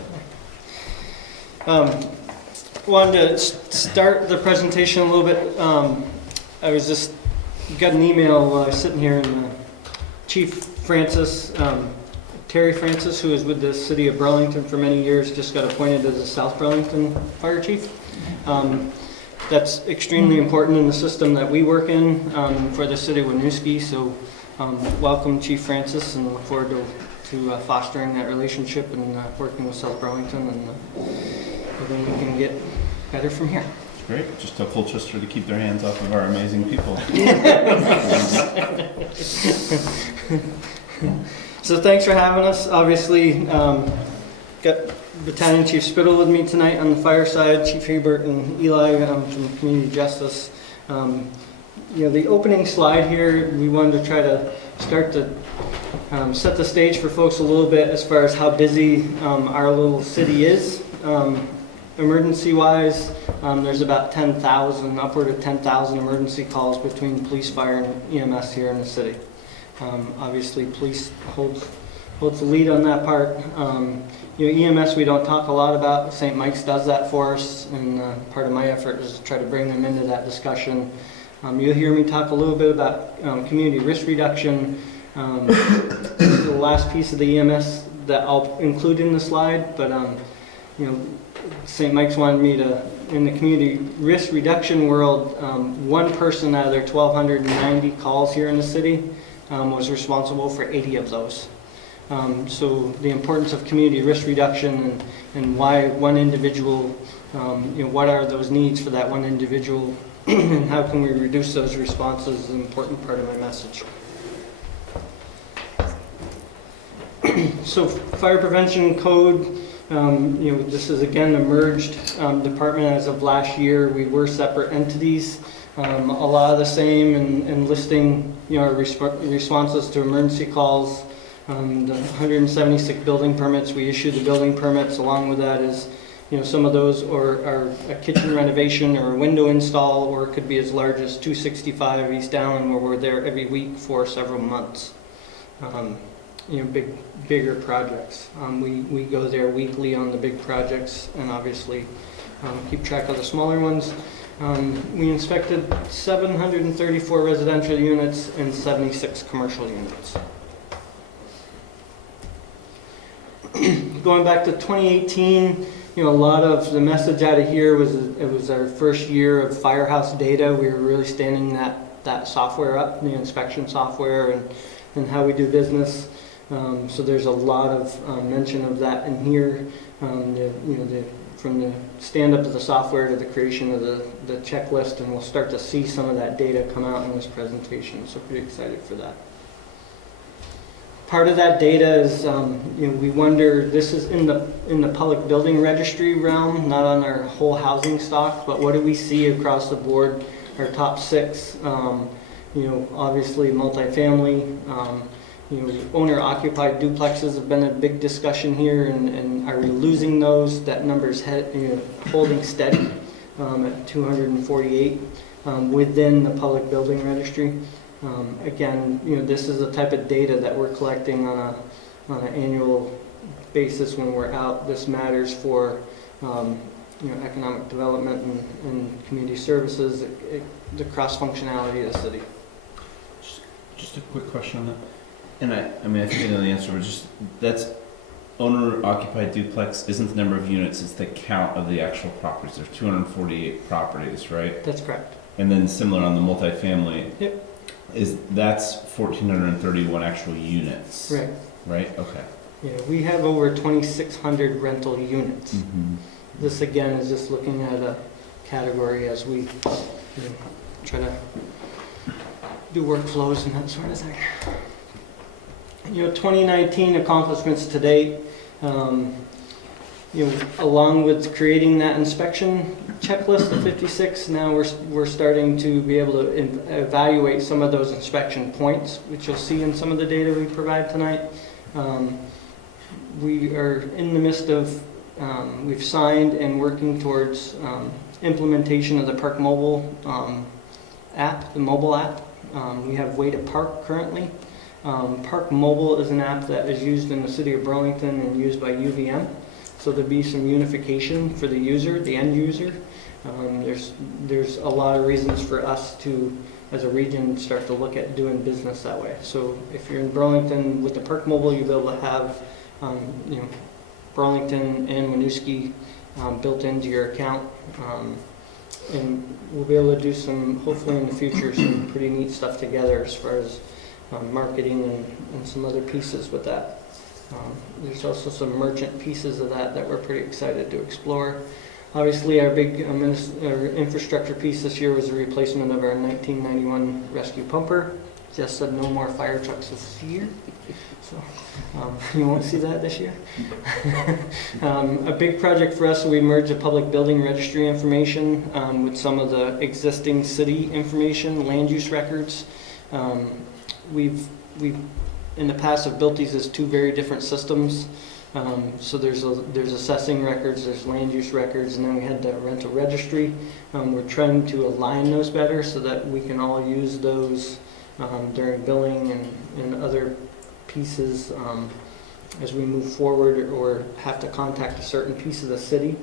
Wanted to start the presentation a little bit. I was just got an email while I was sitting here, and Chief Francis, Terry Francis, who was with the city of Burlington for many years, just got appointed as the South Burlington Fire Chief. That's extremely important in the system that we work in for the city of Winooski. So welcome, Chief Francis, and look forward to fostering that relationship and working with South Burlington, and hoping we can get better from here. Great. Just tell Colchester to keep their hands off of our amazing people. So thanks for having us. Obviously, got Battalion Chief Spittle with me tonight on the fire side, Chief Hebert and Eli from Community Justice. You know, the opening slide here, we wanted to try to start to set the stage for folks a little bit as far as how busy our little city is. Emergency-wise, there's about 10,000, upward of 10,000 emergency calls between police, fire, and EMS here in the city. Obviously, police holds the lead on that part. EMS we don't talk a lot about. St. Mike's does that for us, and part of my effort is to try to bring them into that discussion. You'll hear me talk a little bit about community risk reduction. The last piece of the EMS that I'll include in the slide, but St. Mike's wanted me to, in the community risk reduction world, one person out of their 1,290 calls here in the city was responsible for 80 of those. So the importance of community risk reduction and why one individual, what are those needs for that one individual, and how can we reduce those responses is an important part of my message. So fire prevention code, this is again a merged department as of last year. We were separate entities, a lot of the same in listing our responses to emergency calls. The 176 building permits, we issue the building permits. Along with that is, some of those are a kitchen renovation or a window install, or it could be as large as 265 East Allen, where we're there every week for several months. Bigger projects. We go there weekly on the big projects, and obviously keep track of the smaller ones. We inspected 734 residential units and 76 commercial units. Going back to 2018, a lot of the message out of here was it was our first year of Firehouse data. We were really standing that software up, the inspection software, and how we do business. So there's a lot of mention of that in here. From the stand up of the software to the creation of the checklist, and we'll start to see some of that data come out in this presentation. So pretty excited for that. Part of that data is, we wonder, this is in the public building registry realm, not on our whole housing stock, but what do we see across the board? Our top 6, obviously multifamily, owner-occupied duplexes have been a big discussion here, and are we losing those? That number's holding steady at 248 within the public building registry. Again, this is the type of data that we're collecting on an annual basis when we're out. This matters for economic development and community services, the cross-functionality of the city. Just a quick question on that. And I think I know the answer, but that's owner-occupied duplex isn't the number of units, it's the count of the actual properties. There's 248 properties, right? That's correct. And then similar on the multifamily. Yep. That's 1,431 actual units. Right. Right? Okay. Yeah, we have over 2,600 rental units. Mm-hmm. This again is just looking at a category as we try to do workflows and that sort of thing. 2019 accomplishments to date. Along with creating that inspection checklist of 56, now we're starting to be able to evaluate some of those inspection points, which you'll see in some of the data we provide tonight. We are in the midst of, we've signed and working towards implementation of the Park Mobile app, the mobile app. We have Way to Park currently. Park Mobile is an app that is used in the city of Burlington and used by UVM. So there'll be some unification for the user, the end user. There's a lot of reasons for us to, as a region, start to look at doing business that way. So if you're in Burlington with the Park Mobile, you'll be able to have Burlington and Winooski built into your account. And we'll be able to do some, hopefully in the future, some pretty neat stuff together as far as marketing and some other pieces with that. There's also some merchant pieces of that we're pretty excited to explore. Obviously, our big our infrastructure piece this year was the replacement of our 1991 rescue pumper. Just said no more fire trucks this year, so you won't see that this year. A big project for us, we merged the public building registry information with some of the existing city information, land use records. We've in the past have built these as 2 very different systems. So there's assessing records, there's land use records, and then we had the rental registry. We're trying to align those better so that we can all use those during billing and other pieces as we move forward, or have to contact a certain piece of the city.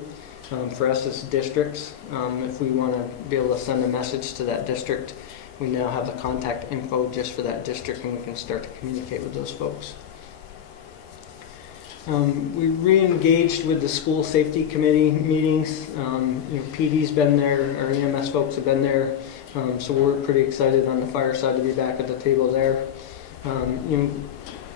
For us as districts, if we want to be able to send a message to that district, we now have the contact info just for that district, and we can start to communicate with those folks. We re-engaged with the school safety committee meetings. PD's been there, our EMS folks have been there, so we're pretty excited on the fire side to be back at the table there.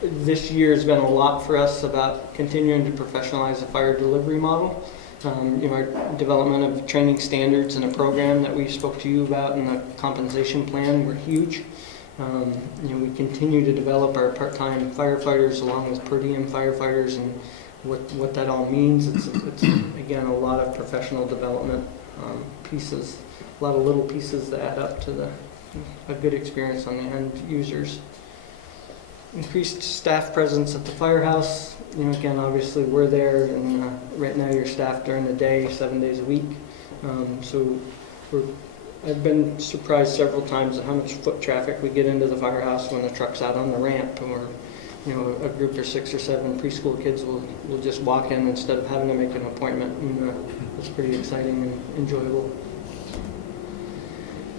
This year has been a lot for us about continuing to professionalize the fire delivery model. Our development of training standards and a program that we spoke to you about, and the compensation plan were huge. We continue to develop our part-time firefighters along with per diem firefighters, and what that all means. It's again, a lot of professional development pieces, a lot of little pieces that add up to a good experience on the end users. Increased staff presence at the firehouse. Again, obviously we're there, and right now you're staffed during the day, 7 days a week. I've been surprised several times at how much foot traffic we get into the firehouse when the truck's out on the ramp, and we're, a group of 6 or 7 preschool kids will just walk in instead of having to make an appointment, and it's pretty exciting and enjoyable.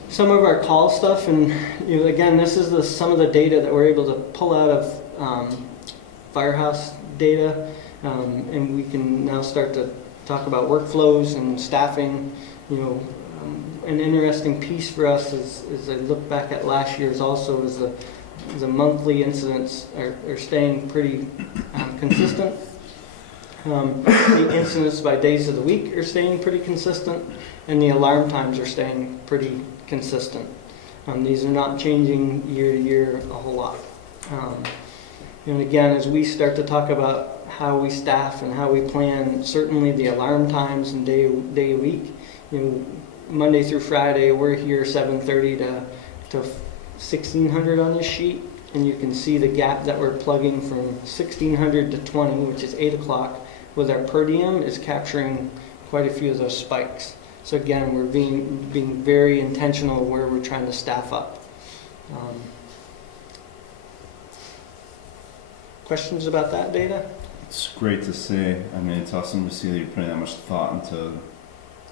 Some of our call stuff, and again, this is some of the data that we're able to pull out of firehouse data, and we can now start to talk about workflows and staffing. An interesting piece for us is I look back at last year's also is the monthly incidents are staying pretty consistent. The incidents by days of the week are staying pretty consistent, and the alarm times are staying pretty consistent. These are not changing year to year a whole lot. And again, as we start to talk about how we staff and how we plan, certainly the alarm times and day a week, Monday through Friday, we're here 7:30 to 1600 on this sheet, and you can see the gap that we're plugging from 1600 to 20, which is 8 o'clock, with our per diem is capturing quite a few of those spikes. So again, we're being very intentional where we're trying to staff up. Questions about that data? It's great to see. I mean, it's awesome to see that you're putting that much thought into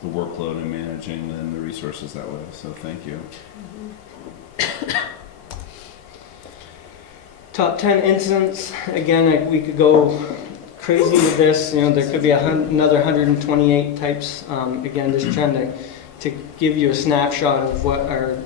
the workload and managing and the resources that way. So thank you. Top 10 incidents. Again, we could go crazy with this. There could be another 128 types. Again, just trying to give you a snapshot of what our,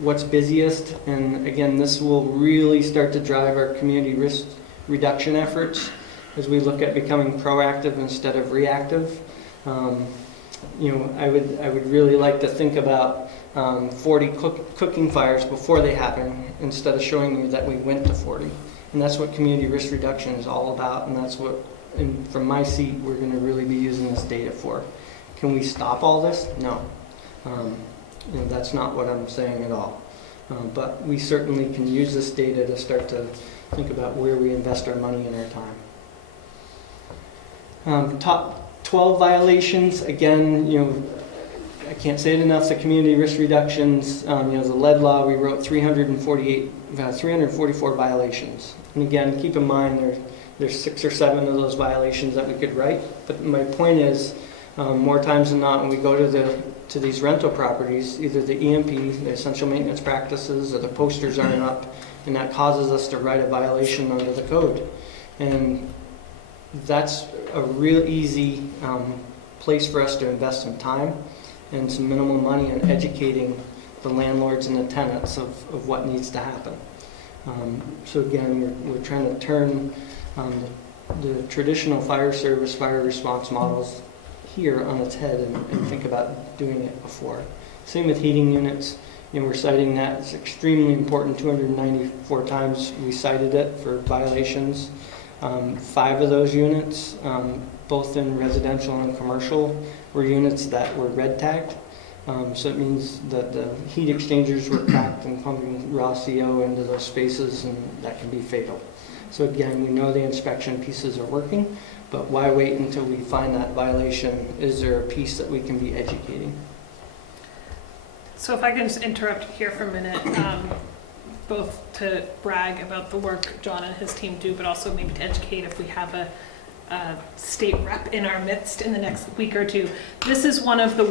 what's busiest. And again, this will really start to drive our community risk reduction efforts as we look at becoming proactive instead of reactive. I would really like to think about 40 cooking fires before they happen, instead of showing you that we went to 40. And that's what community risk reduction is all about, and that's what, and from my seat, we're going to really be using this data for. Can we stop all this? No. That's not what I'm saying at all. But we certainly can use this data to start to think about where we invest our money and our time. Top 12 violations, again, I can't say it enough, the community risk reductions, the lead law, we wrote 344 violations. And again, keep in mind there's 6 or 7 of those violations that we could write. But my point is, more times than not, when we go to these rental properties, either the EMP, the essential maintenance practices, or the posters aren't up, and that causes us to write a violation under the code. And that's a real easy place for us to invest some time and some minimal money in educating the landlords and the tenants of what needs to happen. So again, we're trying to turn the traditional fire service, fire response models here on its head and think about doing it before. Same with heating units. We're citing that. It's extremely important. 294 times we cited it for violations. 5 of those units, both in residential and commercial, were units that were red tagged. So it means that the heat exchangers were cracked and pumping raw CO into those spaces, and that can be fatal. So again, we know the inspection pieces are working, but why wait until we find that violation? Is there a piece that we can be educating? So if I can just interrupt here for a minute, both to brag about the work John and his team do, but also maybe to educate if we have a state rep in our midst in the next week or two. This is one of the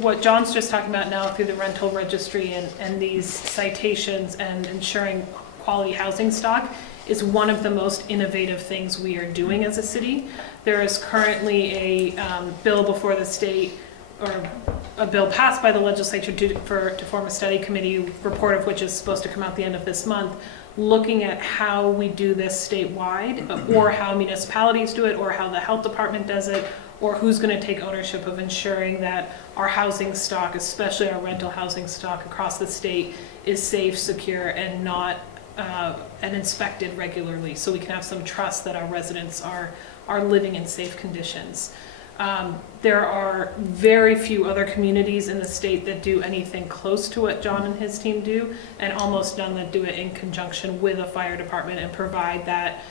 what John's just talking about now through the rental registry and these citations and ensuring quality housing stock is one of the most innovative things we are doing as a city. There is currently a bill before the state, or a bill passed by the legislature to form a study committee, report of which is supposed to come out the end of this month, looking at how we do this statewide, or how municipalities do it, or how the health department does it, or who's going to take ownership of ensuring that our housing stock, especially our rental housing stock across the state, is safe, secure, and not and inspected regularly, so we can have some trust that our residents are living in safe conditions. There are very few other communities in the state that do anything close to what John and his team do, and almost none that do it in conjunction with a fire department and provide that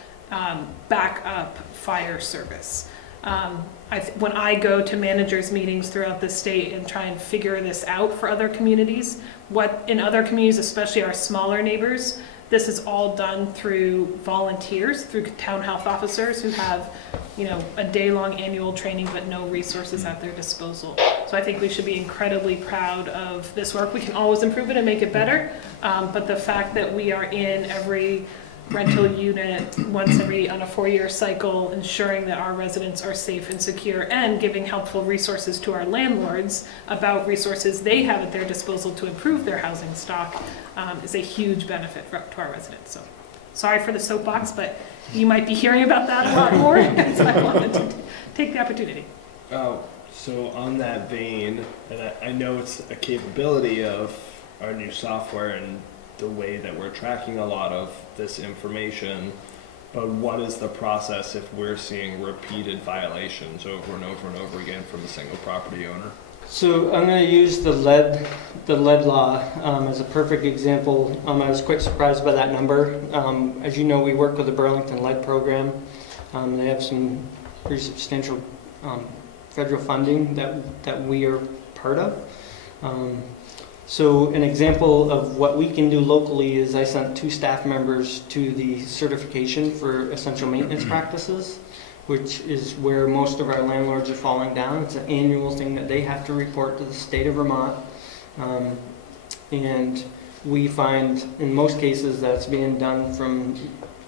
backup fire service. When I go to managers' meetings throughout the state and try and figure this out for other communities, in other communities, especially our smaller neighbors, this is all done through volunteers, through town health officers who have, a day-long annual training but no resources at their disposal. So I think we should be incredibly proud of this work. We can always improve it and make it better, but the fact that we are in every rental unit once on a 4-year cycle, ensuring that our residents are safe and secure, and giving helpful resources to our landlords about resources they have at their disposal to improve their housing stock, is a huge benefit to our residents. So sorry for the soapbox, but you might be hearing about that a lot more, so I wanted to take the opportunity. So on that vein, and I know it's a capability of our new software and the way that we're tracking a lot of this information, but what is the process if we're seeing repeated violations over and over and over again from a single property owner? So I'm going to use the lead law as a perfect example. I was quite surprised by that number. As you know, we work with the Burlington Lead Program. They have some pretty substantial federal funding that we are part of. So an example of what we can do locally is I sent 2 staff members to the certification for essential maintenance practices, which is where most of our landlords are falling down. It's an annual thing that they have to report to the state of Vermont. And we find in most cases that's being done from,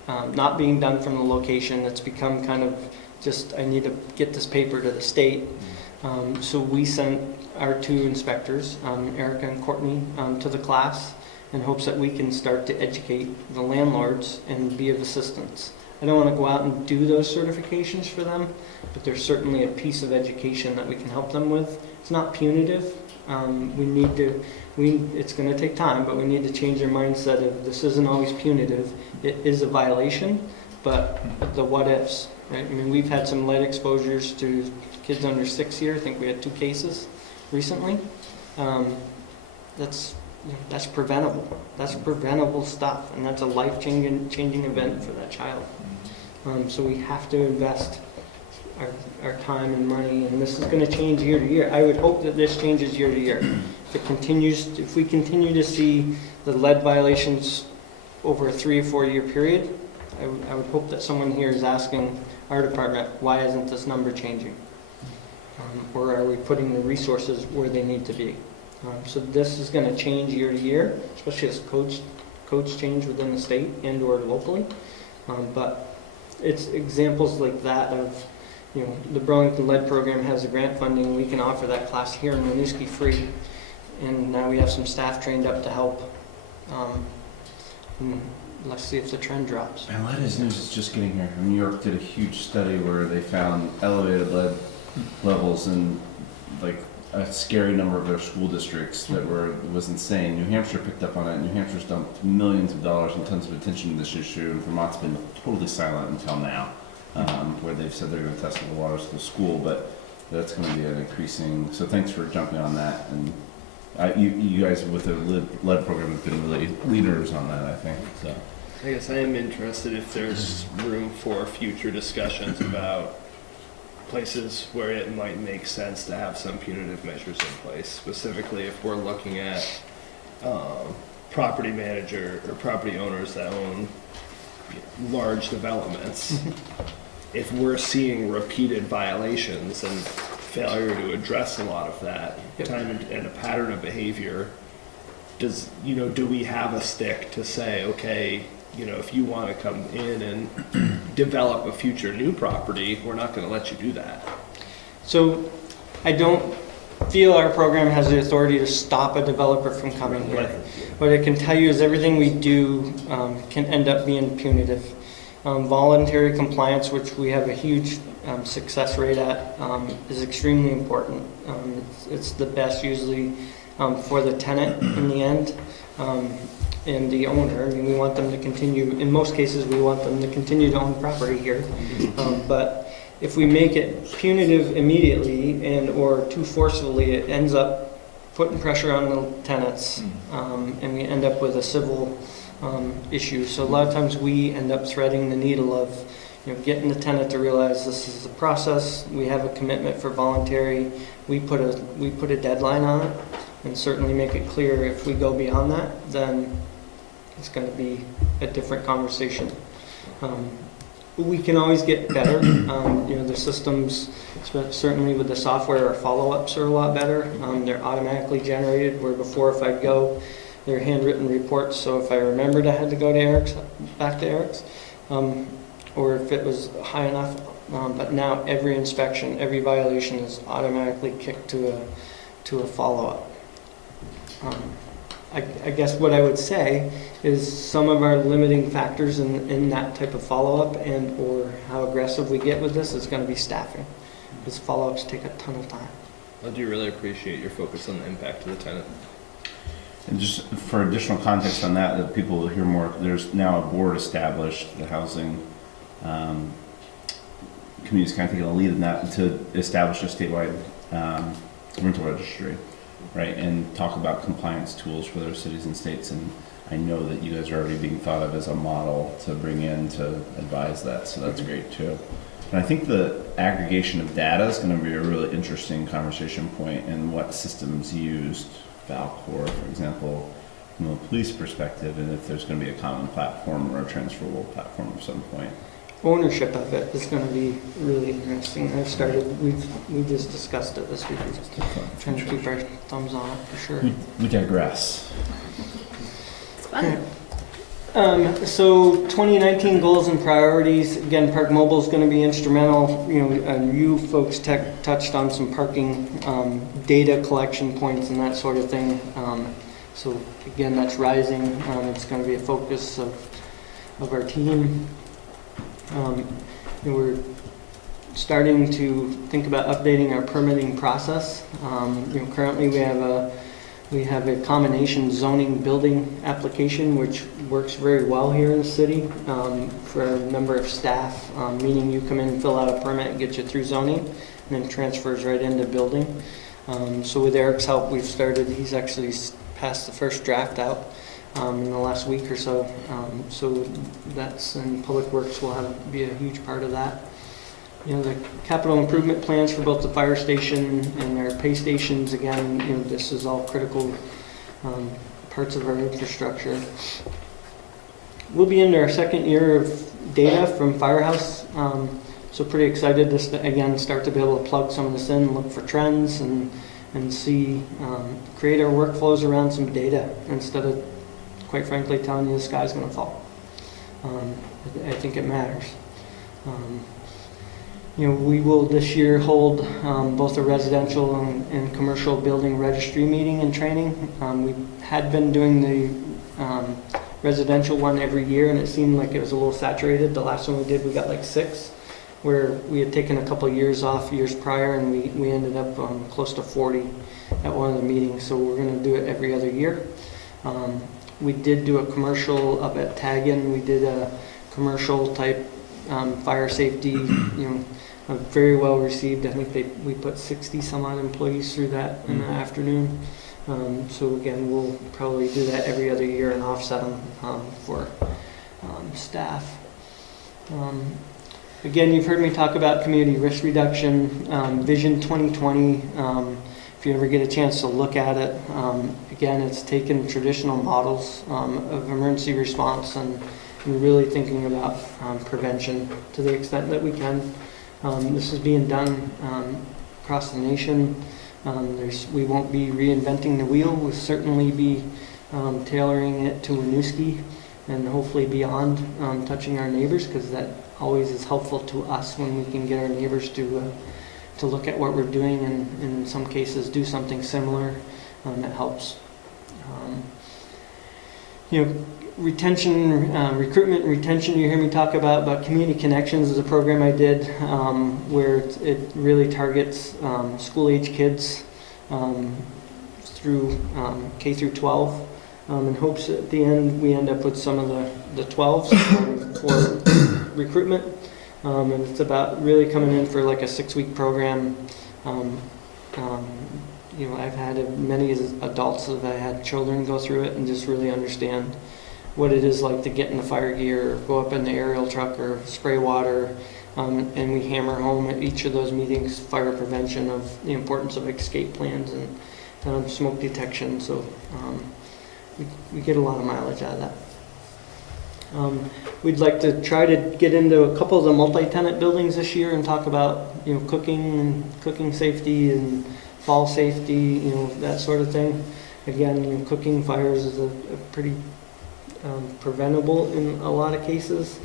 not being done from the location. It's become kind of just, I need to get this paper to the state. So we sent our 2 inspectors, Erica and Courtney, to the class in hopes that we can start to educate the landlords and be of assistance. I don't want to go out and do those certifications for them, but there's certainly a piece of education that we can help them with. It's not punitive. It's going to take time, but we need to change their mindset of this isn't always punitive. It is a violation, but the what ifs, right? I mean, we've had some lead exposures to kids under 6 here. I think we had 2 cases recently. That's preventable. That's preventable stuff, and that's a life-changing event for that child. So we have to invest our time and money, and this is going to change year to year. I would hope that this changes year to year. If we continue to see the lead violations over a 3 or 4 year period, I would hope that someone here is asking our department, why isn't this number changing? Or are we putting the resources where they need to be? So this is going to change year to year, especially as codes change within the state and or locally. But it's examples like that of, the Burlington Lead Program has a grant funding. We can offer that class here in Winooski free. And now we have some staff trained up to help. And let's see if the trend drops. And lead is news is just getting here. New York did a huge study where they found elevated lead levels in like a scary number of their school districts that was insane. New Hampshire picked up on it. New Hampshire's dumped millions of dollars and tons of attention to this issue. And Vermont's been totally silent until now, where they've said they're going to test the waters of the school, but that's going to be an increasing. So thanks for jumping on that. And you guys with the lead program have been really leaders on that, I think. So I guess I am interested if there's room for future discussions about places where it might make sense to have some punitive measures in place, specifically if we're looking at property manager or property owners that own large developments. If we're seeing repeated violations and failure to address a lot of that time and a pattern of behavior, do we have a stick to say, okay, if you want to come in and develop a future new property, we're not going to let you do that. So I don't feel our program has the authority to stop a developer from coming here. What I can tell you is everything we do can end up being punitive. Voluntary compliance, which we have a huge success rate at, is extremely important. It's the best usually for the tenant in the end. And the owner. I mean, we want them to continue, in most cases, we want them to continue to own property here. But if we make it punitive immediately and or too forcefully, it ends up putting pressure on the tenants, and we end up with a civil issue. So a lot of times we end up threading the needle of getting the tenant to realize this is a process, we have a commitment for voluntary, we put a deadline on it, and certainly make it clear if we go beyond that, then it's going to be a different conversation. We can always get better. The systems, certainly with the software, our follow-ups are a lot better. They're automatically generated, where before if I'd go, they're handwritten reports, so if I remembered I had to go to back to Eric's, or if it was high enough. But now every inspection, every violation is automatically kicked to a follow-up. I guess what I would say is some of our limiting factors in that type of follow-up and or how aggressive we get with this is going to be staffing, because follow-ups take a ton of time. I do really appreciate your focus on the impact to the tenant. And just for additional context on that people will hear more, there's now a board established, the housing community's kind of taking a lead in that, to establish a statewide rental registry. Right, and talk about compliance tools for those cities and states, and I know that you guys are already being thought of as a model to bring in to advise that, so that's great too. And I think the aggregation of data is going to be a really interesting conversation point, and what systems used, Valcor, for example, from a police perspective, and if there's going to be a common platform or a transferable platform at some point. Ownership of it is going to be really interesting. We just discussed it this week. We're just trying to keep our thumbs on it for sure. We digress. It's fun. So 2019 goals and priorities. Again, Park Mobile is going to be instrumental. You folks touched on some parking data collection points and that sort of thing. So again, that's rising. It's going to be a focus of our team. We're starting to think about updating our permitting process. Currently we have a combination zoning building application which works very well here in the city for a number of staff, meaning you come in and fill out a permit and get you through zoning and then transfers right into building. So with Eric's help, he's actually passed the first draft out in the last week or so. So that's, and Public Works will be a huge part of that. The capital improvement plans for both the fire station and their pay stations, again, this is all critical parts of our infrastructure. We'll be into our second year of data from Firehouse, so pretty excited to, again, start to be able to plug some of this in, look for trends and see, create our workflows around some data instead of, quite frankly, telling you the sky's going to fall. I think it matters. We will this year hold both a residential and commercial building registry meeting and training. We had been doing the residential one every year, and it seemed like it was a little saturated. The last one we did, we got like 6, where we had taken a couple years off years prior, and we ended up close to 40 at one of the meetings. So we're going to do it every other year. We did do a commercial up at Taggin. We did a commercial type fire safety, very well received. I think we put 60 some odd employees through that in the afternoon. So again, we'll probably do that every other year and offset them for staff. Again, you've heard me talk about community risk reduction, Vision 2020. If you ever get a chance to look at it, again, it's taken traditional models of emergency response and really thinking about prevention to the extent that we can. This is being done across the nation. We won't be reinventing the wheel. We'll certainly be tailoring it to Winooski and hopefully beyond, touching our neighbors, because that always is helpful to us when we can get our neighbors to look at what we're doing and in some cases do something similar. That helps. Retention, recruitment and retention, you hear me talk about, but Community Connections is a program I did where it really targets school-age kids through K through 12, in hopes at the end we end up with some of the 12s for recruitment. And it's about really coming in for like a 6-week program. I've had many adults that I had children go through it and just really understand what it is like to get in the fire gear, or go up in the aerial truck, or spray water. And we hammer home at each of those meetings fire prevention, of the importance of escape plans and smoke detection. So we get a lot of mileage out of that. We'd like to try to get into a couple of the multi-tenant buildings this year and talk about cooking safety and fall safety, that sort of thing. Again, cooking fires is a pretty preventable in a lot of cases.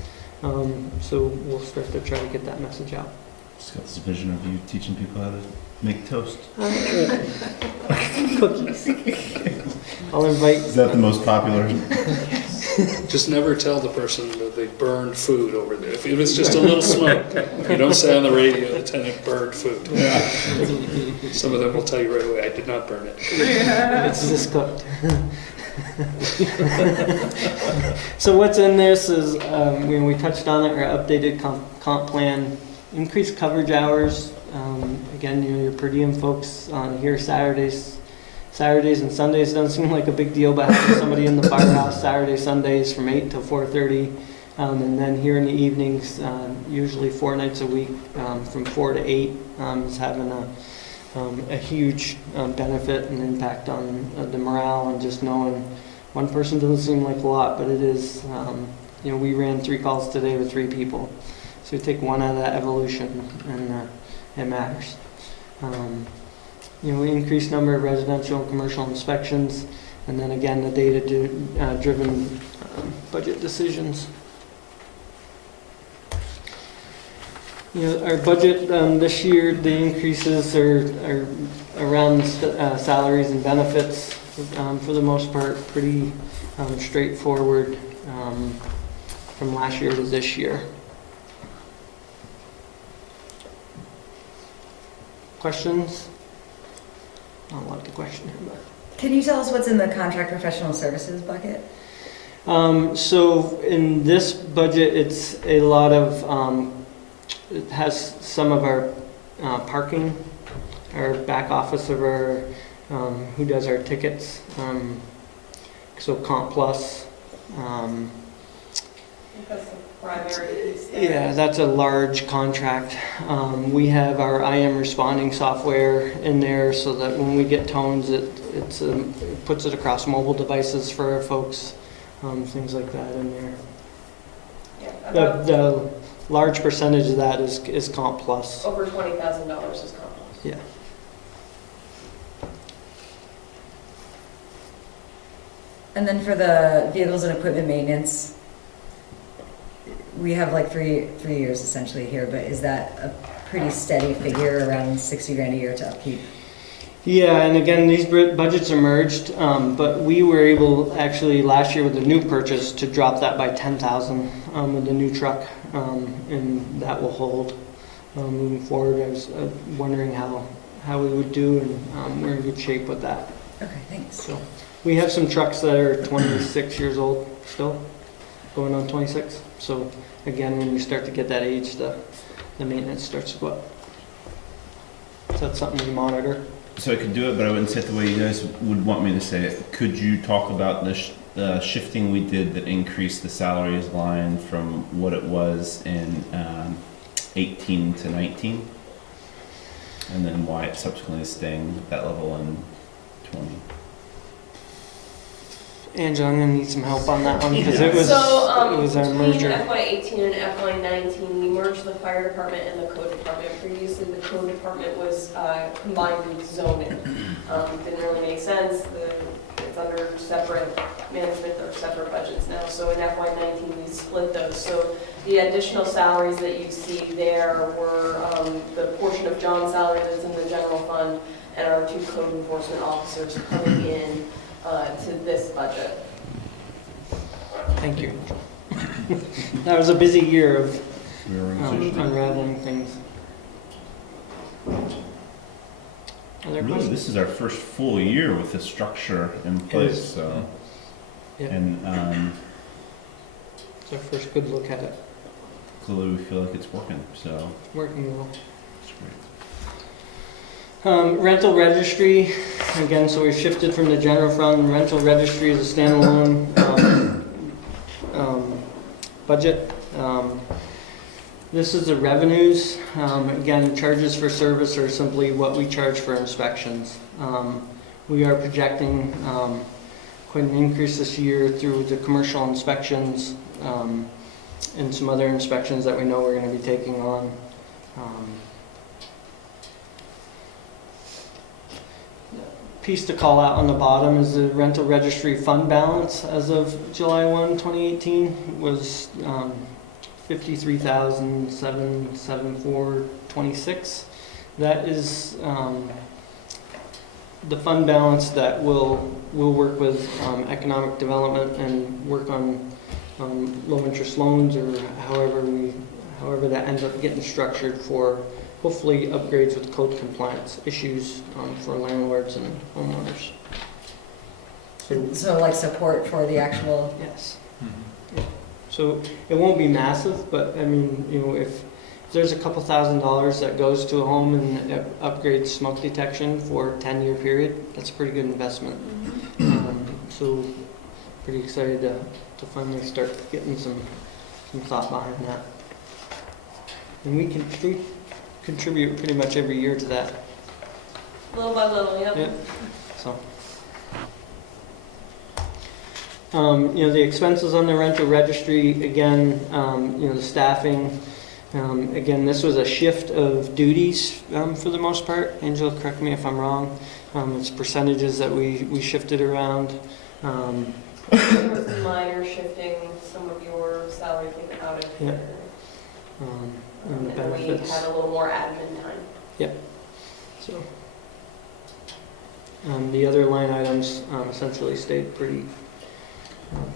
So we'll start to try to get that message out. Just got this vision of you teaching people how to make toast. Cookies. I'll invite. Is that the most popular? Just never tell the person that they burned food over there. If it's just a little smoke, you don't say on the radio the tenant burned food. Yeah. Some of them will tell you right away, I did not burn it. It's just cooked. So what's in this is, we touched on it, our updated comp plan, increased coverage hours. Again, your per diem folks on here Saturdays and Sundays doesn't seem like a big deal, but having somebody in the firehouse Saturdays, Sundays from 8 till 4:30, and then here in the evenings, usually 4 nights a week, from 4 to 8, is having a huge benefit and impact on the morale, and just knowing one person doesn't seem like a lot, but it is. We ran 3 calls today with 3 people, so you take one out of that evolution, and it matters. Increased number of residential and commercial inspections, and then again the data-driven budget decisions. Our budget this year, the increases are around salaries and benefits, for the most part, pretty straightforward from last year to this year. Questions? I don't like the question here, but. Can you tell us what's in the contract professional services bucket? So in this budget, it's a lot of, it has some of our parking, our back office of our, who does our tickets, so Comp Plus. That's the primary piece there. Yeah, that's a large contract. We have our IM responding software in there so that when we get tones, it puts it across mobile devices for our folks, things like that in there. Yeah, The large percentage of that is Comp Plus. over $20,000 is Comp Plus. Yeah. And then for the vehicles and equipment maintenance, we have like three years essentially here, but is that a pretty steady figure, around 60 grand a year to upkeep? Yeah, and again, these budgets are merged, but we were able actually last year with the new purchase to drop that by 10,000 with the new truck, and that will hold moving forward. I was wondering how we would do, and we're in good shape with that. Okay, thanks. So we have some trucks that are 26 years old still, going on 26. So again, when you start to get that age, the maintenance starts to go up. So that's something we monitor. so I could do it, but I wouldn't say it the way you guys would want me to say it. Could you talk about the shifting we did that increased the salaries line from what it was in 18 to 19? And then why it's subsequently staying at that level in 20? Angela, I'm gonna need some help on that one, because it was our Between merger. FY18 and FY19, we merged the fire department and the code department. Previously, the code department was combined with zoning. Didn't really make sense. It's under separate management or separate budgets now. So in FY19, we split those. So the additional salaries that you see there were the portion of John's salary that's in the general fund and our 2 code enforcement officers coming in to this budget. Thank you. That was a busy year of Reorganization. unraveling things. Other Really, questions? this is our first full year with this structure in place, is. so. Yeah. And It's our first good look at it. clearly we feel like it's working, so Working well. it's great. Rental registry, again, so we shifted from the general fund. Rental registry is a standalone budget. This is the revenues. Again, charges for service are simply what we charge for inspections. We are projecting quite an increase this year through the commercial inspections and some other inspections that we know we're going to be taking on. Piece to call out on the bottom is the rental registry fund balance as of July 1, 2018 was $53,774.26. That is the fund balance that will work with economic development and work on low interest loans, or however that ends up getting structured for hopefully upgrades with code compliance issues for landlords and homeowners. So like support for the actual, Yes. So it won't be massive, but I mean, if there's a couple $1,000s that goes to a home and it upgrades smoke detection for a 10-year period, that's a pretty good investment. So pretty excited to finally start getting some thought behind that. And we can contribute pretty much every year to that. Little by little, yep. Yep. So, the expenses on the rental registry, again, the staffing, again, this was a shift of duties for the most part. Angela, correct me if I'm wrong. It's percentages that we shifted around. There was minor shifting, some of your salary came out of here. And the And then we benefits. had a little more admin time. So, the other line items essentially stayed pretty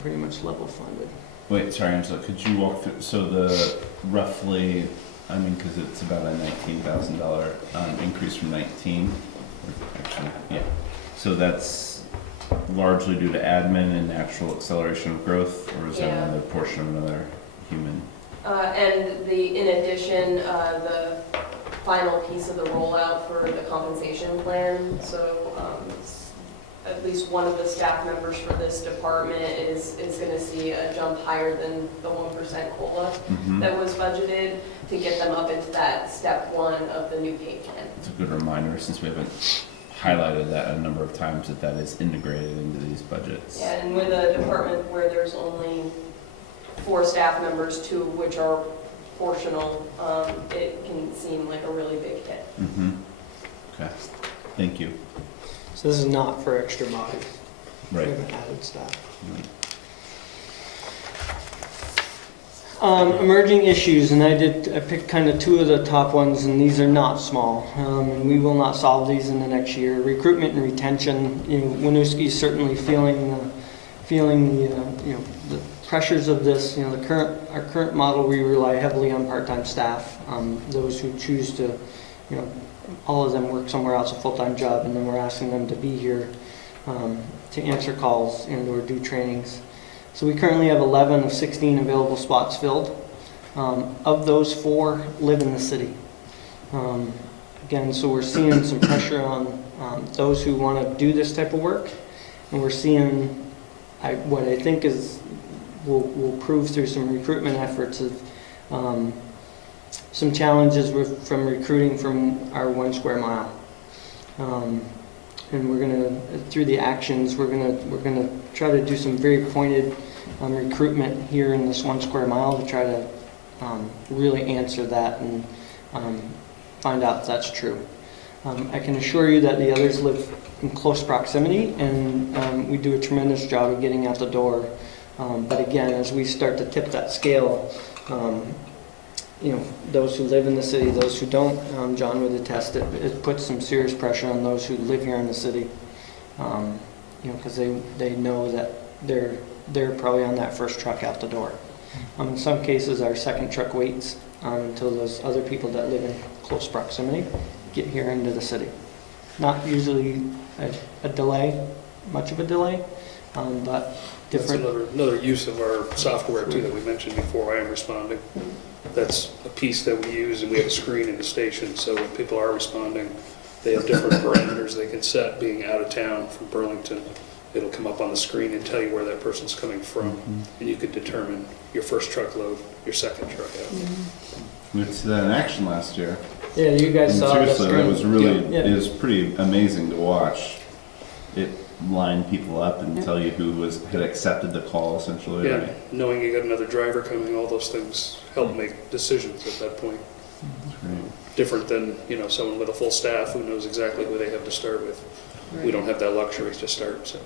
much level funded. Wait, sorry, Angela, could you walk through, so the roughly, because it's about a $19,000 increase from 19, or actually, yeah. So that's largely due to admin and natural acceleration of growth, or is that Yeah. another portion of another human? And in addition, the final piece of the rollout for the compensation plan. So at least one of the staff members for this department is going to see a jump higher than the 1% COLA that was budgeted to get them up into that step 1 of the new pay plan. It's a good reminder, since we haven't highlighted that a number of times, that is integrated into these budgets. Yeah, and with a department where there's only 4 staff members, 2 of which are portional, it can seem like a really big hit. Okay, thank you. So this is not for extra bodies. Right. We haven't added staff. Right. Emerging issues, and I picked kind of 2 of the top ones, and these are not small. And we will not solve these in the next year. Recruitment and retention. Winooski is certainly feeling the pressures of this. Our current model, we rely heavily on part-time staff. Those who choose to, all of them work somewhere else, a full-time job, and then we're asking them to be here to answer calls and or do trainings. So we currently have 11 of 16 available spots filled. Of those, 4 live in the city. Again, so we're seeing some pressure on those who want to do this type of work, and we're seeing what I think is will prove through some recruitment efforts of some challenges from recruiting from our 1 square mile. And we're gonna, through the actions, we're gonna try to do some very pointed recruitment here in this 1 square mile to try to really answer that and find out if that's true. I can assure you that the others live in close proximity, and we do a tremendous job of getting out the door. But again, as we start to tip that scale, those who live in the city, those who don't, John would attest, it puts some serious pressure on those who live here in the city, because they know that they're probably on that first truck out the door. In some cases, our second truck waits until those other people that live in close proximity get here into the city. Not usually a delay, much of a delay, but different. That's another use of our software too that we mentioned before, I Am Responding. That's a piece that we use, and we have a screen in the station, so when people are responding, they have different parameters they can set. Being out of town from Burlington, it'll come up on the screen and tell you where that person's coming from, and you could determine your first truckload, your second truck out. We went to that in action last year. Yeah, you guys And saw seriously, that that was really, Yeah. it was pretty amazing to watch. It line people up and tell you who had accepted the call, essentially. Yeah, Right? knowing you got another driver coming, all those things help make decisions at that point. That's great. Different than, someone with a full staff who knows exactly who they have to start with. We don't have that luxury to start, so.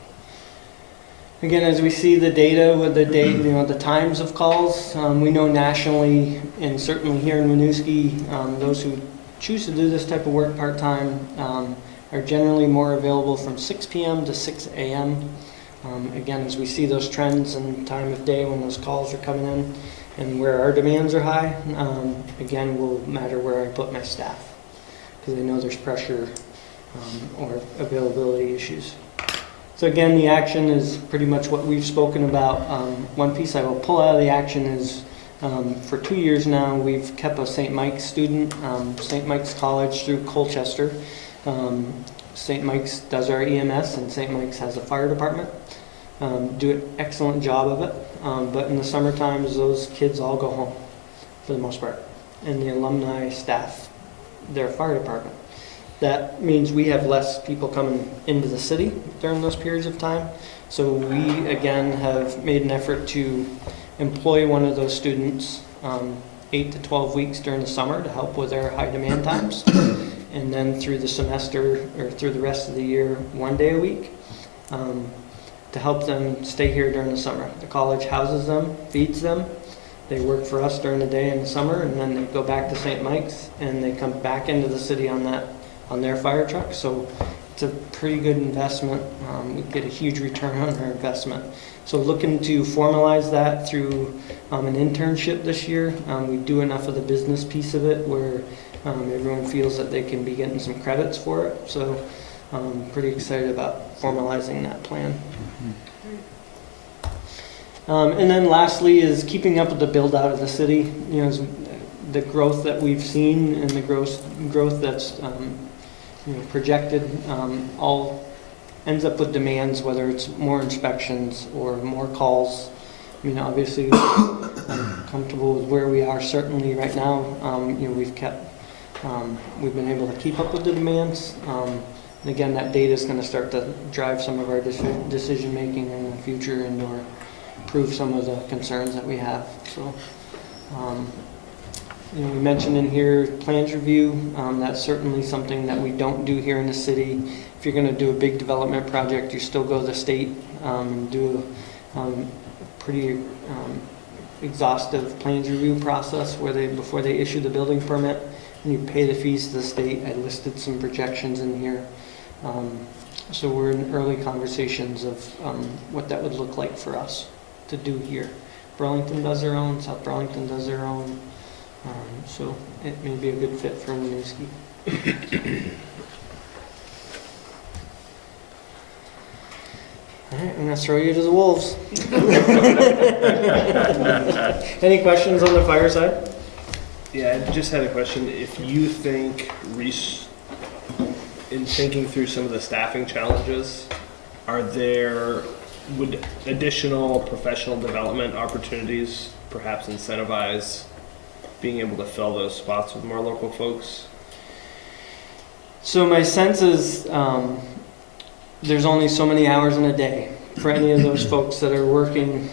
Again, as we see the data with the times of calls, we know nationally, and certainly here in Winooski, those who choose to do this type of work part-time are generally more available from 6 p.m. to 6 a.m. Again, as we see those trends and time of day when those calls are coming in and where our demands are high, again, will matter where I put my staff, because I know there's pressure or availability issues. So again, the action is pretty much what we've spoken about. One piece I will pull out of the action is for 2 years now, we've kept a St. Mike's student, St. Mike's College through Colchester. St. Mike's does our EMS, and St. Mike's has a fire department. Do an excellent job of it. But in the summer times, those kids all go home for the most part. And the alumni staff their fire department. That means we have less people coming into the city during those periods of time. So we, again, have made an effort to employ one of those students 8 to 12 weeks during the summer to help with their high demand times. And then through the semester, or through the rest of the year, 1 day a week to help them stay here during the summer. The college houses them, feeds them. They work for us during the day in the summer, and then they go back to St. Mike's, and they come back into the city on their fire truck. So it's a pretty good investment. We get a huge return on our investment. So looking to formalize that through an internship this year. We do enough of the business piece of it where everyone feels that they can be getting some credits for it. So I'm pretty excited about formalizing that plan. And then lastly is keeping up with the build out of the city. The growth that we've seen and the growth that's projected all ends up with demands, whether it's more inspections or more calls. I mean, obviously, I'm comfortable with where we are. Certainly, right now, we've been able to keep up with the demands. And again, that data is going to start to drive some of our decision making in the future and or improve some of the concerns that we have. So, we mentioned in here plans review. That's certainly something that we don't do here in the city. If you're going to do a big development project, you still go to the state and do a pretty exhaustive plans review process where before they issue the building permit, and you pay the fees to the state. I listed some projections in here. So we're in early conversations of what that would look like for us to do here. Burlington does their own, South Burlington does their own. So it may be a good fit for Winooski. All right, I'm going to throw you to the wolves. Any questions on the fire side? Yeah, I just had a question. If you think in thinking through some of the staffing challenges, would additional professional development opportunities perhaps incentivize being able to fill those spots with more local folks? So my sense is there's only so many hours in a day for any of those folks that are working,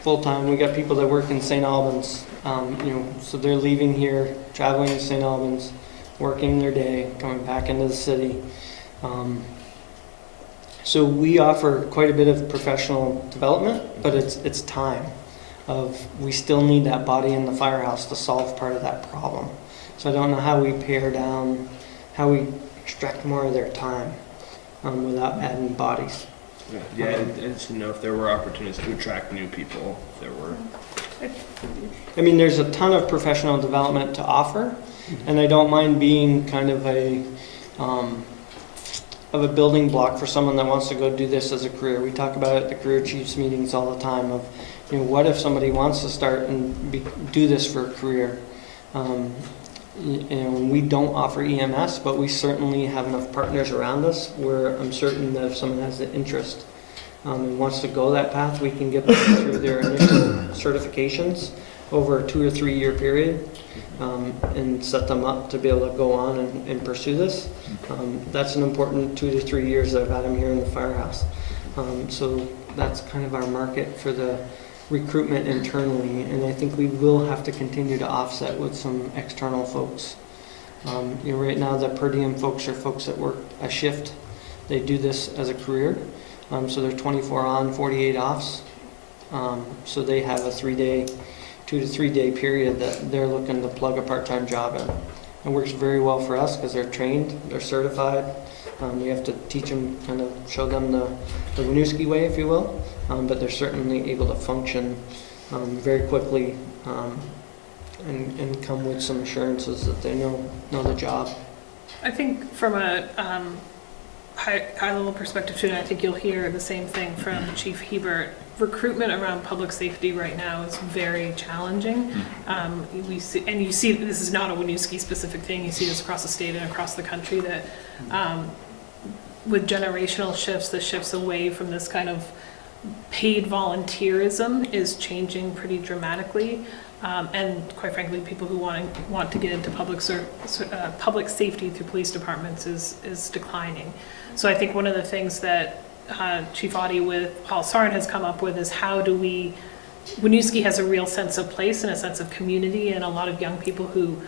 full-time. We got people that work in St. Albans, so they're leaving here, traveling to St. Albans, working their day, coming back into the city. So we offer quite a bit of professional development, but it's time. We still need that body in the firehouse to solve part of that problem. So I don't know how we pare down, how we extract more of their time without adding bodies. Yeah, I just didn't know if there were opportunities to attract new people, if there were. I mean, there's a ton of professional development to offer, and I don't mind being kind of a building block for someone that wants to go do this as a career. We talk about it at the career chiefs meetings all the time of, what if somebody wants to start and do this for a career? We don't offer EMS, but we certainly have enough partners around us where I'm certain that if someone has the interest and wants to go that path, we can get them through their initial certifications over a 2 or 3 year period and set them up to be able to go on and pursue this. That's an important 2 to 3 years that I've had them here in the firehouse. So that's kind of our market for the recruitment internally, and I think we will have to continue to offset with some external folks. Right now the per diem folks are folks that work a shift. They do this as a career, so they're 24 on, 48 offs. So they have a 2 to 3 day period that they're looking to plug a part-time job in. It works very well for us because they're trained, they're certified. We have to teach them, kind of show them the Winooski way, if you will, but they're certainly able to function very quickly and come with some assurances that they know the job. I think from a high-level perspective too, and I think you'll hear the same thing from Chief Hebert, recruitment around public safety right now is very challenging. You see this is not a Winooski specific thing, you see this across the state and across the country that with generational shifts, the shifts away from this kind of paid volunteerism is changing pretty dramatically. And quite frankly, people who want to get into public safety through police departments is declining. So I think one of the things that Chief Audie with Paul Sarn has come up with is how do Winooski has a real sense of place and a sense of community, and a lot of young people who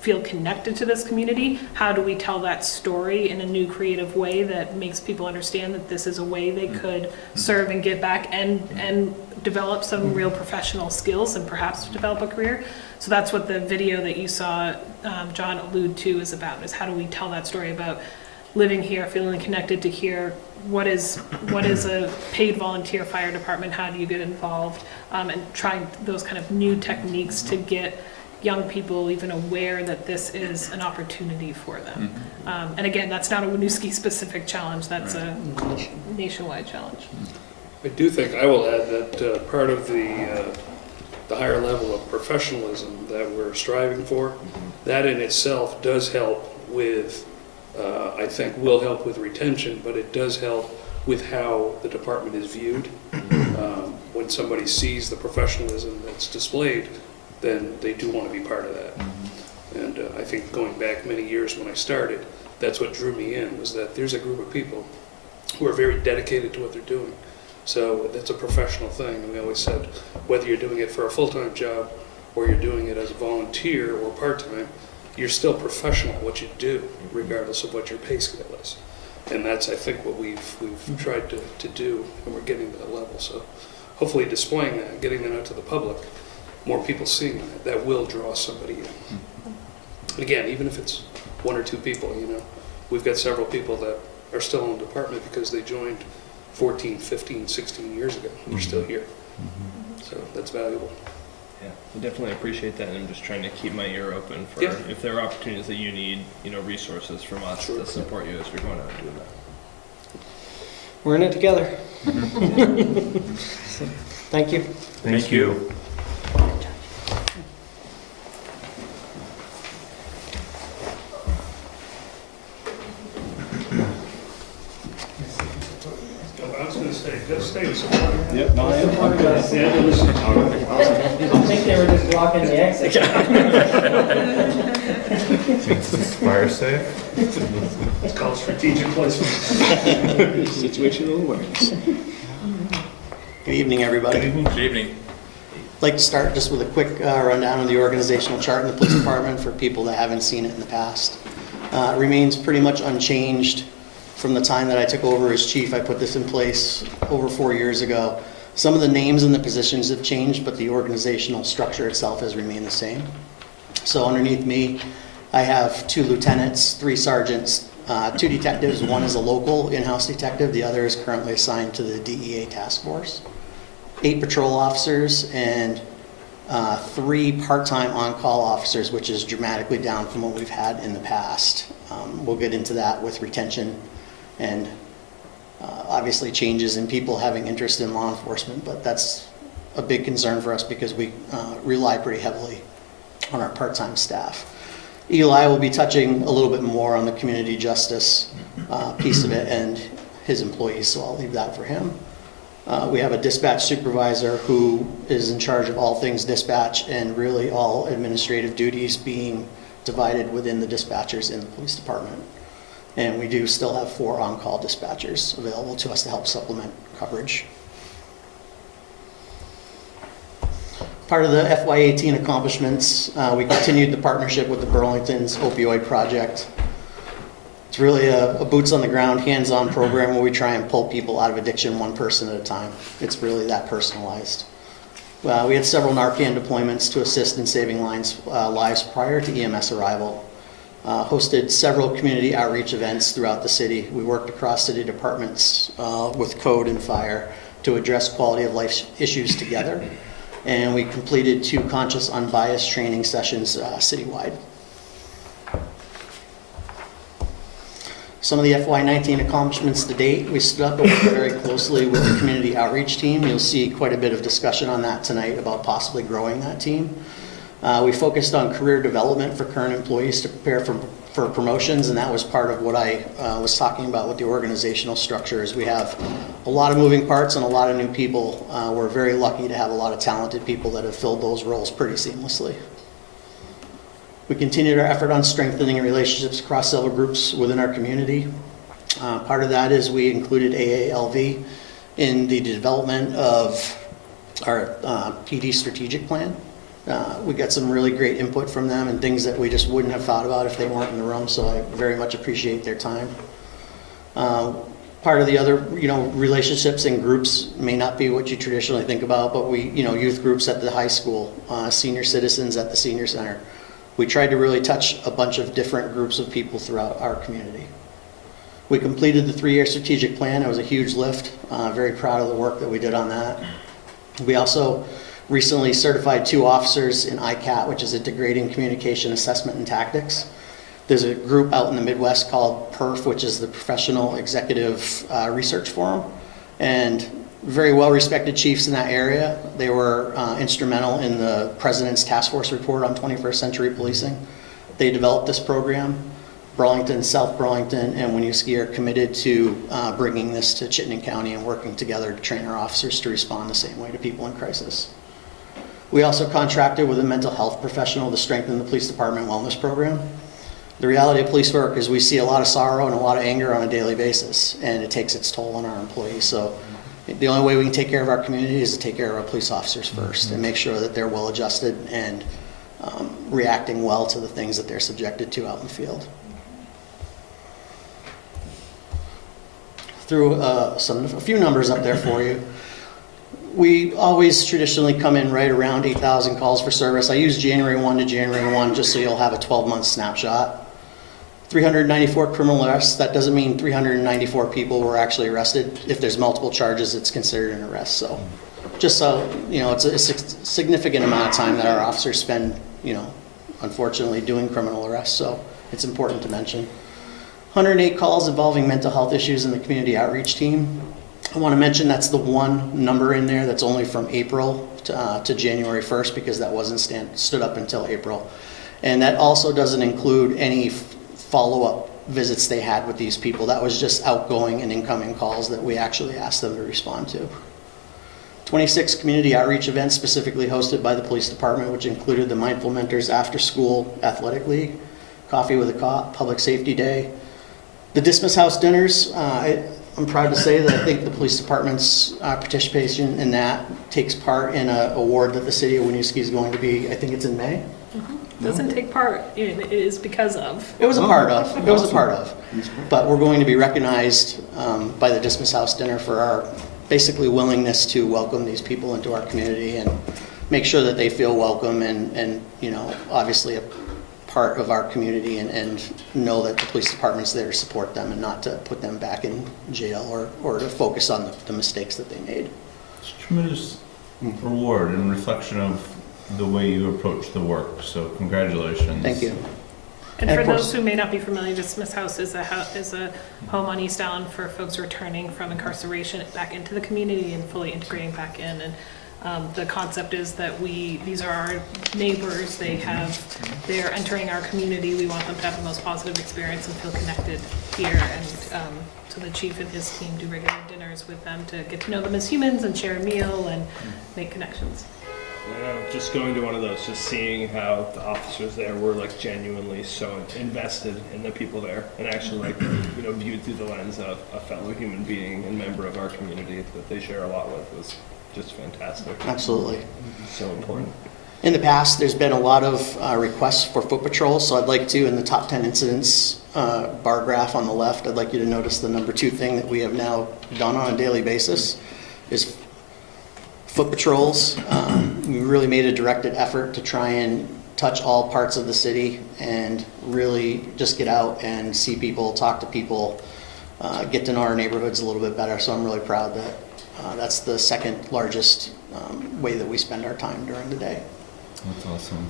feel connected to this community. How do we tell that story in a new creative way that makes people understand that this is a way they could serve and give back and develop some real professional skills and perhaps develop a career? So that's what the video that you saw John allude to is about, is how do we tell that story about living here, feeling connected to here. What is a paid volunteer fire department? How do you get involved? And trying those kind of new techniques to get young people even aware that this is an opportunity for them. And again, that's not a Winooski specific challenge, that's a nationwide challenge. I do think, I will add that part of the higher level of professionalism that we're striving for, that in itself does help with, I think will help with retention, but it does help with how the department is viewed. When somebody sees the professionalism that's displayed, then they do want to be part of that. And I think going back many years when I started, that's what drew me in, was that there's a group of people who are very dedicated to what they're doing. So that's a professional thing. And we always said, whether you're doing it for a full-time job or you're doing it as a volunteer or part-time, you're still professional at what you do, regardless of what your pay scale is. And that's, I think, what we've tried to do, and we're getting to that level. So hopefully displaying that, getting that out to the public, more people seeing that will draw somebody in. And again, even if it's 1 or 2 people, we've got several people that are still in the department because they joined 14, 15, 16 years ago, and they're still here. So that's valuable. Yeah, I definitely appreciate that, and I'm just trying to keep my ear open for if there are opportunities that you need, resources from us to support you as you're going out and doing that. We're in it together. So, thank you. Thank you. stay. Yep, no, I am. I'm good. I think they were just blocking the exit. Fire safe? It's called strategic placement. Situational awareness. Good evening, everybody. Good evening. I'd like to start just with a quick rundown of the organizational chart in the police department for people that haven't seen it in the past. It remains pretty much unchanged from the time that I took over as chief. I put this in place over 4 years ago. Some of the names and the positions have changed, but the organizational structure itself has remained the same. So underneath me, I have 2 lieutenants, 3 sergeants, 2 detectives. One is a local in-house detective. The other is currently assigned to the DEA task force. 8 patrol officers and 3 part-time on-call officers, which is dramatically down from what we've had in the past. We'll get into that with retention and obviously changes in people having interest in law enforcement, but that's a big concern for us because we rely pretty heavily on our part-time staff. Eli will be touching a little bit more on the community justice piece of it and his employees, so I'll leave that for him. We have a dispatch supervisor who is in charge of all things dispatch and really all administrative duties being divided within the dispatchers in the police department. And we do still have 4 on-call dispatchers available to us to help supplement coverage. Part of the FY18 accomplishments, we continued the partnership with the Burlington's opioid project. It's really a boots on the ground, hands-on program where we try and pull people out of addiction one person at a time. It's really that personalized. We had several Narcan deployments to assist in saving lives prior to EMS arrival. Hosted several community outreach events throughout the city. We worked across city departments with code and fire to address quality of life issues together. And we completed 2 conscious unbiased training sessions citywide. Some of the FY19 accomplishments to date, we stood up and worked very closely with the community outreach team. You'll see quite a bit of discussion on that tonight about possibly growing that team. We focused on career development for current employees to prepare for promotions, and that was part of what I was talking about with the organizational structures. We have a lot of moving parts and a lot of new people. We're very lucky to have a lot of talented people that have filled those roles pretty seamlessly. We continued our effort on strengthening relationships across several groups within our community. Part of that is we included AALV in the development of our PD strategic plan. We got some really great input from them and things that we just wouldn't have thought about if they weren't in the room, so I very much appreciate their time. Part of the other, relationships and groups may not be what you traditionally think about, but we, youth groups at the high school, senior citizens at the senior center. We tried to really touch a bunch of different groups of people throughout our community. We completed the 3-year strategic plan. It was a huge lift. Very proud of the work that we did on that. We also recently certified 2 officers in ICAT, which is Integrating Communication Assessment and Tactics. There's a group out in the Midwest called PERF, which is the Professional Executive Research Forum, and very well-respected chiefs in that area. They were instrumental in the President's Task Force report on 21st century policing. They developed this program. Burlington, South Burlington, and Winooski are committed to bringing this to Chittenden County and working together to train our officers to respond the same way to people in crisis. We also contracted with a mental health professional to strengthen the police department wellness program. The reality of police work is we see a lot of sorrow and a lot of anger on a daily basis, and it takes its toll on our employees. So the only way we can take care of our community is to take care of our police officers first and make sure that they're well adjusted and reacting well to the things that they're subjected to out in the field. Threw a few numbers up there for you. We always traditionally come in right around 8,000 calls for service. I use January 1 to January 1 just so you'll have a 12-month snapshot. 394 criminal arrests. That doesn't mean 394 people were actually arrested. If there's multiple charges, it's considered an arrest. So just so, it's a significant amount of time that our officers spend, unfortunately doing criminal arrests. So it's important to mention. 108 calls involving mental health issues in the community outreach team. I want to mention that's the one number in there that's only from April to January 1st because that wasn't stood up until April. And that also doesn't include any follow-up visits they had with these people. That was just outgoing and incoming calls that we actually asked them to respond to. 26 community outreach events specifically hosted by the police department, which included the Mindful Mentors After School Athletic League, Coffee with a Cop, Public Safety Day, the Dismas House dinners. I'm proud to say that I think the police department's participation in that takes part in an award that the city of Winooski is going to be, I think it's in May. Doesn't take part in, it is because of. It was a part of, it was a part of. But we're going to be recognized by the Dismas House dinner for our basically willingness to welcome these people into our community and make sure that they feel welcome and you know, obviously a part of our community and know that the police department's there to support them and not to put them back in jail or to focus on the mistakes that they made. It's a tremendous reward and reflection of the way you approach the work, so congratulations. Thank you. And And for of course- those who may not be familiar, Dismas House is a home on East Island for folks returning from incarceration back into the community and fully integrating back in. And the concept is that these are our neighbors. They're entering our community. We want them to have the most positive experience and feel connected here. And so the chief and his team do regular dinners with them to get to know them as humans and share a meal and make connections. Just going to one of those, just seeing how the officers there were like genuinely so invested in the people there and actually like, you know, viewed through the lens of a fellow human being and member of our community that they share a lot with was just fantastic. Absolutely. So important. In the past, there's been a lot of requests for foot patrols, so I'd like to, in the top 10 incidents bar graph on the left, I'd like you to notice the number 2 thing that we have now done on a daily basis is foot patrols. We really made a directed effort to try and touch all parts of the city and really just get out and see people, talk to people, get to know our neighborhoods a little bit better. So I'm really proud that that's the second largest way that we spend our time during the day. That's awesome.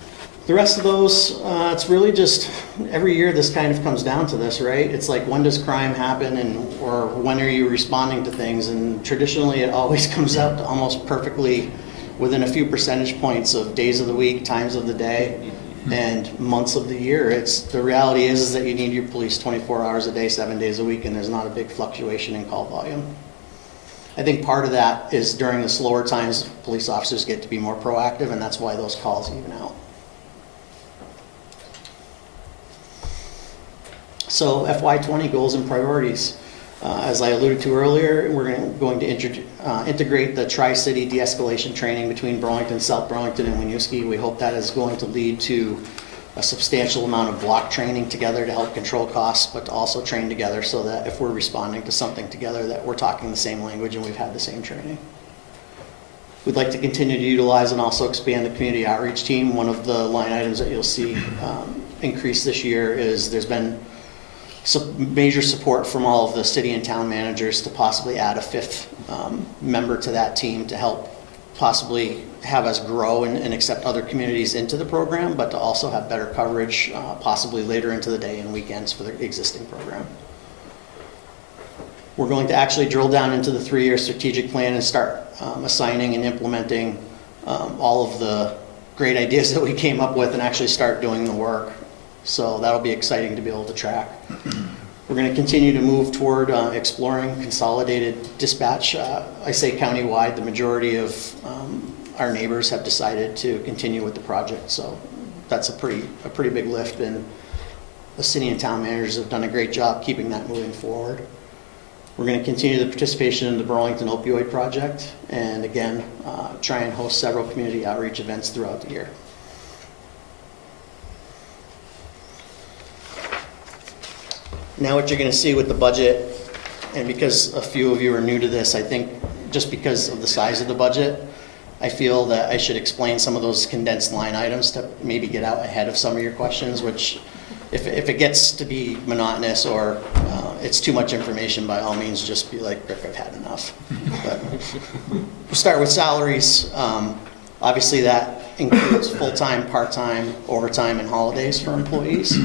The rest of those, it's really just, every year this kind of comes down to this, right? It's like, when does crime happen or when are you responding to things? And traditionally it always comes out to almost perfectly within a few percentage points of days of the week, times of the day, and months of the year. The reality is that you need your police 24 hours a day, 7 days a week, and there's not a big fluctuation in call volume. I think part of that is during the slower times, police officers get to be more proactive, and that's why those calls even out. So FY20 goals and priorities. As I alluded to earlier, we're going to integrate the Tri-City de-escalation training between Burlington, South Burlington, and Winooski. We hope that is going to lead to a substantial amount of block training together to help control costs, but to also train together so that if we're responding to something together that we're talking the same language and we've had the same training. We'd like to continue to utilize and also expand the community outreach team. One of the line items that you'll see increase this year is there's been some major support from all of the city and town managers to possibly add a 5th member to that team to help possibly have us grow and accept other communities into the program, but to also have better coverage possibly later into the day and weekends for the existing program. We're going to actually drill down into the 3-year strategic plan and start assigning and implementing all of the great ideas that we came up with and actually start doing the work. So that'll be exciting to be able to track. We're going to continue to move toward exploring consolidated dispatch. I say countywide, the majority of our neighbors have decided to continue with the project. So that's a pretty big lift, and the city and town managers have done a great job keeping that moving forward. We're going to continue the participation in the Burlington Opioid Project, and again, try and host several community outreach events throughout the year. Now what you're going to see with the budget, and because a few of you are new to this, I think just because of the size of the budget, I feel that I should explain some of those condensed line items to maybe get out ahead of some of your questions, which if it gets to be monotonous or it's too much information, by all means just be like, Rick, I've had enough. But we'll start with salaries. Obviously that includes full-time, part-time, overtime, and holidays for employees.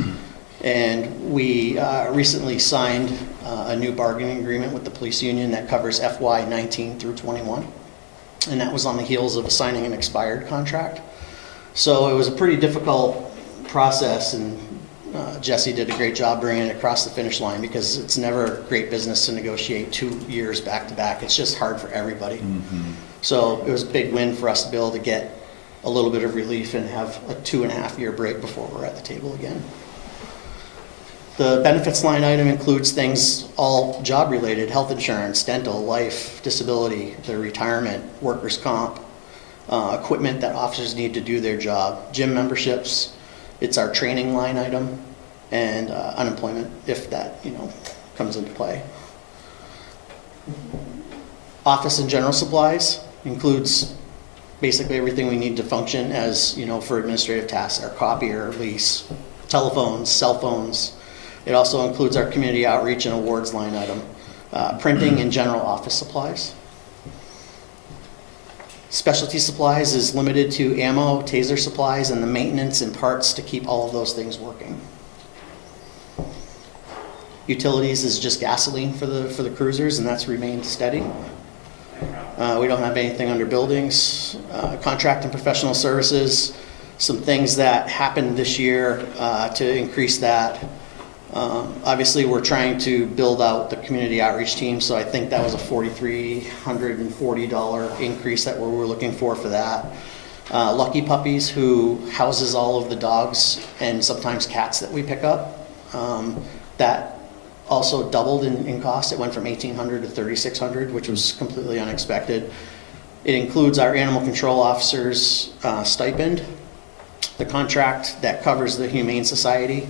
And we recently signed a new bargaining agreement with the police union that covers FY 19 through 21. And that was on the heels of signing an expired contract. So it was a pretty difficult process, and Jesse did a great job bringing it across the finish line, because it's never great business to negotiate 2 years back to back. It's just hard for everybody. So it was a big win for us to be able to get a little bit of relief and have a 2.5-year break before we're at the table again. The benefits line item includes things all job related: health insurance, dental, life, disability, the retirement, workers' comp, equipment that officers need to do their job, gym memberships. It's our training line item, and unemployment, if that, comes into play. Office and general supplies includes basically everything we need to function as, for administrative tasks: our copier, lease, telephones, cell phones. It also includes our community outreach and awards line item, printing and general office supplies. Specialty supplies is limited to ammo, taser supplies, and the maintenance and parts to keep all of those things working. Utilities is just gasoline for the cruisers, and that's remained steady. We don't have anything under buildings. Contract and professional services, some things that happened this year to increase that. Obviously, we're trying to build out the community outreach team, so I think that was a $4,340 increase that we were looking for that. Lucky Puppies, who houses all of the dogs and sometimes cats that we pick up, that also doubled in cost. It went from $1,800 to $3,600, which was completely unexpected. It includes our animal control officers' stipend, the contract that covers the Humane Society,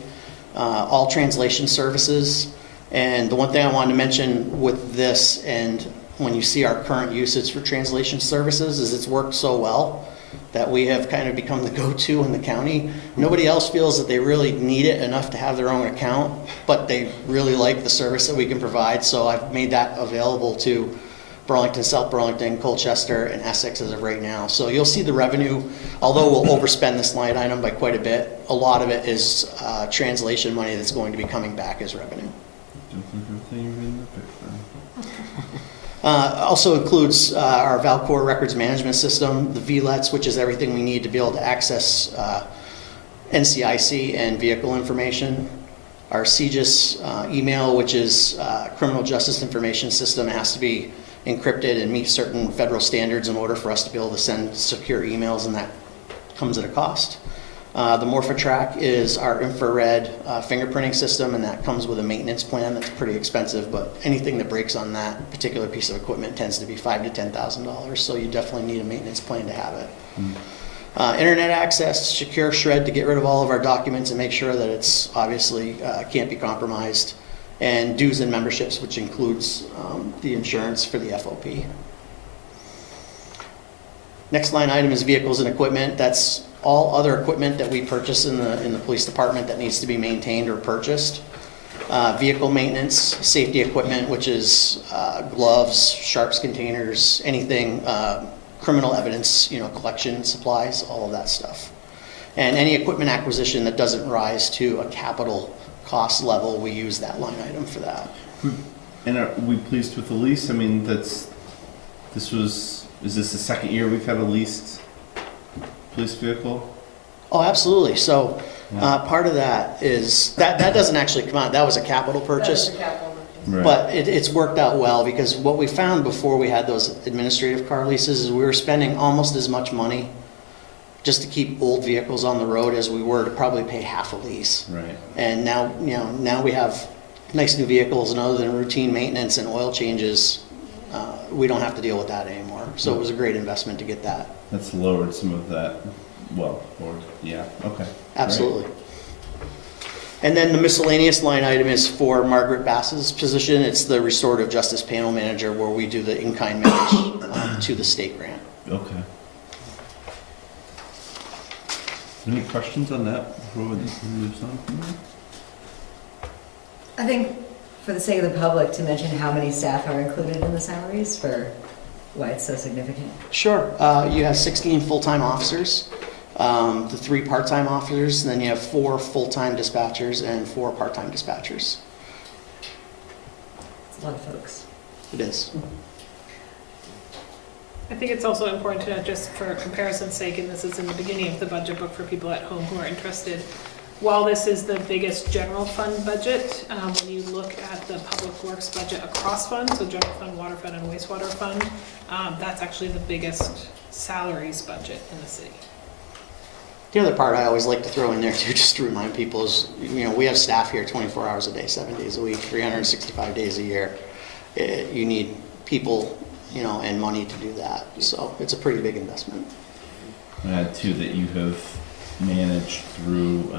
all translation services. And the one thing I wanted to mention with this, and when you see our current usage for translation services, is it's worked so well that we have kind of become the go-to in the county. Nobody else feels that they really need it enough to have their own account, but they really like the service that we can provide. So I've made that available to Burlington, South Burlington, Colchester, and Essex as of right now. So you'll see the revenue, although we'll overspend this line item by quite a bit, a lot of it is translation money that's going to be coming back as revenue. Also includes our Valcor records management system, the VLETs, which is everything we need to be able to access NCIC and vehicle information. Our CGIS email, which is criminal justice information system, has to be encrypted and meet certain federal standards in order for us to be able to send secure emails, and that comes at a cost. The MorphaTrack is our infrared fingerprinting system, and that comes with a maintenance plan that's pretty expensive, but anything that breaks on that particular piece of equipment tends to be $5,000 to $10,000, so you definitely need a maintenance plan to have it. Internet access, secure shred to get rid of all of our documents and make sure that it's obviously can't be compromised, and dues and memberships, which includes the insurance for the FOP. Next line item is vehicles and equipment. That's all other equipment that we purchase in the police department that needs to be maintained or purchased. Vehicle maintenance, safety equipment, which is gloves, sharps containers, anything, criminal evidence, collection supplies, all of that stuff. And any equipment acquisition that doesn't rise to a capital cost level, we use that line item for that. And are we pleased with the lease? I mean, is this the second year we've had a leased police vehicle? Oh, absolutely. So part of that is, that doesn't actually come out, that was a capital purchase. Right. But it's worked out well, because what we found before we had those administrative car leases is we were spending almost as much money just to keep old vehicles on the road as we were to probably pay half a lease. Right. And now, now we have nice new vehicles, and other than routine maintenance and oil changes, we don't have to deal with that anymore. So it was a great investment to get that. That's lowered some of that. Okay. Absolutely. Right. And then the miscellaneous line item is for Margaret Bass's position. It's the restorative justice panel manager, where we do the in-kind match to the state grant. Okay. Any questions on that before we move on? I think for the sake of the public, to mention how many staff are included in the salaries for why it's so significant. Sure. You have 16 full-time officers, the 3 part-time officers, and then you have 4 full-time dispatchers and 4 part-time dispatchers. It's a lot of folks. It is. I think it's also important to note, just for comparison's sake, and this is in the beginning of the budget book for people at home who are interested, while this is the biggest general fund budget, when you look at the public works budget across funds, so general fund, water fund, and wastewater fund, that's actually the biggest salaries budget in the city. The other part I always like to throw in there too, just to remind people is, we have staff here 24 hours a day, 7 days a week, 365 days a year. You need people, and money to do that. So it's a pretty big investment. Add too that you have managed through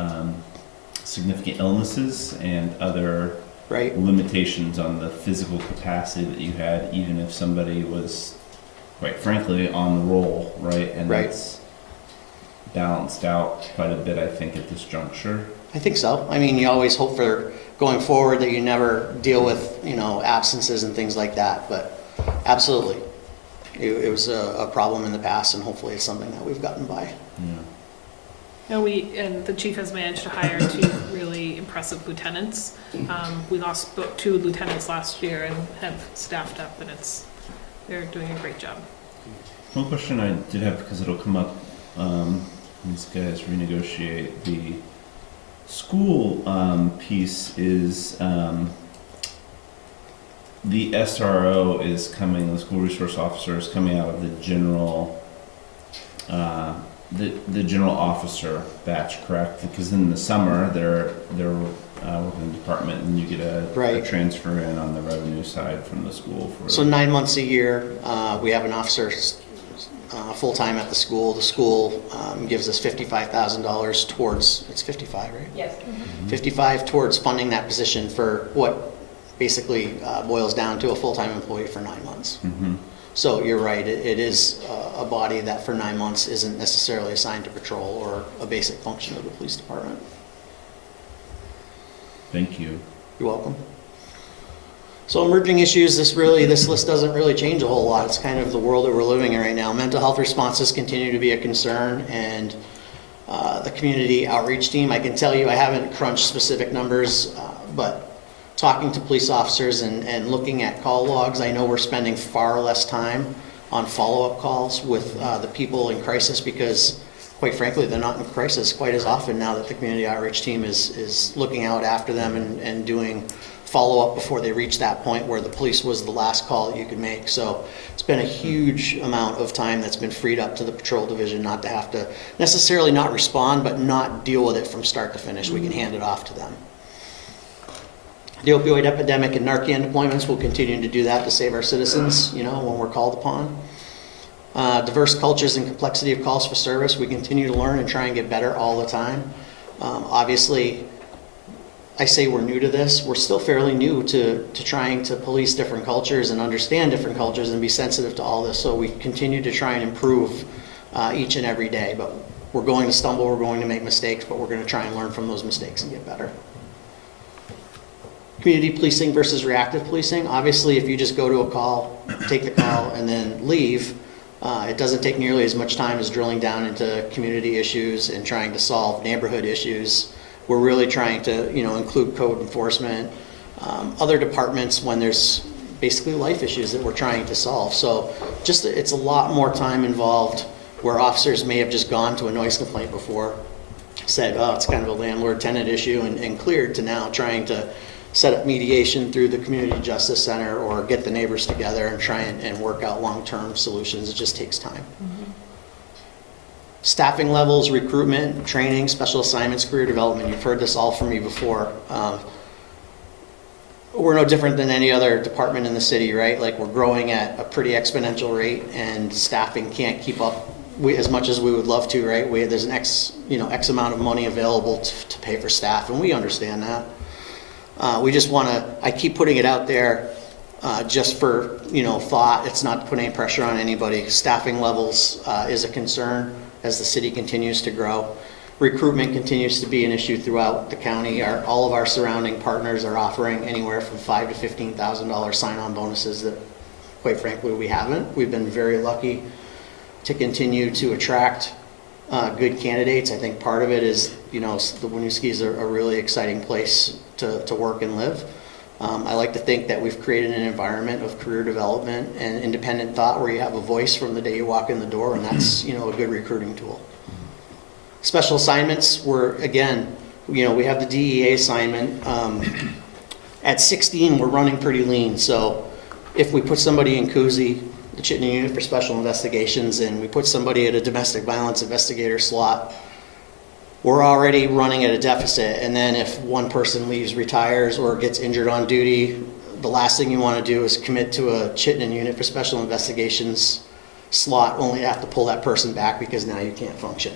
significant illnesses and other limitations on the physical capacity that you had, even if somebody was, quite frankly, on the roll, right? And that's balanced out quite a bit, I think, at this juncture. I think so. I mean, you always hope for going forward that you never deal with, absences and things like that, but absolutely. It was a problem in the past, and hopefully it's something that we've gotten by. No, and the chief has managed to hire 2 really impressive lieutenants. We lost 2 lieutenants last year and have staffed up, and they're doing a great job. One question I did have, because it'll come up, these guys renegotiate the school piece, is the SRO is coming, the school resource officer is coming out of the general the general officer batch, correct? Because in the summer they're working in the department, and you get a transfer in on the revenue side from the school. So 9 months a year, we have an officer full-time at the school. The school gives us $55,000 towards, it's 55, right? Yes. 55 towards funding that position for what basically boils down to a full-time employee for 9 months. So you're right, it is a body that for 9 months isn't necessarily assigned to patrol or a basic function of the police department. Thank you. You're welcome. So emerging issues, this list doesn't really change a whole lot. It's kind of the world that we're living in right now. Mental health responses continue to be a concern, and the community outreach team, I can tell you, I haven't crunched specific numbers, but talking to police officers and looking at call logs, I know we're spending far less time on follow-up calls with the people in crisis, because quite frankly, they're not in crisis quite as often now that the community outreach team is looking out after them and doing follow-up before they reach that point where the police was the last call that you could make. So it's been a huge amount of time that's been freed up to the patrol division not to have to necessarily not respond, but not deal with it from start to finish. We can hand it off to them. The opioid epidemic and Narcan deployments will continue to do that to save our citizens, when we're called upon. Diverse cultures and complexity of calls for service. We continue to learn and try and get better all the time. Obviously, I say we're new to this. We're still fairly new to trying to police different cultures and understand different cultures and be sensitive to all this. So we continue to try and improve each and every day. But we're going to stumble, we're going to make mistakes, but we're going to try and learn from those mistakes and get better. Community policing versus reactive policing. Obviously, if you just go to a call, take the call, and then leave, it doesn't take nearly as much time as drilling down into community issues and trying to solve neighborhood issues. We're really trying to, include code enforcement, other departments when there's basically life issues that we're trying to solve. So it's a lot more time involved, where officers may have just gone to a noise complaint before, said, oh, it's kind of a landlord-tenant issue, and cleared, to now trying to set up mediation through the Community Justice Center or get the neighbors together and try and work out long-term solutions. It just takes time. Staffing levels, recruitment, training, special assignments, career development. You've heard this all from me before. We're no different than any other department in the city, right? Like, we're growing at a pretty exponential rate, and staffing can't keep up as much as we would love to, right? There's an X amount of money available to pay for staff, and we understand that. We just want to, I keep putting it out there just for, thought. It's not to put any pressure on anybody. Staffing levels is a concern as the city continues to grow. Recruitment continues to be an issue throughout the county. All of our surrounding partners are offering anywhere from $5,000 to $15,000 sign-on bonuses that, quite frankly, we haven't. We've been very lucky to continue to attract good candidates. I think part of it is, the Winooski is a really exciting place to work and live. I like to think that we've created an environment of career development and independent thought where you have a voice from the day you walk in the door, and that's, a good recruiting tool. Special assignments, we're, again, we have the DEA assignment. At 16, we're running pretty lean, so if we put somebody in Cousy, the Chittenden Unit for Special Investigations, and we put somebody at a domestic violence investigator slot, we're already running at a deficit. And then if one person leaves, retires, or gets injured on duty, the last thing you want to do is commit to a Chittenden Unit for Special Investigations slot, only to have to pull that person back because now you can't function.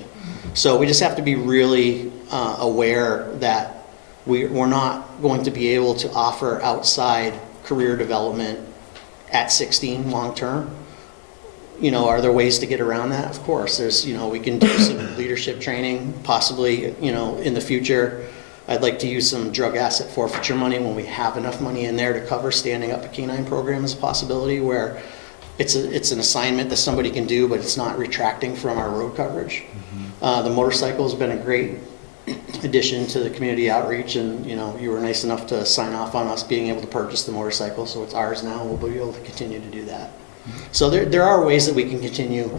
So we just have to be really aware that we're not going to be able to offer outside career development at 16 long term. Are there ways to get around that? Of course. There's, we can do some leadership training, possibly, in the future. I'd like to use some drug asset forfeiture money when we have enough money in there to cover standing up a canine program as a possibility, where it's an assignment that somebody can do, but it's not retracting from our road coverage. The motorcycle has been a great addition to the community outreach, and you were nice enough to sign off on us being able to purchase the motorcycle, so it's ours now. We'll be able to continue to do that. So there are ways that we can continue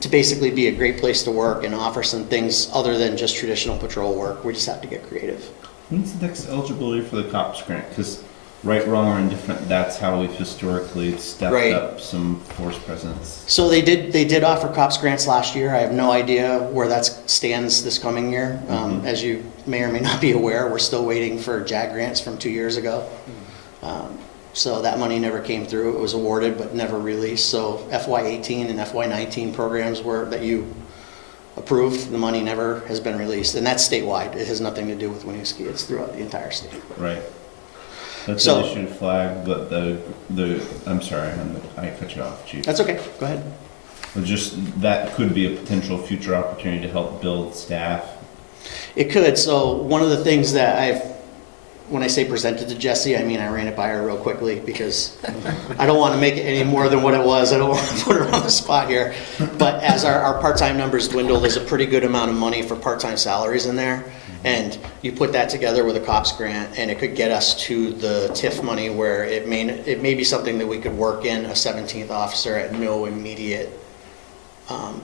to basically be a great place to work and offer some things other than just traditional patrol work. We just have to get creative. When's the next eligibility for the COPS grant? Because right, wrong, or indifferent, that's how we've historically stepped up some force presence. So they did offer COPS grants last year. I have no idea where that stands this coming year. As you may or may not be aware, we're still waiting for JAG grants from 2 years ago. So that money never came through. It was awarded but never released. So FY18 and FY19 programs that you approved, the money never has been released. And that's statewide. It has nothing to do with Winooski. It's throughout the entire state. Right. That's an issue to flag, but I'm sorry, I cut you off, Chief. That's okay. Go ahead. But just that could be a potential future opportunity to help build staff. It could. So one of the things that when I say presented to Jesse, I mean I ran it by her real quickly because I don't want to make it any more than what it was. I don't want to put her on the spot here. But as our part-time numbers dwindle, there's a pretty good amount of money for part-time salaries in there. And you put that together with a COPS grant, and it could get us to the TIF money where it may be something that we could work in a 17th officer at no immediate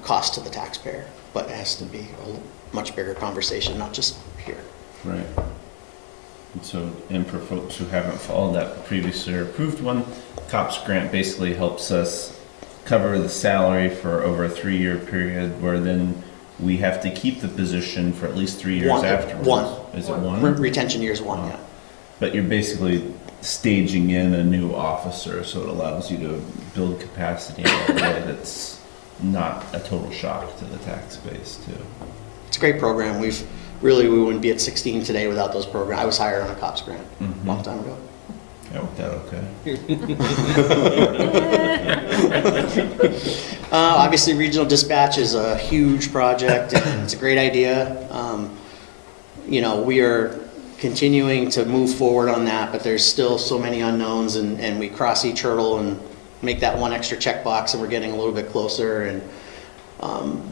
cost to the taxpayer. But it has to be a much bigger conversation, not just here. Right. And for folks who haven't followed that previously approved one, COPS grant basically helps us cover the salary for over a 3-year period, where then we have to keep the position for at least 3 years afterwards. One. Is it one? Retention year is one, yeah. But you're basically staging in a new officer, so it allows you to build capacity in a way that's not a total shock to the tax base, too. It's a great program. We wouldn't be at 16 today without those programs. I was hired on a COPS grant a long time ago. That worked out okay. Obviously, regional dispatch is a huge project, and it's a great idea. We are continuing to move forward on that, but there's still so many unknowns, and we cross each hurdle and make that one extra checkbox, and we're getting a little bit closer. And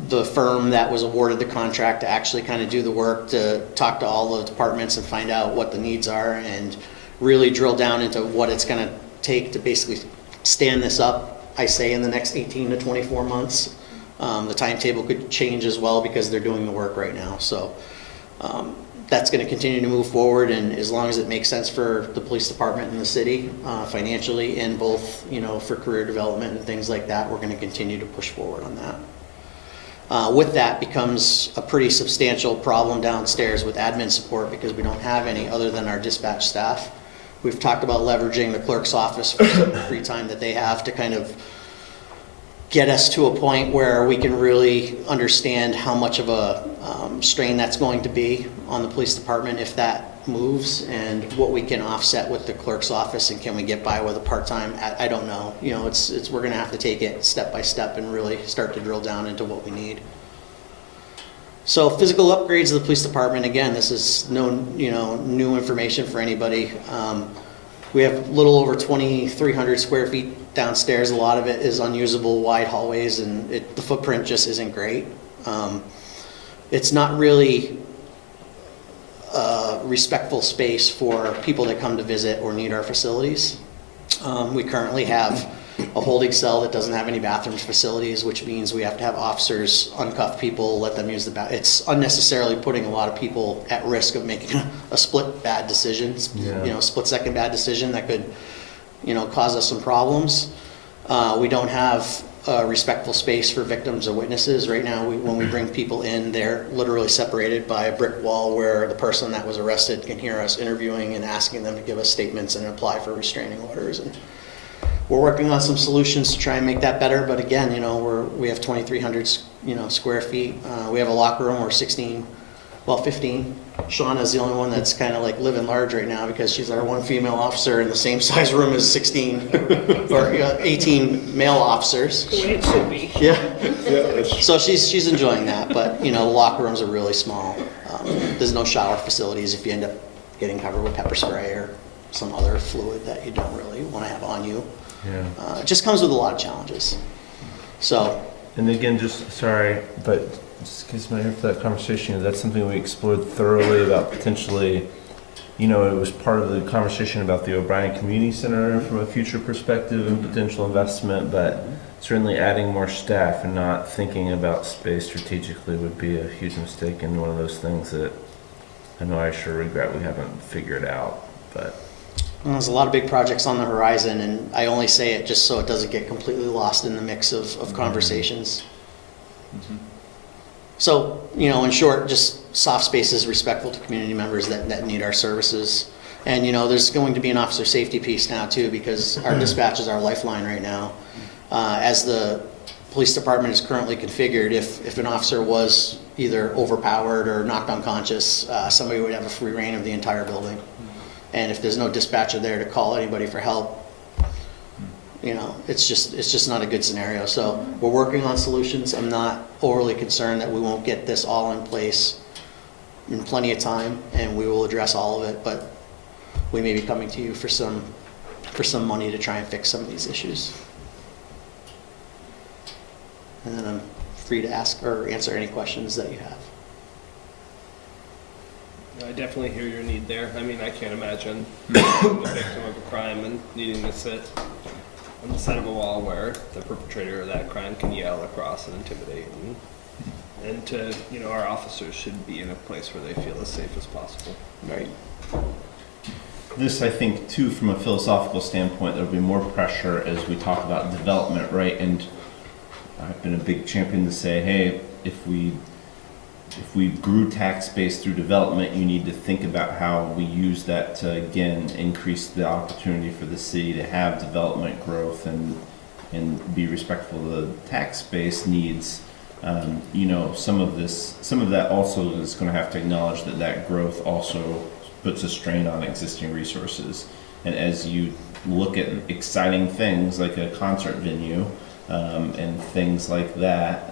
the firm that was awarded the contract to actually kind of do the work, to talk to all the departments and find out what the needs are, and really drill down into what it's going to take to basically stand this up, I say, in the next 18 to 24 months. The timetable could change as well because they're doing the work right now. So that's going to continue to move forward, and as long as it makes sense for the police department and the city financially, and both, for career development and things like that, we're going to continue to push forward on that. With that becomes a pretty substantial problem downstairs with admin support, because we don't have any other than our dispatch staff. We've talked about leveraging the clerk's office for some free time that they have to kind of get us to a point where we can really understand how much of a strain that's going to be on the police department if that moves, and what we can offset with the clerk's office, and can we get by with a part-time? I don't know. We're going to have to take it step by step and really start to drill down into what we need. So physical upgrades of the police department, again, this is new information for anybody. We have a little over 2,300 square feet downstairs. A lot of it is unusable, wide hallways, and the footprint just isn't great. It's not really a respectful space for people that come to visit or need our facilities. We currently have a holding cell that doesn't have any bathrooms facilities, which means we have to have officers uncuff people, let them use the bath. It's unnecessarily putting a lot of people at risk of making a split bad decision, split second bad decision that could, cause us some problems. We don't have a respectful space for victims or witnesses. Right now, when we bring people in, they're literally separated by a brick wall where the person that was arrested can hear us interviewing and asking them to give us statements and apply for restraining orders. And we're working on some solutions to try and make that better. But again, we have 2,300 square feet. We have a locker room where 15. Shauna's the only one that's kind of like living large right now because she's our one female officer in the same size room as 16 or 18 male officers. The way it should be. Yeah. So she's enjoying that, but the locker rooms are really small. There's no shower facilities if you end up getting covered with pepper spray or some other fluid that you don't really want to have on you. Yeah. It just comes with a lot of challenges. So. And again, but just in case I'm here for that conversation, that's something we explored thoroughly about potentially, it was part of the conversation about the O'Brien Community Center from a future perspective and potential investment, but certainly adding more staff and not thinking about space strategically would be a huge mistake and one of those things that I know I sure regret we haven't figured out, but. Well, there's a lot of big projects on the horizon, and I only say it just so it doesn't get completely lost in the mix of conversations. Mm-hmm. So, in short, just soft spaces respectful to community members that need our services. And, there's going to be an officer safety piece now, too, because our dispatch is our lifeline right now. As the police department is currently configured, if an officer was either overpowered or knocked unconscious, somebody would have a free reign of the entire building. And if there's no dispatcher there to call anybody for help, it's just not a good scenario. So we're working on solutions. I'm not overly concerned that we won't get this all in place in plenty of time, and we will address all of it. But we may be coming to you for some money to try and fix some of these issues. And then I'm free to ask or answer any questions that you have. I definitely hear your need there. I mean, I can't imagine being a victim of a crime and needing to sit on the side of a wall where the perpetrator of that crime can yell across and intimidate. And to, our officers should be in a place where they feel as safe as possible. Right. This, I think, too, from a philosophical standpoint, there'll be more pressure as we talk about development, right? And I've been a big champion to say, hey, if we grew tax base through development, you need to think about how we use that to, again, increase the opportunity for the city to have development growth and be respectful of the tax base needs. Some of that also is going to have to acknowledge that growth also puts a strain on existing resources. And as you look at exciting things like a concert venue, and things like that,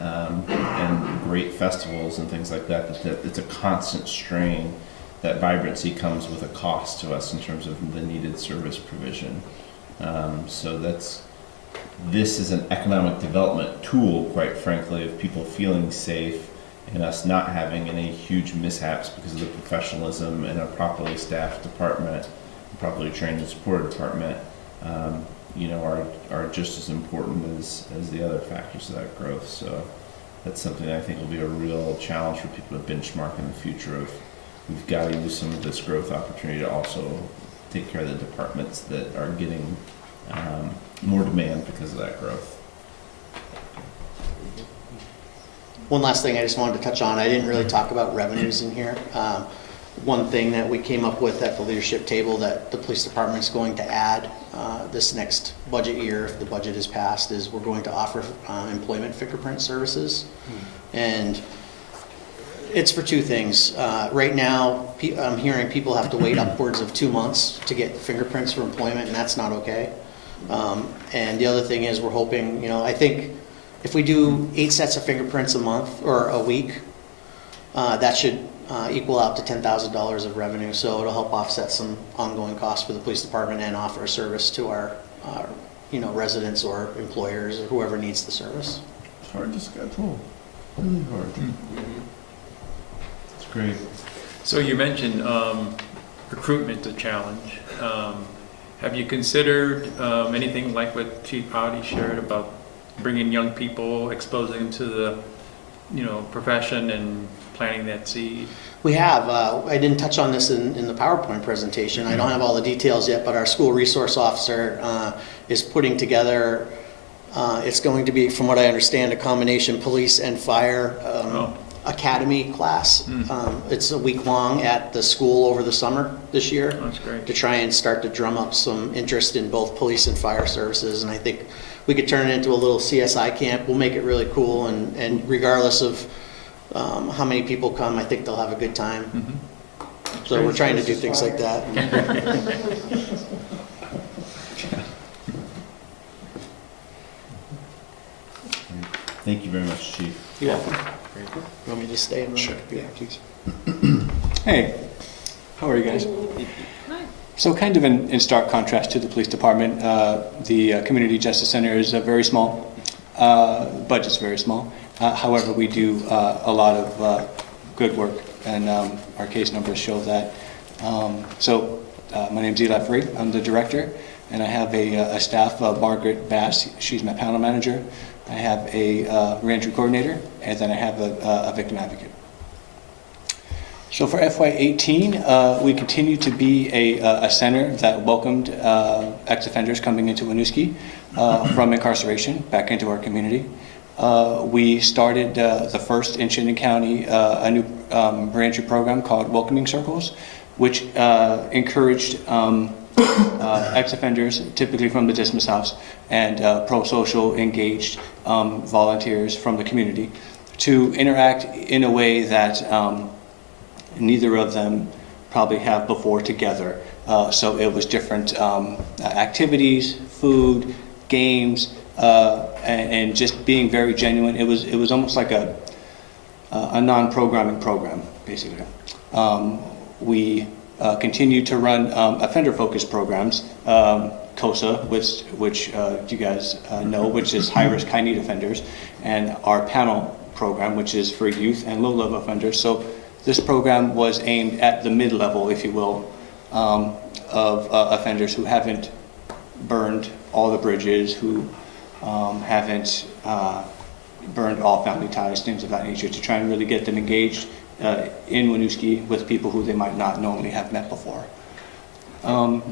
and great festivals and things like that, it's a constant strain. That vibrancy comes with a cost to us in terms of the needed service provision. So this is an economic development tool, quite frankly, of people feeling safe and us not having any huge mishaps because of the professionalism in a properly staffed department, properly trained and supported department. Are just as important as the other factors of that growth. So that's something I think will be a real challenge for people to benchmark in the future of we've got to use some of this growth opportunity to also take care of the departments that are getting more demand because of that growth. One last thing I just wanted to touch on, I didn't really talk about revenues in here. One thing that we came up with at the leadership table that the police department is going to add this next budget year, if the budget is passed, is we're going to offer employment fingerprint services. And it's for two things. Right now, I'm hearing people have to wait upwards of 2 months to get fingerprints for employment, and that's not okay. And the other thing is we're hoping, I think if we do 8 sets of fingerprints a month or a week, that should equal out to $10,000 of revenue. So it'll help offset some ongoing costs for the police department and offer a service to our residents or employers or whoever needs the service. It's hard to schedule. Really hard. It's great. So you mentioned recruitment a challenge. Have you considered anything like what Chief Audi shared about bringing young people, exposing them to the, profession and planting that seed? We have. I didn't touch on this in the PowerPoint presentation. I don't have all the details yet, but our school resource officer is putting together, it's going to be, from what I understand, a combination police and fire academy class. It's a week long at the school over the summer this year. That's great. To try and start to drum up some interest in both police and fire services. And I think we could turn it into a little CSI camp. We'll make it really cool, and regardless of how many people come, I think they'll have a good time. So we're trying to do things like that. Thank you very much, Chief. You're welcome. You want me to stay and run? Sure. Yeah, please. Hey, how are you guys? Hi. So kind of in stark contrast to the police department, the Community Justice Center is very small. Budget's very small. However, we do a lot of good work, and our case numbers show that. My name's Eli Free. I'm the director, and I have a staff, Margaret Bass. She's my panel manager. I have a reentry coordinator, and then I have a victim advocate. So for FY18, we continue to be a center that welcomed ex-offenders coming into Winooski from incarceration back into our community. We started the first in Chittenden County, a new reentry program called Welcoming Circles, which encouraged ex-offenders, typically from the Dismas House, and pro-social engaged volunteers from the community to interact in a way that neither of them probably have before together. So it was different activities, food, games, and just being very genuine. It was almost like a non-programming program, basically. We continue to run offender-focused programs, COSA, which you guys know, which is high-risk, high-need offenders, and our panel program, which is for youth and low-level offenders. So this program was aimed at the mid-level, if you will, of offenders who haven't burned all the bridges, who haven't burned all family ties, things of that nature, to try and really get them engaged in Winooski with people who they might not normally have met before.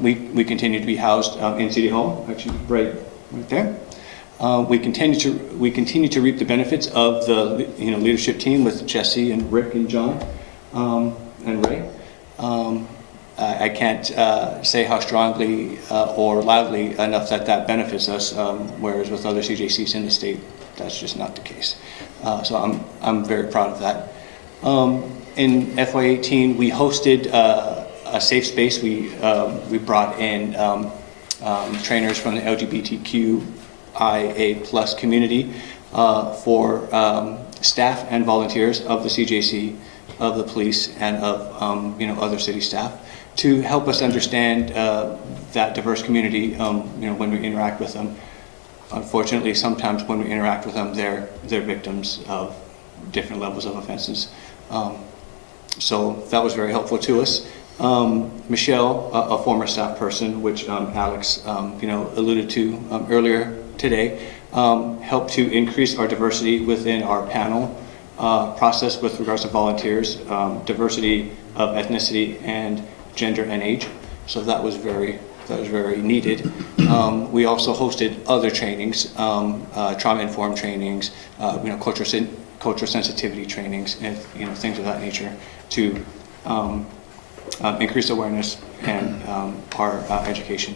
We continue to be housed in City Hall, actually right there. We continue to reap the benefits of the leadership team with Jesse and Rick and John and Ray. I can't say how strongly or loudly enough that benefits us, whereas with other CJCs in the state, that's just not the case. So I'm very proud of that. In FY18, we hosted a safe space. We brought in trainers from the LGBTQIA+ community for staff and volunteers of the CJC, of the police, and of other city staff to help us understand that diverse community. When we interact with them, unfortunately, sometimes when we interact with them, they're victims of different levels of offenses. So that was very helpful to us. Michelle, a former staff person, which Alex alluded to earlier today, helped to increase our diversity within our panel process with regards to volunteers, diversity of ethnicity and gender and age. So that was very needed. We also hosted other trainings, trauma-informed trainings, cultural sensitivity trainings, and things of that nature to increase awareness and our education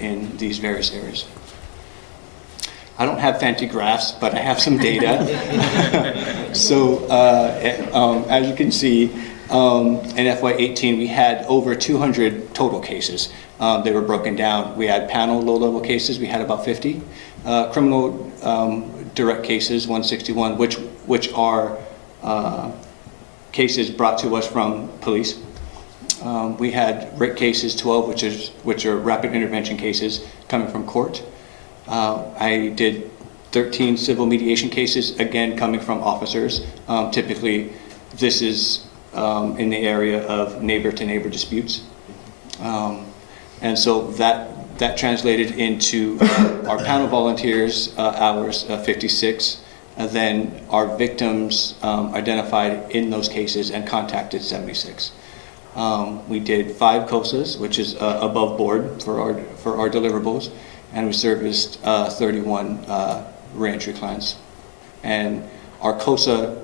in these various areas. I don't have fancy graphs, but I have some data. So as you can see, in FY18 we had over 200 total cases. They were broken down. We had panel low-level cases. We had about 50. Criminal direct cases, 161, which are cases brought to us from police. We had RIC cases, 12, which are rapid intervention cases coming from court. I did 13 civil mediation cases, again coming from officers. Typically, this is in the area of neighbor-to-neighbor disputes. And so that translated into our panel volunteers hours, 56, and then our victims identified in those cases and contacted 76. We did 5 COSAs, which is above board for our deliverables, and we serviced 31 reentry clients. And our COSA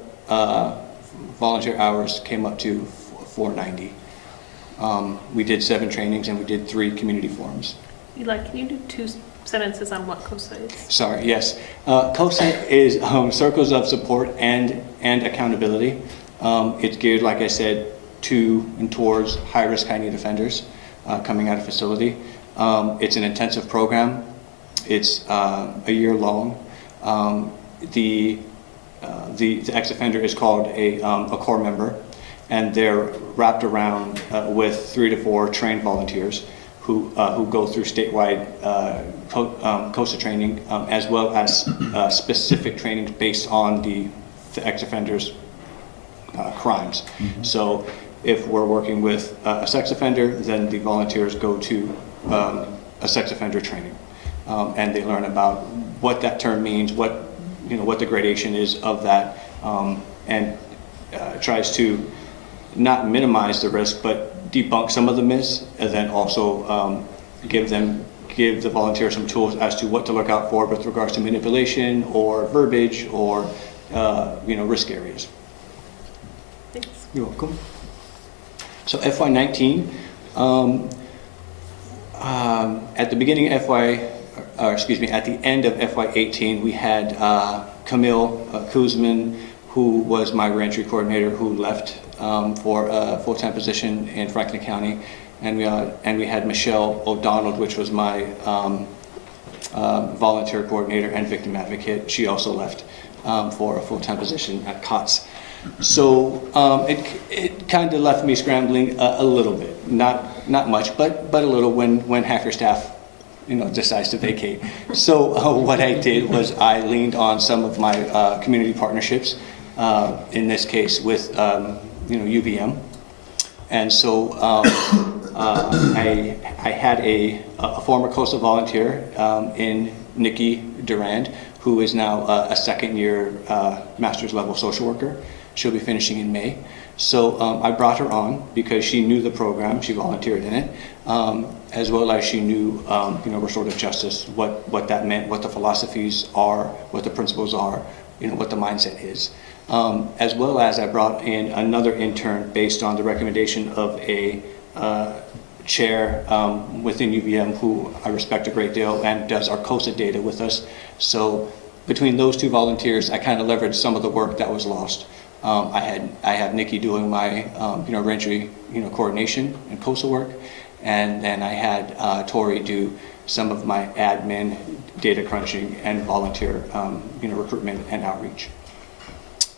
volunteer hours came up to 490. We did 7 trainings and we did 3 community forums. Eli, can you do 2 sentences on what COSA is? Sorry, yes. COSA is Circles of Support and Accountability. It's geared, like I said, to and towards high-risk, high-need offenders coming out of facility. It's an intensive program. It's a year long. The ex-offender is called a core member, and they're wrapped around with 3 to 4 trained volunteers who go through statewide COSA training, as well as specific trainings based on the ex-offender's crimes. Mm-hmm. So if we're working with a sex offender, then the volunteers go to a sex offender training, and they learn about what that term means, what the gradation is of that, and tries to not minimize the risk, but debunk some of the myths, and then also give the volunteers some tools as to what to look out for with regards to manipulation or verbiage or risk areas. Thanks. You're welcome. So FY19, at the beginning of at the end of FY18, we had Camille Kuzman, who was my reentry coordinator, who left for a full-time position in Franklin County, and we had Michelle O'Donnell, which was my volunteer coordinator and victim advocate. She also left for a full-time position at COTS. So it kind of left me scrambling a little bit, not much, but a little when half your staff decides to vacate. So what I did was I leaned on some of my community partnerships, in this case with UVM, and so I had a former COSA volunteer in Nikki Durand, who is now a second-year master's level social worker. She'll be finishing in May. So I brought her on because she knew the program, she volunteered in it, as well as she knew restorative justice, what that meant, what the philosophies are, what the principles are, what the mindset is. As well as I brought in another intern based on the recommendation of a chair within UVM who I respect a great deal and does our COSA data with us. So between those 2 volunteers, I kind of leveraged some of the work that was lost. I have Nikki doing my reentry coordination and COSA work, and then I had Tori do some of my admin, data crunching, and volunteer recruitment and outreach.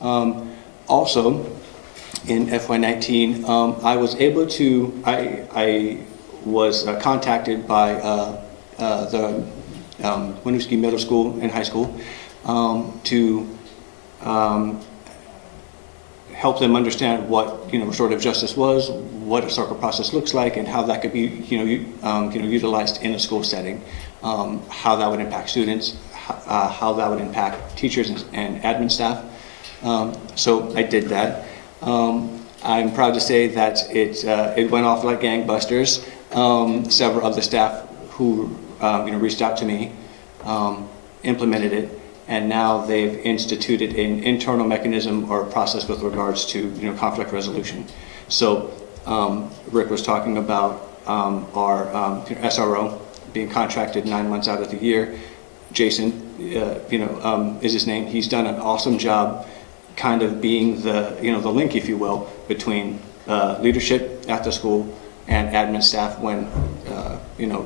Also, in FY19, I was able to, I was contacted by the Winooski Middle School and High School to help them understand what restorative justice was, what a circle process looks like, and how that could be utilized in a school setting, how that would impact students, how that would impact teachers and admin staff. So I did that. I'm proud to say that it went off like gangbusters. Several of the staff who reached out to me implemented it, and now they've instituted an internal mechanism or process with regards to conflict resolution. So Rick was talking about our SRO being contracted 9 months out of the year. Jason, is his name. He's done an awesome job, kind of being the the link, if you will, between leadership at the school and admin staff when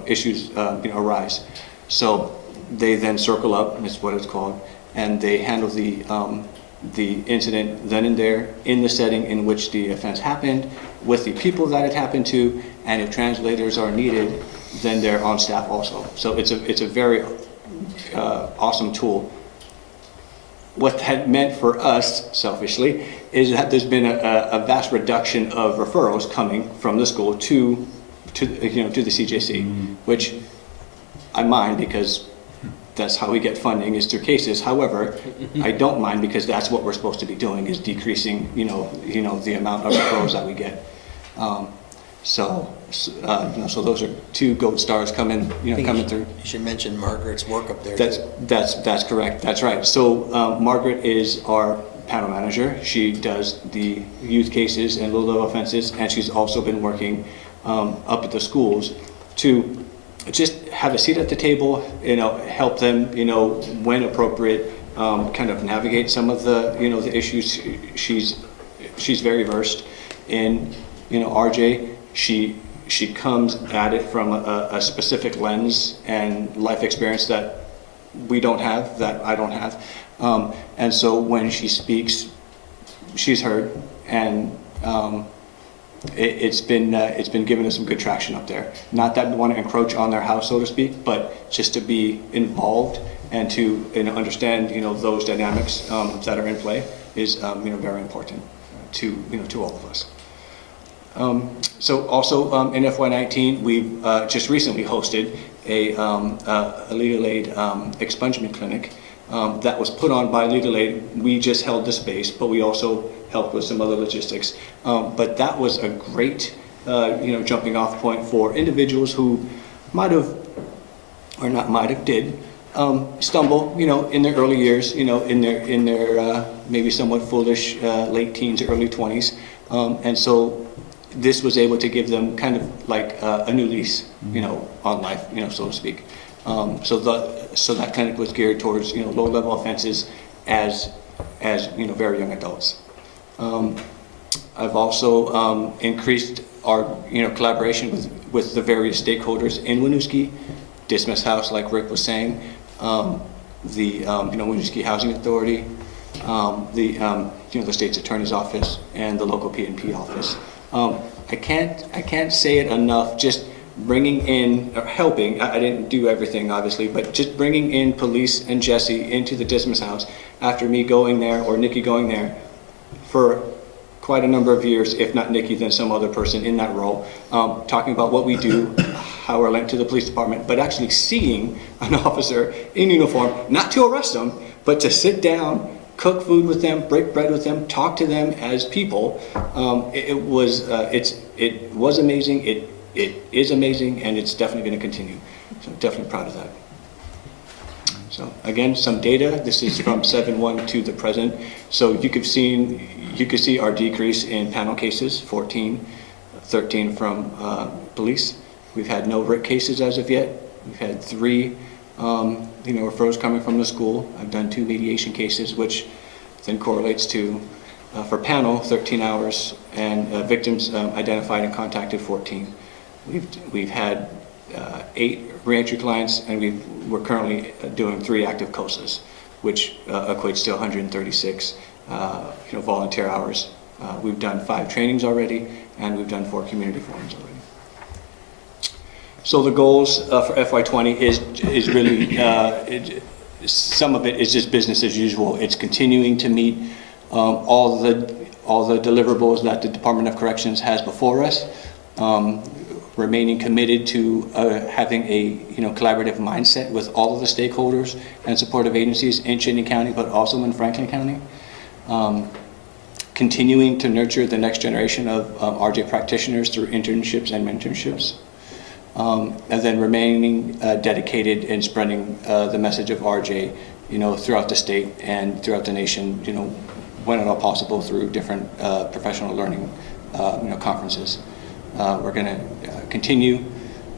issues arise. So they then circle up, is what it's called, and they handle the incident then and there in the setting in which the offense happened, with the people that it happened to, and if translators are needed, then they're on staff also. So it's a very awesome tool. What that meant for us, selfishly, is that there's been a vast reduction of referrals coming from the school to to the CJC, which I mind because that's how we get funding is through cases. However, I don't mind because that's what we're supposed to be doing is decreasing the amount of referrals that we get. So those are 2 gold stars coming through. You should mention Margaret's work up there. That's correct. That's right. So Margaret is our panel manager. She does the youth cases and low-level offenses, and she's also been working up at the schools to just have a seat at the table, help them, when appropriate, kind of navigate some of the, the issues. She's very versed in, RJ. She comes at it from a specific lens and life experience that we don't have, that I don't have. And so when she speaks, she's heard, and it's been giving us some good traction up there. Not that we want to encroach on their house, so to speak, but just to be involved and to understand those dynamics that are in play is very important to all of us. So also in FY19, we've just recently hosted a legal aid expungement clinic that was put on by legal aid. We just held the space, but we also helped with some other logistics. But that was a great jumping off point for individuals who might have, or not might have, did stumble, in their early years, in their maybe somewhat foolish late teens, early 20s. And so this was able to give them kind of like a new lease, on life, so to speak. So that clinic was geared towards, low-level offenses as very young adults. I've also increased our, collaboration with the various stakeholders in Winooski, Dismiss House, like Rick was saying, the Winooski Housing Authority, the state's attorney's office, and the local PNP office. I can't say it enough. Just bringing in, or helping. I didn't do everything, obviously, but just bringing in police and Jesse into the Dismiss House after me going there or Nikki going there for quite a number of years, if not Nikki, then some other person in that role, talking about what we do, how we're linked to the police department, but actually seeing an officer in uniform, not to arrest them, but to sit down, cook food with them, break bread with them, talk to them as people. It was amazing. It is amazing, and it's definitely going to continue. So I'm definitely proud of that. So again, some data. This is from 7/1 to the present. So you could see our decrease in panel cases, 14, 13 from police. We've had no RIC cases as of yet. We've had 3 referrals coming from the school. I've done 2 mediation cases, which then correlates to, for panel, 13 hours, and victims identified and contacted, 14. We've had 8 reentry clients, and we're currently doing 3 active COSAs, which equates to 136 volunteer hours. We've done 5 trainings already, and we've done 4 community forums already. So the goals for FY20 is really, some of it is just business as usual. It's continuing to meet all the deliverables that the Department of Corrections has before us, remaining committed to having a collaborative mindset with all of the stakeholders and supportive agencies in Chittenden County, but also in Franklin County. Continuing to nurture the next generation of RJ practitioners through internships and mentorships. And then remaining dedicated in spreading the message of RJ, throughout the state and throughout the nation, when at all possible through different professional learning, conferences. We're going to continue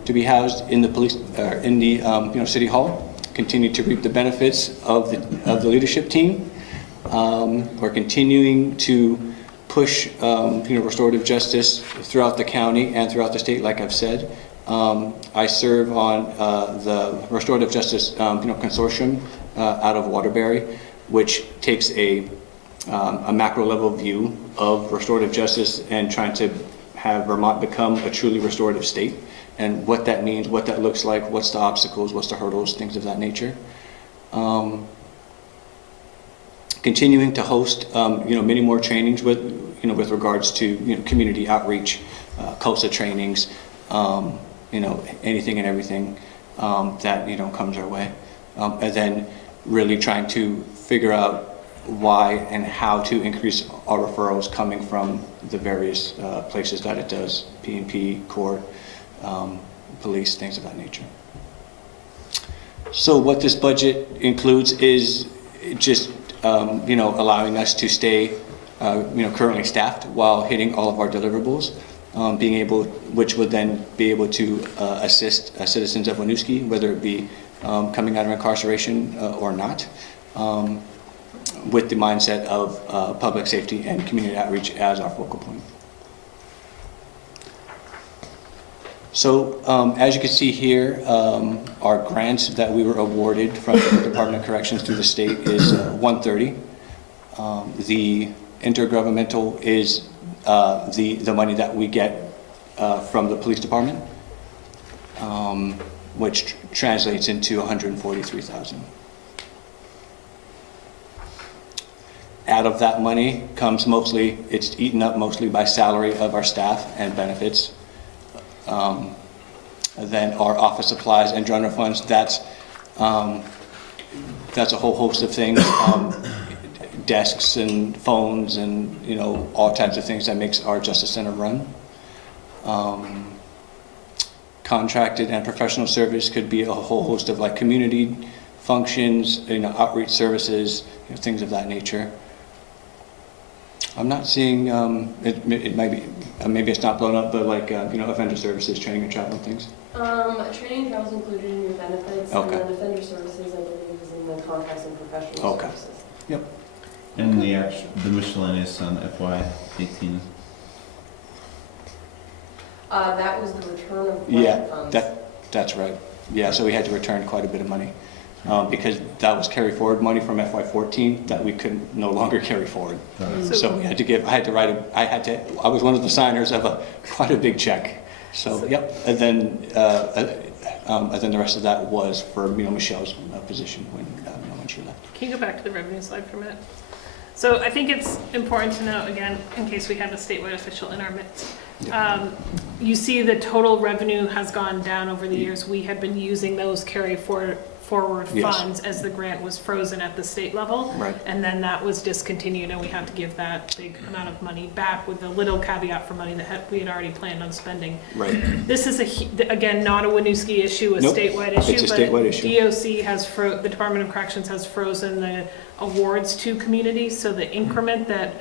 to be housed in the police, in the City Hall. Continue to reap the benefits of the leadership team. We're continuing to push, restorative justice throughout the county and throughout the state, like I've said. I serve on the Restorative Justice Consortium out of Waterbury, which takes a macro level view of restorative justice and trying to have Vermont become a truly restorative state, and what that means, what that looks like, what's the obstacles, what's the hurdles, things of that nature. Continuing to host many more trainings with regards to community outreach, COSA trainings, anything and everything that, comes our way. And then really trying to figure out why and how to increase our referrals coming from the various places that it does, P&P, court, police, things of that nature. So what this budget includes is just, allowing us to stay, currently staffed while hitting all of our deliverables, which would then be able to assist citizens of Winooski, whether it be coming out of incarceration or not, with the mindset of public safety and community outreach as our focal point. So as you can see here, our grants that we were awarded from the Department of Corrections through the state is 130. The intergovernmental is the money that we get from the police department, which translates into 143,000. Out of that money comes it's eaten up mostly by salary of our staff and benefits. Then our office supplies and general funds, that's a whole host of things, desks and phones and, all types of things that makes our Justice Center run. Contracted and professional service could be a whole host of like community functions, outreach services, things of that nature. I'm not seeing, it might be, maybe it's not blown up, but like, offender services, training and travel and things. Training and travel is included in your benefits, Okay. and then offender services, I believe, is in the contracts and professional Okay. services. Yep. And the miscellaneous on FY18. That was the return of Yeah, funds. that's right. Yeah, so we had to return quite a bit of money because that was carry forward money from FY14 that we could no longer carry forward. So we had to I was one of the signers of quite a big check. So yep, and then the rest of that was for Michelle's position when she left. Can you go back to the revenue slide for a minute? So I think it's important to note, again, in case we have a statewide official in our midst, you see the total revenue has gone down over the years. We had been using those carry forward Yes. funds as the grant was frozen at the state level. Right. And then that was discontinued and we had to give that big amount of money back with a little caveat for money that we had already planned on spending. Right. This is, again, not a Winooski issue, a Nope. statewide issue. It's a statewide issue. DOC has, the Department of Corrections has frozen the awards to communities, so the increment that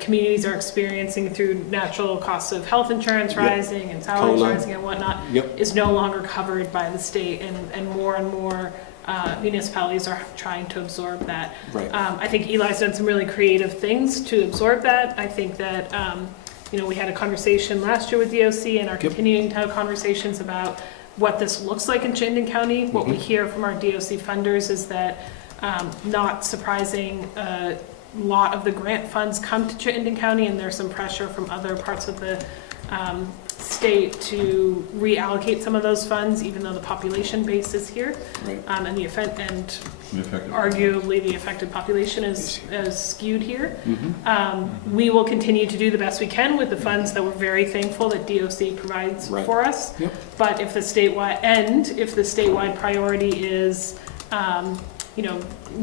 communities are experiencing through natural costs of health insurance rising and salaries COLA. rising and whatnot Yep. is no longer covered by the state, and more municipalities are trying to absorb that. Right. I think Eli's done some really creative things to absorb that. I think that, we had a conversation last year with DOC and are continuing to have conversations about what this looks like in Chittenden County. What we hear from our DOC funders is that, not surprising, a lot of the grant funds come to Chittenden County, and there's some pressure from other parts of the state to reallocate some of those funds, even though the population base is here. Right. And arguably the affected population is skewed here. Mm-hmm. We will continue to do the best we can with the funds that we're very thankful that DOC provides Right. for us. Yep. But if the statewide priority is,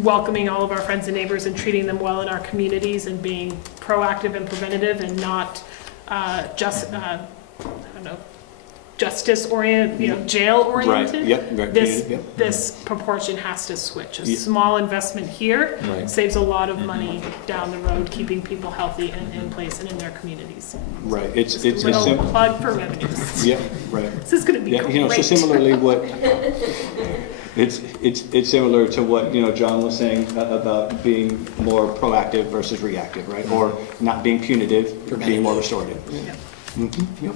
welcoming all of our friends and neighbors and treating them well in our communities and being proactive and preventative and not justice-oriented, jail-oriented. Right. Yep. Right. Yep. This proportion has to switch. A Yeah. small investment here Right. saves a lot of money down the road, keeping people healthy and in place and in their communities. Right. It's Just a little plug for revenues. Yeah. Right. This is going to be great. So similarly, it's similar to what John was saying about being more proactive versus reactive, right? Or not being punitive, being more restorative. Yeah. Mm-hmm. Yep.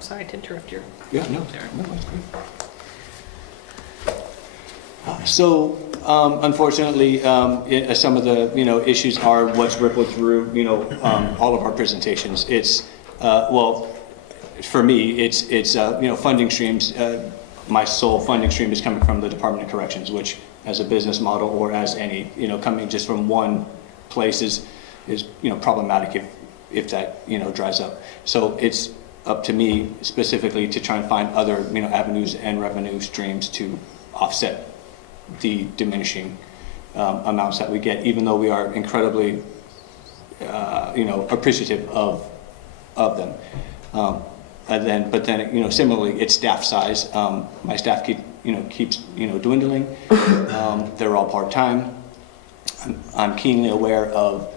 Sorry to interrupt your. Yeah. No. That's great. So unfortunately, some of the issues are what's rippled through all of our presentations. It's for me, it's funding streams. My sole funding stream is coming from the Department of Corrections, which as a business model or as any, coming just from one place is problematic if that, dries up. So it's up to me specifically to try and find other, avenues and revenue streams to offset the diminishing amounts that we get, even though we are incredibly, appreciative of them. But then, similarly, it's staff size. My staff keeps dwindling. They're all part-time. I'm keenly aware of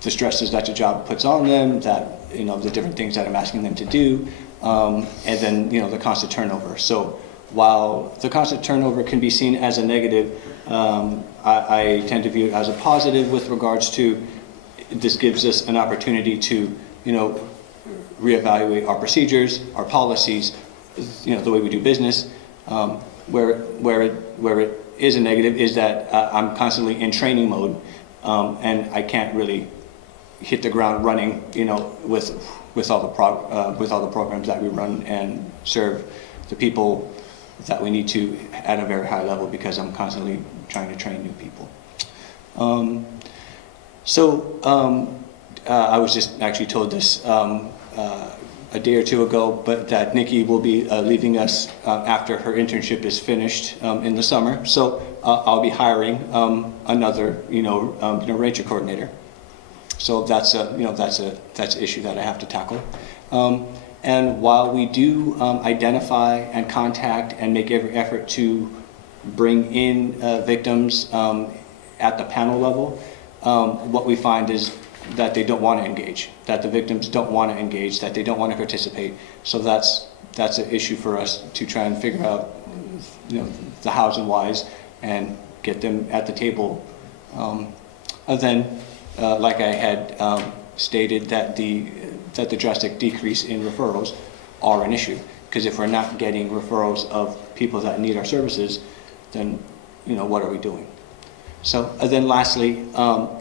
the stresses that the job puts on them, that, the different things that I'm asking them to do, and then, the constant turnover. So while the constant turnover can be seen as a negative, I tend to view it as a positive with regards to this gives us an opportunity to, reevaluate our procedures, our policies, the way we do business. Where it is a negative is that I'm constantly in training mode, and I can't really hit the ground running, with all the programs that we run and serve the people that we need to at a very high level, because I'm constantly trying to train new people. I was just actually told this a day or two ago, but that Nikki will be leaving us after her internship is finished in the summer. So I'll be hiring another, ranger coordinator. So that's an issue that I have to tackle. And while we do identify and contact and make every effort to bring in victims at the panel level, what we find is that they don't want to engage, that the victims don't want to engage, that they don't want to participate. So that's an issue for us to try and figure out, the hows and whys and get them at the table. And then, like I had stated, that the drastic decrease in referrals are an issue, because if we're not getting referrals of people that need our services, then what are we doing? So, and then lastly,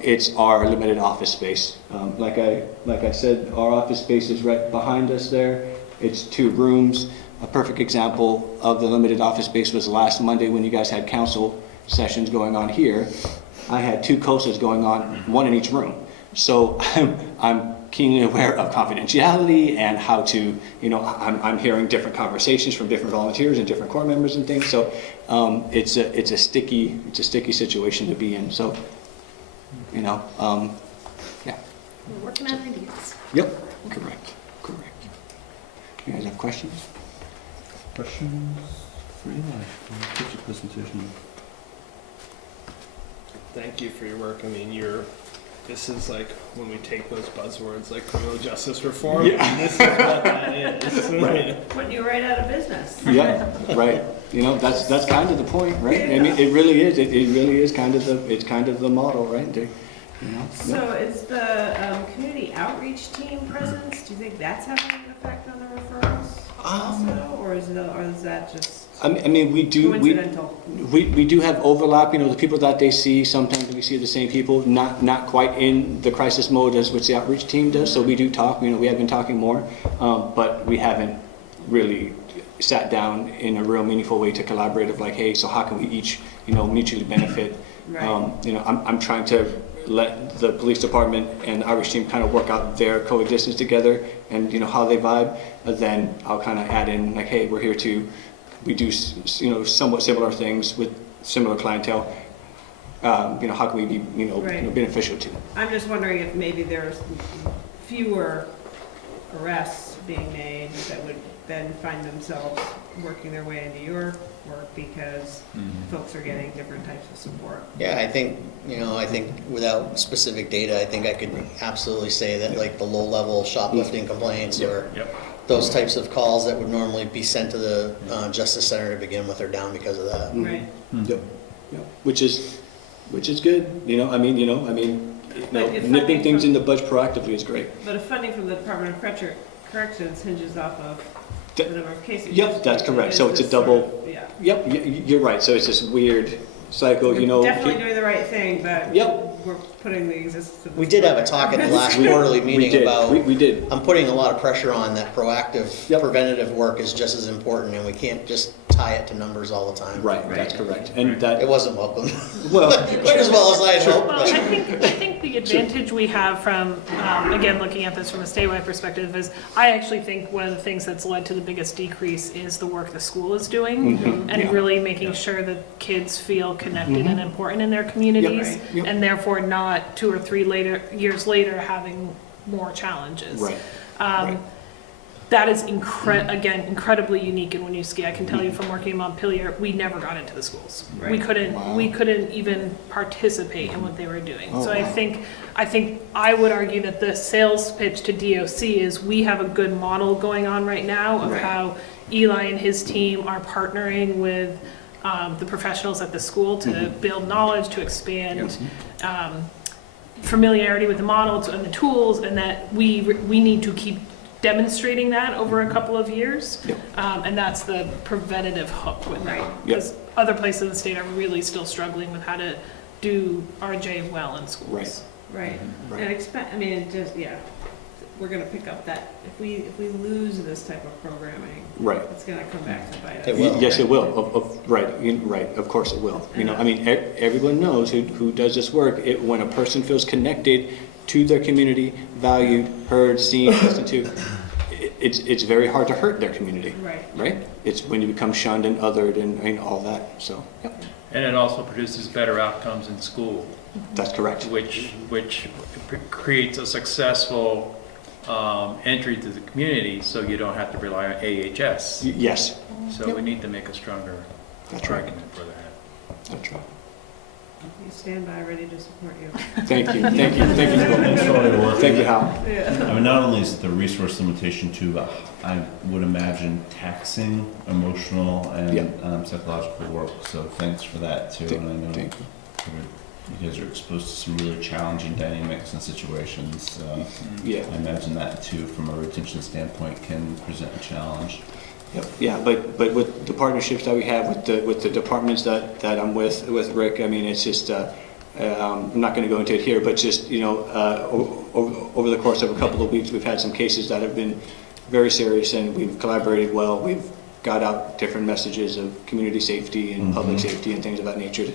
it's our limited office space. Like I said, our office space is right behind us there. It's 2 rooms. A perfect example of the limited office space was last Monday when you guys had council sessions going on here. I had 2 COSAs going on, 1 in each room. So I'm keenly aware of confidentiality and how to, I'm hearing different conversations from different volunteers and different corps members and things. So it's a sticky situation to be in. So, yeah. We're working on ideas. Yep. Correct. You guys have questions? Questions for Eli? What's your presentation? Thank you for your work. I mean, this is like when we take those buzzwords like criminal justice reform. Yeah. This is what that is. Right. Putting you right out of business. Yeah, right. That's kind of the point, right? I mean, it really is. It really is kind of the model, right? So is the community outreach team presence, do you think that's having an effect on the referrals also? Or is that just I mean, we coincidental? We do have overlap. The people that they see, sometimes we see the same people, not quite in the crisis mode as which the outreach team does. So we do talk. We have been talking more, but we haven't really sat down in a real meaningful way to collaborate. Of like, hey, so how can we each, mutually benefit? Right. I'm trying to let the police department and the outreach team kind of work out their coexistence together and how they vibe. But then I'll kind of add in like, hey, we're here to. We do, somewhat similar things with similar clientele. How can we be, Right. beneficial to? I'm just wondering if maybe there's fewer arrests being made that would then find themselves working their way into your work because folks are getting different types of support. Yeah, I think without specific data, I think I could absolutely say that like the low-level shoplifting complaints or those types of calls that would normally be sent to the Justice Center to begin with are down because of that. Right. Yep. Which is good. Nipping things in the bud proactively is great. But if funding from the Department of Corrections hinges off of the number of cases. Yep, that's correct. So it's a double. Yeah. Yep, you're right. So it's this weird cycle, We're definitely doing the right thing, but we're putting the existence of. We did have a talk at the last quarterly meeting about. We did. I'm putting a lot of pressure on that proactive, preventative work is just as important, and we can't just tie it to numbers all the time. Right. That's correct. And that it wasn't welcome. Well, quite as well as I had hoped. Well, I think the advantage we have from, again, looking at this from a statewide perspective is, I actually think one of the things that's led to the biggest decrease is the work the school is doing, and really making sure that kids feel connected and important in their communities, Yep. and therefore not 2 or 3 years later having more challenges. Right. Um, That is again, incredibly unique in Winooski. I can tell you from working in Montpelier, we never got into the schools. We couldn't even participate in what they were doing. Oh, So wow. I think I would argue that the sales pitch to DOC is we have a good model going on right now of how Eli and his team are partnering with the professionals at the school to build knowledge, to expand familiarity with the models and the tools, and that we need to keep demonstrating that over a couple of years. And that's the preventative hook with that. Because other places in the state are really still struggling with how to do RJ well in schools. Right. And I mean, it just, we're gonna pick up that, if we lose this type of programming, Right. it's gonna come back to bite us. It will. Yes, it will. Right. Of course it will. I mean, everyone knows who does this work. When a person feels connected to their community, valued, heard, seen, listened to, it's very hard to hurt their community. Right. It's when you become shunned and othered and all that. So. Yep. And it also produces better outcomes in school. That's correct. Which creates a successful entry to the community, so you don't have to rely on AHS. Yes. So we need to make a stronger argument for that. That's right. You stand by, ready to support you. Thank you. Thanks for all your work. Thank you, Hal. I mean, not only is it the resource limitation too, but I would imagine taxing emotional and psychological work. So thanks for that too. And I know you guys are exposed to some really challenging dynamics and situations. I imagine that too, from a retention standpoint, can present a challenge. Yep. Yeah, but with the partnerships that we have with the departments that I'm with Rick, I mean, it's just I'm not going to go into it here, but just over the course of a couple of weeks, we've had some cases that have been very serious, and we've collaborated well. We've got out different messages of community safety and public safety and things of that nature.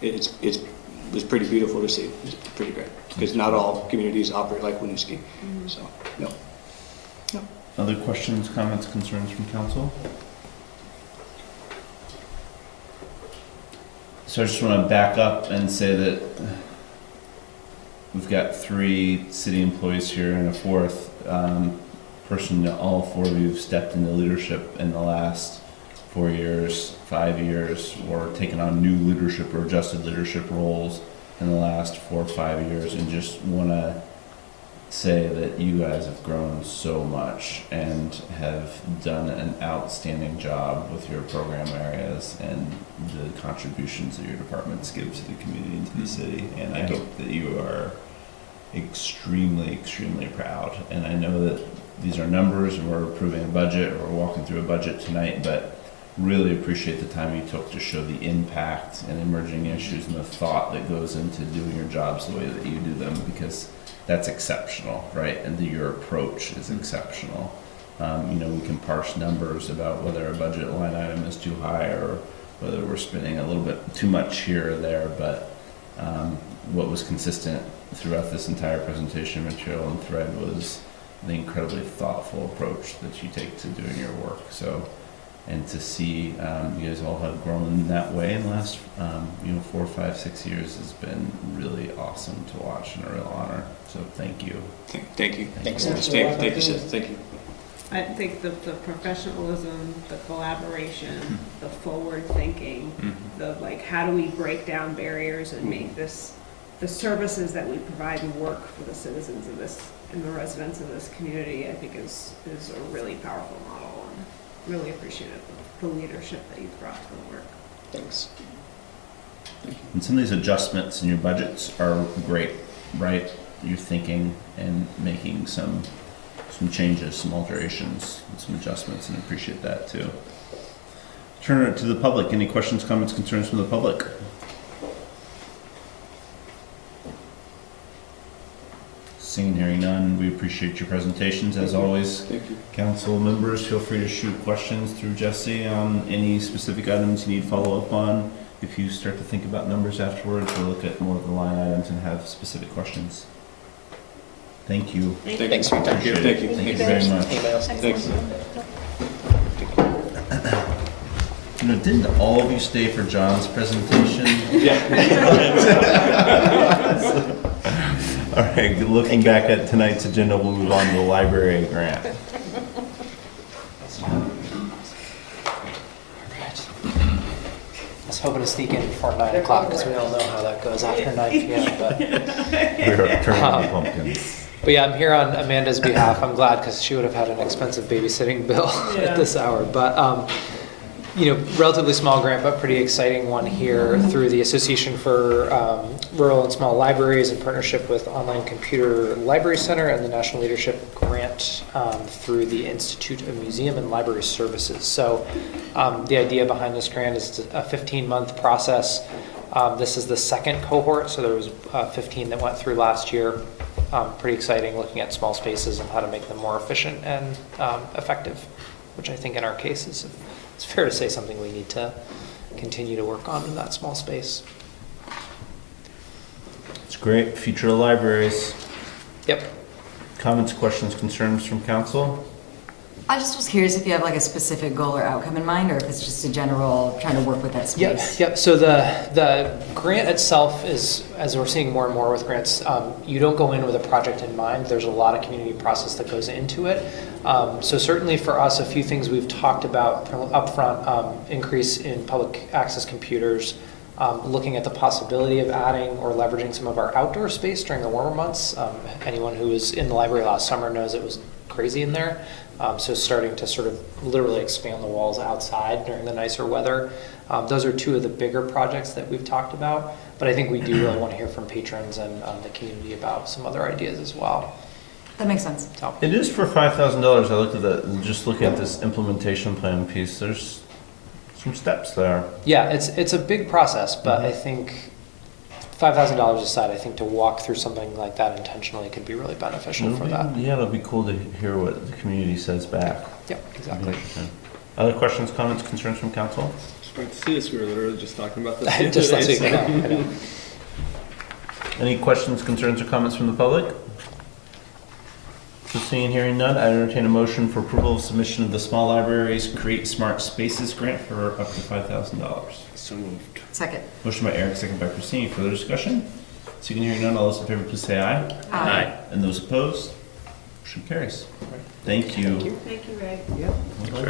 It was pretty beautiful to see. It's pretty great because not all communities operate like Winooski. So no. Other questions, comments, concerns from council? So I just want to back up and say that we've got 3 city employees here and a 4th person. All 4 of you have stepped into leadership in the last 4 years, 5 years, or taken on new leadership or adjusted leadership roles in the last 4 or 5 years, and just want to say that you guys have grown so much and have done an outstanding job with your program areas and the contributions that your departments give to the community and to the city. And I hope that you are extremely, extremely proud. And I know that these are numbers and we're approving a budget, or we're walking through a budget tonight, but really appreciate the time you took to show the impact and emerging issues and the thought that goes into doing your jobs the way that you do them, because that's exceptional, right? And your approach is exceptional. We can parse numbers about whether a budget line item is too high or whether we're spending a little bit too much here or there, but what was consistent throughout this entire presentation material and thread was the incredibly thoughtful approach that you take to doing your work. So, and to see you guys all have grown in that way in the last 4, 5, 6 years has been really awesome to watch and a real honor. So thank you. Thank you. Thanks. Thank you, Seth. Thank you. I think the professionalism, the collaboration, the forward thinking, the how do we break down barriers and make this, the services that we provide and work for the citizens of this and the residents of this community, I think is a really powerful model, and really appreciative of the leadership that you've brought to the work. Thanks. And some of these adjustments in your budgets are great, right? You're thinking and making some changes, some alterations, and some adjustments, and appreciate that too. Turn it to the public. Any questions, comments, concerns from the public? Seeing, hearing none, we appreciate your presentations as always. Thank you. Council members, feel free to shoot questions through Jesse on any specific items you need follow up on. if you start to think about numbers afterwards, we'll look at more of the line items and have specific questions. Thank you. Thanks for your time. Appreciate it. Thank you. Thank you very much. Emails. Thanks. You know, didn't all of you stay for John's presentation? All right, looking back at tonight's agenda, we'll move on to the library grant. I was hoping to sneak in before 9 o'clock because we all know how that goes after 9 p.m. But, We're turning the pumpkins. but yeah, I'm here on Amanda's behalf. I'm glad because she would have had an expensive babysitting bill at this hour. But you know, relatively small grant, but pretty exciting one here through the Association for Rural and Small Libraries in partnership with Online Computer Library Center and the National Leadership Grant through the Institute of Museum and Library Services. So the idea behind this grant is a 15-month process. This is the second cohort, so there was 15 that went through last year. Pretty exciting, looking at small spaces and how to make them more efficient and effective, which I think in our case is, it's fair to say, something we need to continue to work on in that small space. It's great. Future of libraries. Yep. Comments, questions, concerns from council? I just was curious if you have like a specific goal or outcome in mind, or if it's just a general trying to work with that space. Yep. So the grant itself is, as we're seeing more and more with grants, you don't go in with a project in mind. There's a lot of community process that goes into it. So certainly for us, a few things we've talked about up front, increase in public access computers, looking at the possibility of adding or leveraging some of our outdoor space during the warmer months. Anyone who was in the library last summer knows it was crazy in there. So starting to sort of literally expand the walls outside during the nicer weather. Those are two of the bigger projects that we've talked about, but I think we do really want to hear from patrons and the community about some other ideas as well. That makes sense. So. It is for $5,000. I looked at that, just looking at this implementation plan piece, there's some steps there. Yeah, it's a big process, but I think $5,000 aside, I think to walk through something like that intentionally could be really beneficial for that. Yeah, it'll be cool to hear what the community says back. Yep, exactly. Other questions, comments, concerns from council? Surprised to see this. We were literally just talking about this. Just last week, I know. Any questions, concerns, or comments from the public? So seeing and hearing none, I entertain a motion for approval of submission of the Small Libraries Create Smart Spaces grant for up to $5,000. So moved. Second. Motion by Eric, second by Christine. Further discussion? Seeing and hearing none, all those in favor, please say aye. Aye. And those opposed? Motion carries. Thank you. Thank you, Ray. All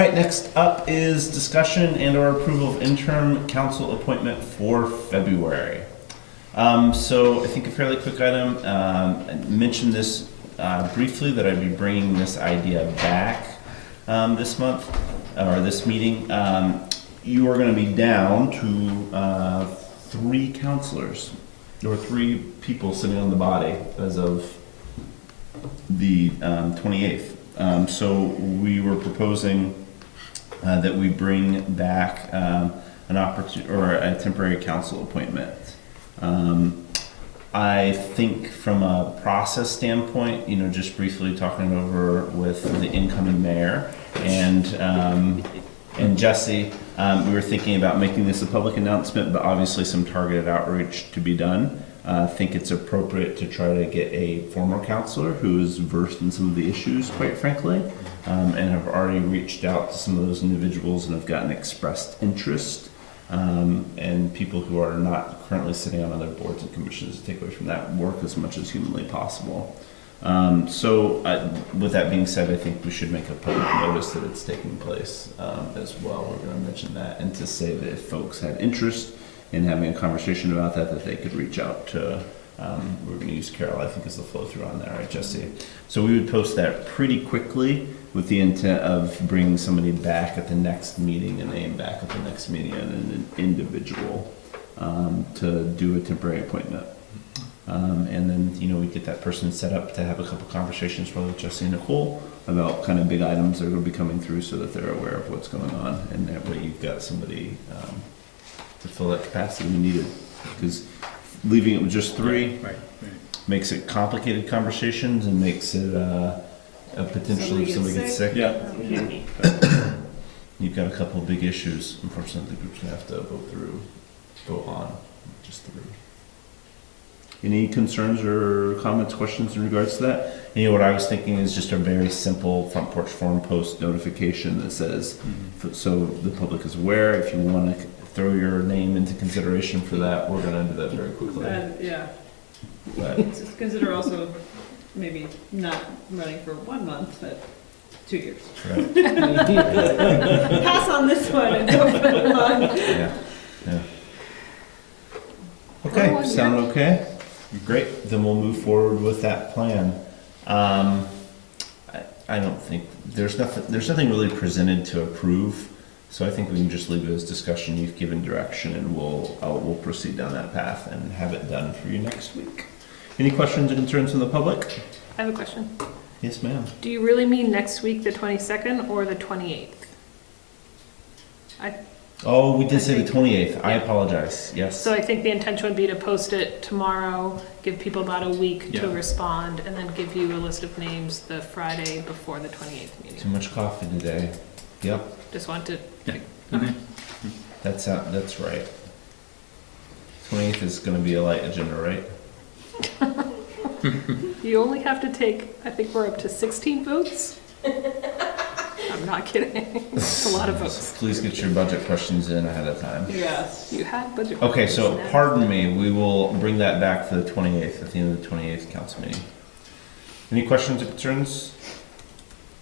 right, next up is discussion and or approval of interim council appointment for February. So I think a fairly quick item, I mentioned this briefly, that I'd be bringing this idea back this month, or this meeting. You are going to be down to 3 counselors, or 3 people sitting on the body as of the 28th. So we were proposing that we bring back an opportunity or a temporary council appointment. I think from a process standpoint, you know, just briefly talking it over with the incoming mayor and Jesse, we were thinking about making this a public announcement, but obviously some targeted outreach to be done. I think it's appropriate to try to get a former counselor who is versed in some of the issues, quite frankly, and have already reached out to some of those individuals and have gotten expressed interest. And people who are not currently sitting on other boards and commissions to take away from that work as much as humanly possible. With that being said, I think we should make a public notice that it's taking place as well. We're going to mention that, and to say that if folks had interest in having a conversation about that, that they could reach out to, we're going to use Carol, I think, as the flow through on there, right, Jesse? So we would post that pretty quickly with the intent of bringing somebody back at the next meeting, and name back at the next meeting, and an individual to do a temporary appointment. And then, you know, we get that person set up to have a couple conversations with Jesse and Nicole about kind of big items that are going to be coming through, so that they're aware of what's going on, and that way you've got somebody to fill that capacity we needed. Because leaving it with just 3 makes it complicated conversations and makes it a potential if somebody gets sick. Yeah. you've got a couple of big issues, unfortunately, the group's gonna have to vote on, just 3. Any concerns or comments, questions in regards to that? You know, what I was thinking is just a very simple front porch forum post notification that says, so the public is aware, if you wanna throw your name into consideration for that, we're gonna do that very quickly. Yeah. But Just consider also maybe not running for 1 month, but 2 years. right. Pass on this one and go for the month. Yeah, yeah. Okay, sound okay? Great, then we'll move forward with that plan. I don't think, there's nothing really presented to approve, so I think we can just leave it as discussion. You've given direction, and we'll proceed down that path and have it done for you next week. Any questions or concerns from the public? I have a question. Yes, ma'am. Do you really mean next week, the 22nd, or the 28th? Oh, we did say the think- 28th. I apologize. Yes. So I think the intention would be to post it tomorrow, give people about a week to Yeah. respond, and then give you a list of names the Friday before the 28th Too meeting. much coffee today. Yep, Just want to, that's right. 28th is gonna be a light agenda, right? you only have to take, I think we're up to 16 votes? I'm not kidding. It's a lot of votes. Please get your budget questions in ahead of time. Yes. You had budget. Okay, so questions now. pardon me, we will bring that back for the 28th, at the end of the 28th council meeting. Any questions or concerns?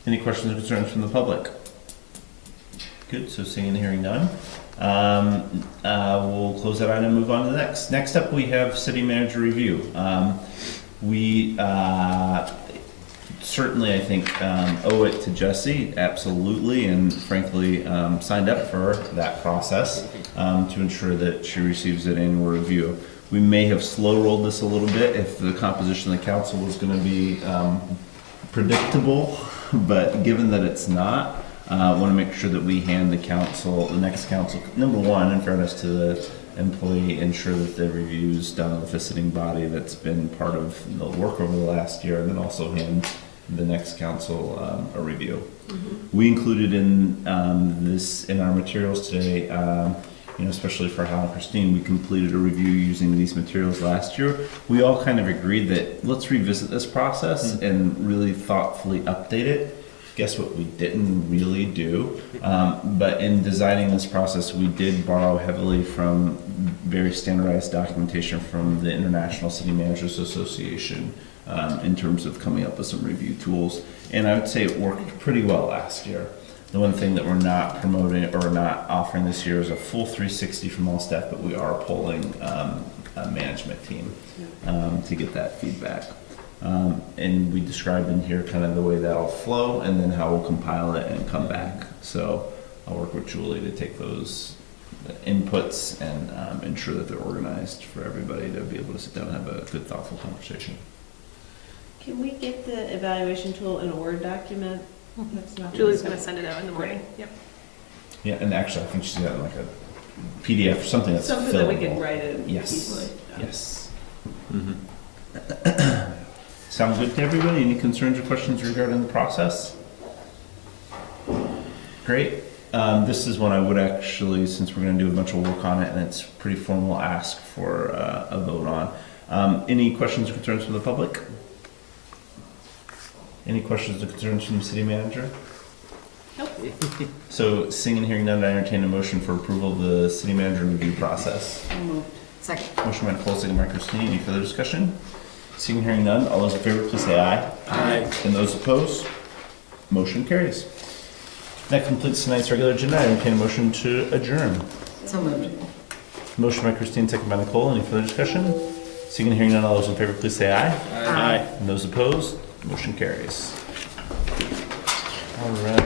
Any questions or concerns from the public? Good, so seeing and hearing none. We'll close that item and move on to the next. Next up, we have city manager review. We certainly, I think, owe it to Jessie, absolutely, and frankly, signed up for that process to ensure that she receives an annual review. We may have slow rolled this a little bit if the composition of the council was going to be predictable, but given that it's not, I want to make sure that we hand the next council, number one, in fairness to the employee, ensure that the review's done with the sitting body that's been part of the work over the last year, and then also hand the next council a review. We included in in our materials today, especially for Hal and Christine, we completed a review using these materials last year. We all kind of agreed that let's revisit this process and really thoughtfully update it. Guess what we didn't really do? But in designing this process, we did borrow heavily from very standardized documentation from the International City Managers Association in terms of coming up with some review tools. And I would say it worked pretty well last year. The one thing that we're not promoting or not offering this year is a full 360 from all staff, but we are polling a management team to get that feedback. And we described in here kind of the way that'll flow and then how we'll compile it and come back. So I'll work with Julie to take those inputs and ensure that they're organized for everybody to be able to sit down and have a good, thoughtful conversation. Can we get the evaluation tool in a Word document? That's not. Julie's going to send it out in the morning. Yep. Yeah, and actually I think she's got like a PDF or something that's Something that we fillable. can write in Yes, easily. yes. Sound good to everybody? Any concerns or questions regarding the process? Great. This is one I would actually, since we're going to do a bunch of work on it and it's pretty formal, ask for a vote on. Any questions or concerns from the public? Any questions or concerns from the city manager? Nope. So, seeing and hearing none, I entertain a motion for approval of the city manager review process. Second. Motion by Nicole, second by Christine. Any further discussion? Seeing and hearing none, all those in favor, please say aye. Aye. And those opposed? Motion carries. That completes tonight's regular agenda. I entertain a motion to adjourn. So moved. Motion by Christine, second by Nicole. Any further discussion? Seeing and hearing none, all those in favor, please say aye. Aye. And those opposed? Motion carries. All right.